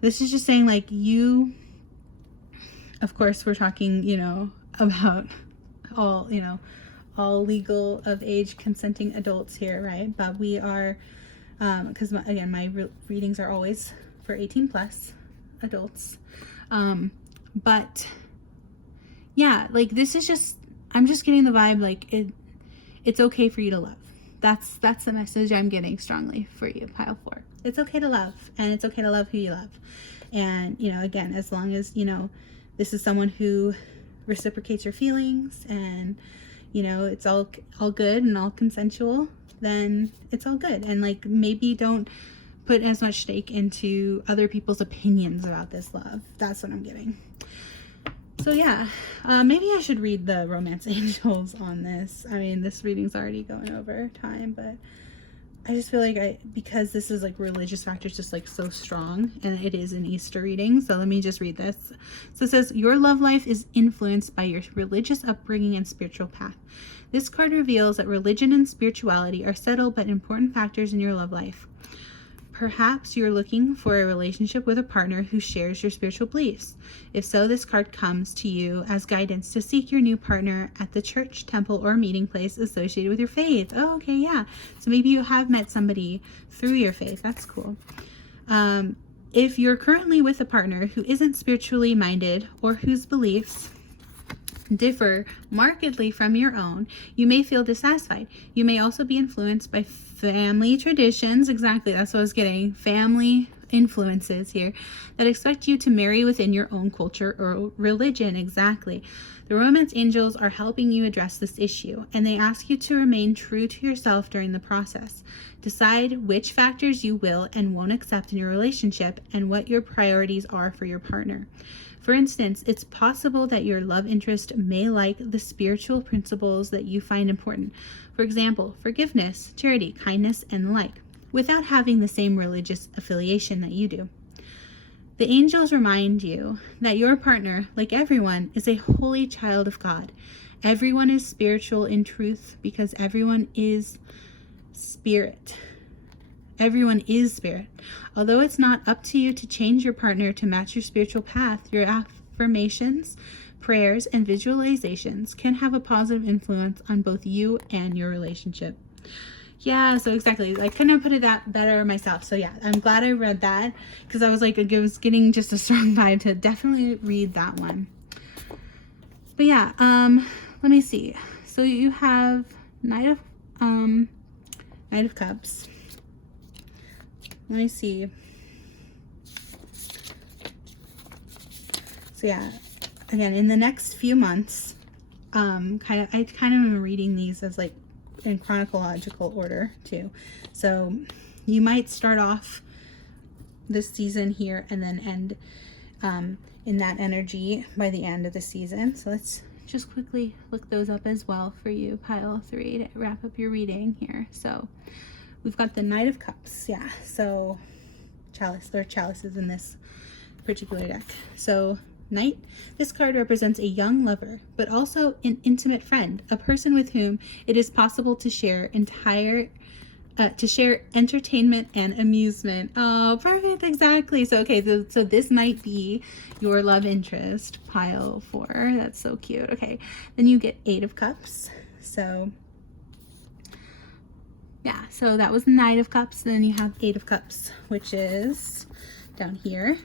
this is just saying like you, of course, we're talking, you know, about all, you know, all legal of age consenting adults here, right? But we are, because again, my readings are always for 18 plus adults. But yeah, like this is just, I'm just getting the vibe like it's okay for you to love. That's the message I'm getting strongly for you, pile 4. It's okay to love, and it's okay to love who you love. And, you know, again, as long as, you know, this is someone who reciprocates your feelings and, you know, it's all good and all consensual, then it's all good. And like, maybe don't put as much stake into other people's opinions about this love. That's what I'm getting. So yeah, maybe I should read the romance angels on this. I mean, this reading's already going over time, but I just feel like because this is like religious factors just like so strong, and it is an Easter reading. So let me just read this. So it says, your love life is influenced by your religious upbringing and spiritual path. This card reveals that religion and spirituality are subtle but important factors in your love life. Perhaps you're looking for a relationship with a partner who shares your spiritual beliefs. If so, this card comes to you as guidance to seek your new partner at the church, temple, or meeting place associated with your faith. Oh, okay, yeah. So maybe you have met somebody through your faith. That's cool. If you're currently with a partner who isn't spiritually minded or whose beliefs differ markedly from your own, you may feel dissatisfied. You may also be influenced by family traditions. Exactly, that's what I was getting. Family influences here that expect you to marry within your own culture or religion. Exactly. The romance angels are helping you address this issue, and they ask you to remain true to yourself during the process. Decide which factors you will and won't accept in your relationship and what your priorities are for your partner. For instance, it's possible that your love interest may like the spiritual principles that you find important. For example, forgiveness, charity, kindness, and the like, without having the same religious affiliation that you do. The angels remind you that your partner, like everyone, is a holy child of God. Everyone is spiritual in truth because everyone is spirit. Everyone is spirit. Although it's not up to you to change your partner to match your spiritual path, your affirmations, prayers, and visualizations can have a positive influence on both you and your relationship. Yeah, so exactly. I couldn't have put it that better myself. So yeah, I'm glad I read that because I was like, it was getting just a strong vibe to definitely read that one. But yeah, let me see. So you have Knight of Cups. Let me see. So yeah, again, in the next few months, I kind of am reading these as like in chronological order too. So you might start off this season here and then end in that energy by the end of the season. So let's just quickly look those up as well for you, pile 3, to wrap up your reading here. So we've got the Knight of Cups. Yeah, so chalice. There are chalices in this particular deck. So Knight, this card represents a young lover, but also an intimate friend, a person with whom it is possible to share entertainment and amusement. Oh, perfect, exactly. So okay, so this might be your love interest, pile 4. That's so cute. Okay, then you get 8 of Cups. So yeah, so that was Knight of Cups. Then you have 8 of Cups, which is down here.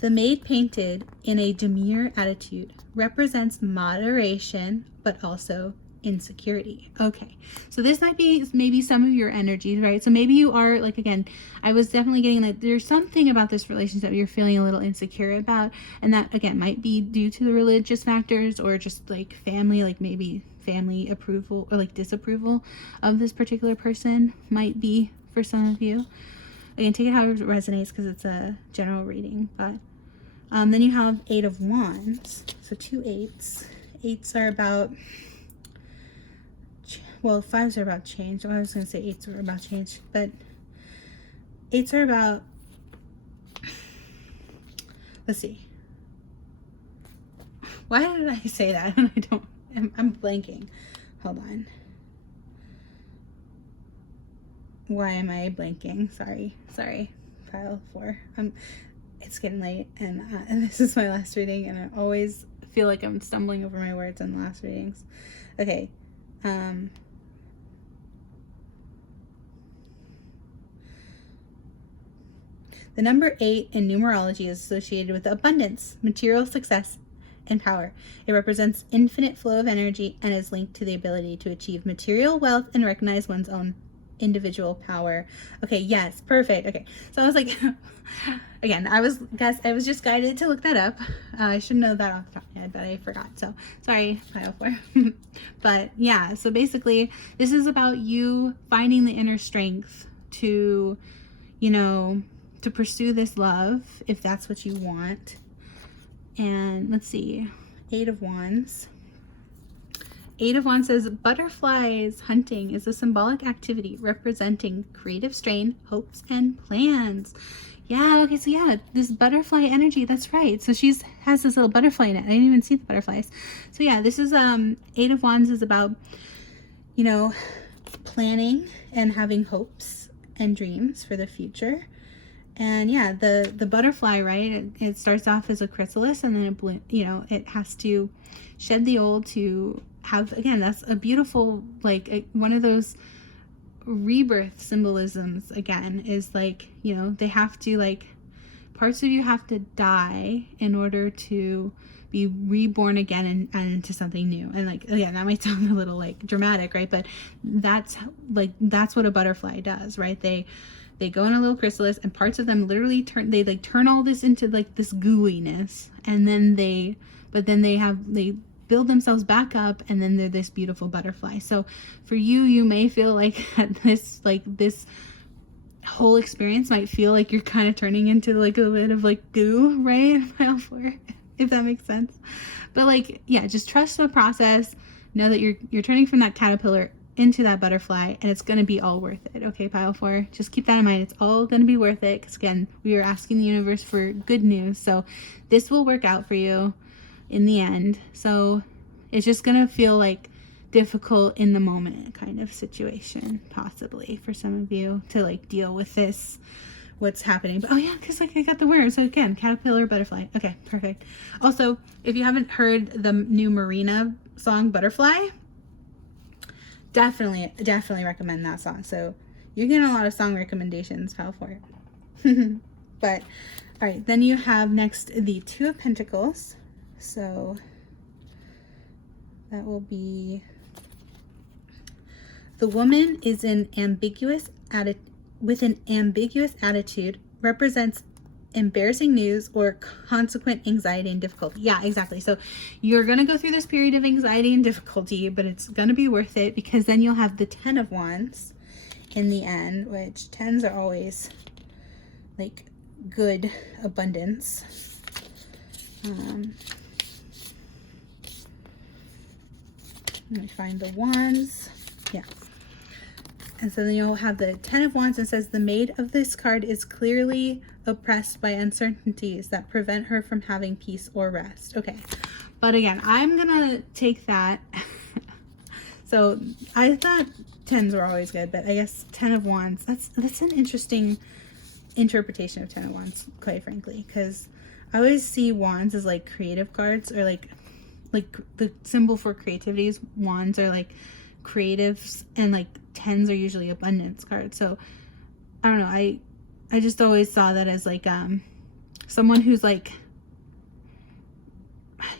The maid painted in a demure attitude represents moderation, but also insecurity. Okay, so this might be maybe some of your energies, right? So maybe you are like, again, I was definitely getting like there's something about this relationship you're feeling a little insecure about, and that again might be due to the religious factors or just like family, like maybe family approval or like disapproval of this particular person might be for some of you. Again, take it however it resonates because it's a general reading, but Then you have 8 of Wands, so 2 8s. 8s are about, well, 5s are about change. I was going to say 8s are about change, but 8s are about, let's see. Why did I say that? I'm blanking. Hold on. Why am I blanking? Sorry. Pile 4. It's getting late, and this is my last reading, and I always feel like I'm stumbling over my words on the last readings. Okay. The number 8 in numerology is associated with abundance, material success, and power. It represents infinite flow of energy and is linked to the ability to achieve material wealth and recognize one's own individual power. Okay, yes, perfect. Okay, so I was like, again, I was just guided to look that up. I should know that off the top of my head, but I forgot. So sorry, pile 4. But yeah, so basically, this is about you finding the inner strength to, you know, to pursue this love if that's what you want. And let's see, 8 of Wands. 8 of Wands says, butterflies hunting is a symbolic activity representing creative strain, hopes, and plans. Yeah, okay, so yeah, this butterfly energy, that's right. So she has this little butterfly in it. I didn't even see the butterflies. So yeah, this is, 8 of Wands is about, you know, planning and having hopes and dreams for the future. And yeah, the butterfly, right, it starts off as a chrysalis, and then it has to shed the old to have, again, that's a beautiful, like, one of those rebirth symbolisms, again, is like, you know, they have to, like, parts of you have to die in order to be reborn again and into something new. And like, again, that might sound a little like dramatic, right? But that's what a butterfly does, right? They go in a little chrysalis, and parts of them literally turn all this into like this gooiness, and then they build themselves back up, and then they're this beautiful butterfly. So for you may feel like this whole experience might feel like you're kind of turning into like a bit of like goo, right? If that makes sense. But like, yeah, just trust the process. Know that you're turning from that caterpillar into that butterfly, and it's going to be all worth it. Okay, pile 4, just keep that in mind. It's all going to be worth it, because again, we are asking the universe for good news. So this will work out for you in the end. So it's just going to feel like difficult in the moment kind of situation, possibly for some of you, to like deal with this, what's happening. But oh yeah, because like I got the word. So again, caterpillar, butterfly. Okay, perfect. Also, if you haven't heard the new MARINA song Butterfly, definitely recommend that song. So you're getting a lot of song recommendations, pile 4. But all right, then you have next the 2 of Pentacles. So that will be, the woman is with an ambiguous attitude, represents embarrassing news or consequent anxiety and difficulty. Yeah, exactly. So you're going to go through this period of anxiety and difficulty, but it's going to be worth it, because then you'll have the 10 of Wands in the end, which 10s are always like good abundance. Let me find the Wands. Yeah. And so then you'll have the 10 of Wands, and says the maid of this card is clearly oppressed by uncertainties that prevent her from having peace or rest. Okay. But again, I'm going to take that. So I thought 10s were always good, but I guess 10 of Wands, that's an interesting interpretation of 10 of Wands, quite frankly, because I always see Wands as like creative cards, or like the symbol for creativity is Wands are like creatives, and like 10s are usually abundance cards. So I don't know, I just always saw that as like someone who's like,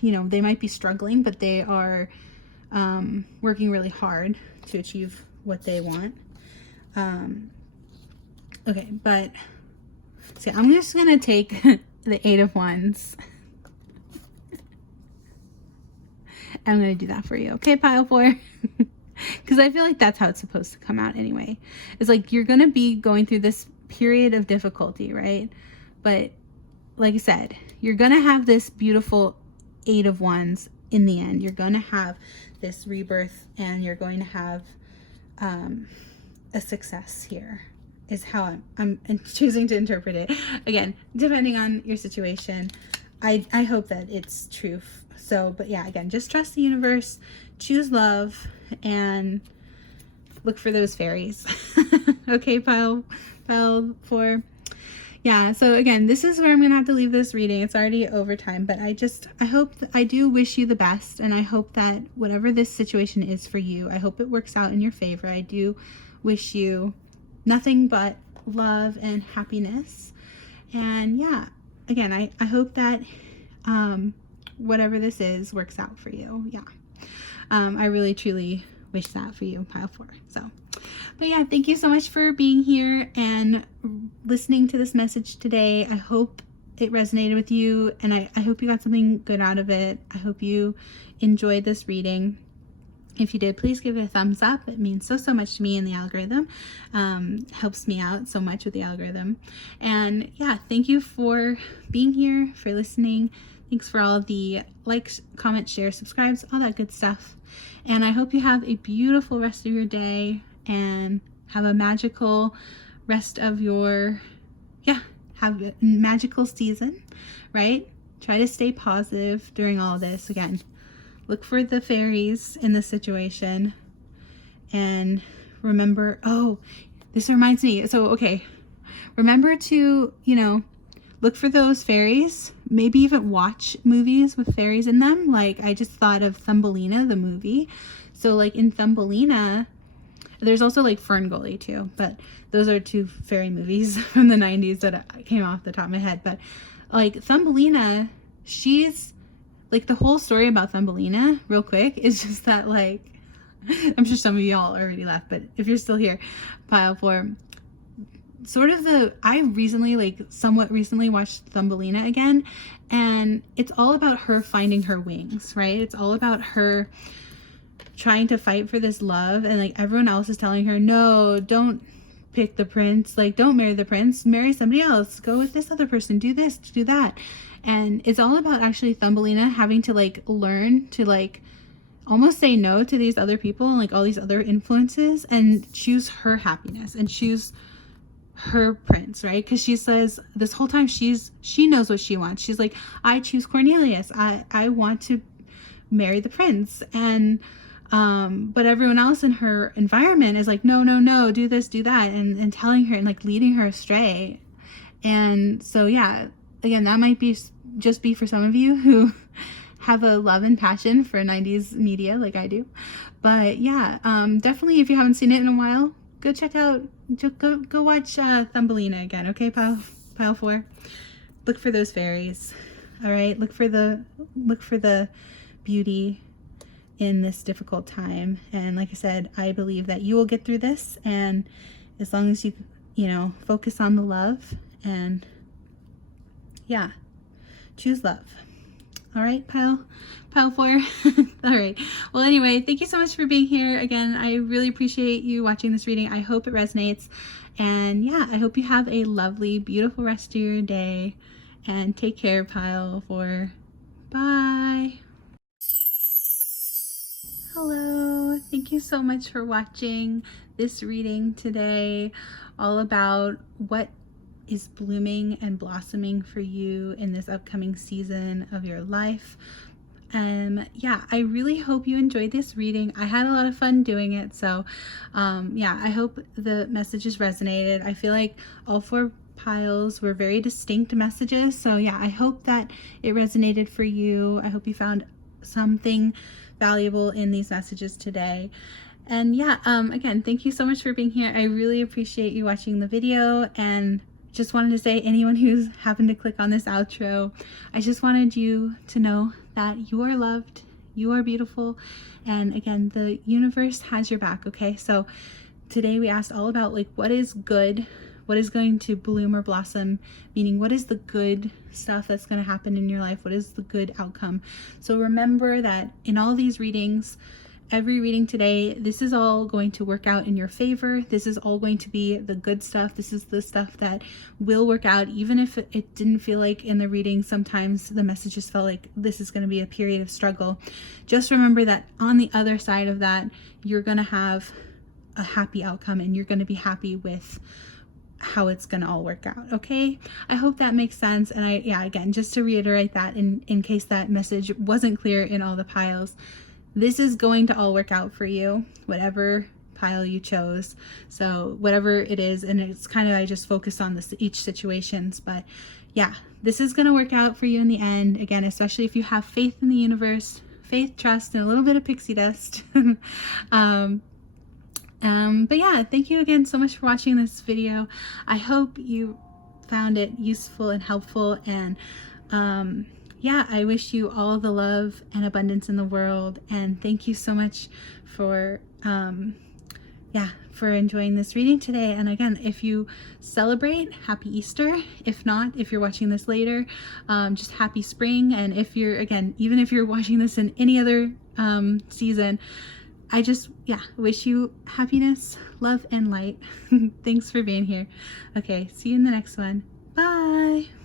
you know, they might be struggling, but they are working really hard to achieve what they want. Okay, but see, I'm just gonna take the 8 of Wands. I'm gonna do that for you, okay, pile 4? Because I feel like that's how it's supposed to come out anyway. It's like you're gonna be going through this period of difficulty, right? But like I said, you're going to have this beautiful 8 of Wands in the end. You're going to have this rebirth, and you're going to have a success here, is how I'm choosing to interpret it. Again, depending on your situation, I hope that it's true. So, but yeah, again, just trust the universe, choose love, and look for those fairies. Okay, pile 4. Yeah, so again, this is where I'm gonna have to leave this reading. It's already overtime, but I do wish you the best, and I hope that whatever this situation is for you, I hope it works out in your favor. I do wish you nothing but love and happiness. And yeah, again, I hope that whatever this is works out for you. Yeah, I really truly wish that for you, pile 4. So, but yeah, thank you so much for being here and listening to this message today. I hope it resonated with you, and I hope you got something good out of it. I hope you enjoyed this reading. If you did, please give it a thumbs up. It means so much to me in the algorithm. Helps me out so much with the algorithm. And yeah, thank you for being here, for listening. Thanks for all the likes, comments, shares, subscribes, all that good stuff. And I hope you have a beautiful rest of your day, and have a magical rest of your, have a magical season, right? Try to stay positive during all this. Again, look for the fairies in this situation, and remember, oh, this reminds me. So, okay, remember to, look for those fairies. Maybe even watch movies with fairies in them. Like, I just thought of Thumbelina, the movie. So like in Thumbelina, there's also like Ferngully too, but those are 2 fairy movies from the 90s that came off the top of my head. But like Thumbelina, she's like, the whole story about Thumbelina, real quick, is just that, like, I'm sure some of y'all already left, but if you're still here, pile 4, I recently, somewhat recently watched Thumbelina again, and it's all about her finding her wings, right? It's all about her trying to fight for this love, and like everyone else is telling her, no, don't pick the prince, like don't marry the prince, marry somebody else, go with this other person, do this, do that. And it's all about actually Thumbelina having to like learn to like almost say no to these other people and like all these other influences, and choose her happiness and choose her prince, right? Because she says this whole time she knows what she wants. She's like, I choose Cornelius, I want to marry the prince. And but everyone else in her environment is like, no, do this, do that, and telling her and like leading her astray. And so yeah, again, that might be just be for some of you who have a love and passion for 90s media like I do. But yeah, definitely, if you haven't seen it in a while, go check out, go watch Thumbelina again. Okay, pile 4, look for those fairies. All right, look for the beauty in this difficult time. And like I said, I believe that you will get through this, and as long as you focus on the love, and yeah, choose love. All right, pile 4. All right, well, anyway, thank you so much for being here again. I really appreciate you watching this reading. I hope it resonates, and yeah, I hope you have a lovely, beautiful rest of your day, and take care, pile 4. Bye. Hello, thank you so much for watching this reading today, all about what is blooming and blossoming for you in this upcoming season of your life. Yeah, I really hope you enjoyed this reading. I had a lot of fun doing it, so yeah, I hope the messages resonated. I feel like all 4 piles were very distinct messages, so yeah, I hope that it resonated for you. I hope you found something valuable in these messages today. And yeah, again, thank you so much for being here. I really appreciate you watching the video, and just wanted to say, anyone who's happened to click on this outro, I just wanted you to know that you are loved, you are beautiful, and again, the universe has your back. Okay, so today we asked all about like what is good, what is going to bloom or blossom, meaning what is the good stuff that's going to happen in your life, what is the good outcome. So remember that in all these readings, every reading today, this is all going to work out in your favor. This is all going to be the good stuff. This is the stuff that will work out, even if it didn't feel like in the reading sometimes the messages felt like this is going to be a period of struggle. Just remember that on the other side of that, you're going to have a happy outcome, and you're going to be happy with how it's going to all work out. Okay, I hope that makes sense. And again, just to reiterate that in case that message wasn't clear in all the piles, this is going to all work out for you, whatever pile you chose. So whatever it is, and it's kind of, I just focus on this each situations, but yeah, this is going to work out for you in the end. Again, especially if you have faith in the universe, faith, trust, and a little bit of pixie dust. But yeah, thank you again so much for watching this video. I hope you found it useful and helpful, and yeah, I wish you all the love and abundance in the world, and thank you so much for for enjoying this reading today. And again, if you celebrate, happy Easter. If not, if you're watching this later, just happy spring. And if you're, again, even if you're watching this in any other season, I just wish you happiness, love, and light. Thanks for being here. Okay, see you in the next one. Bye.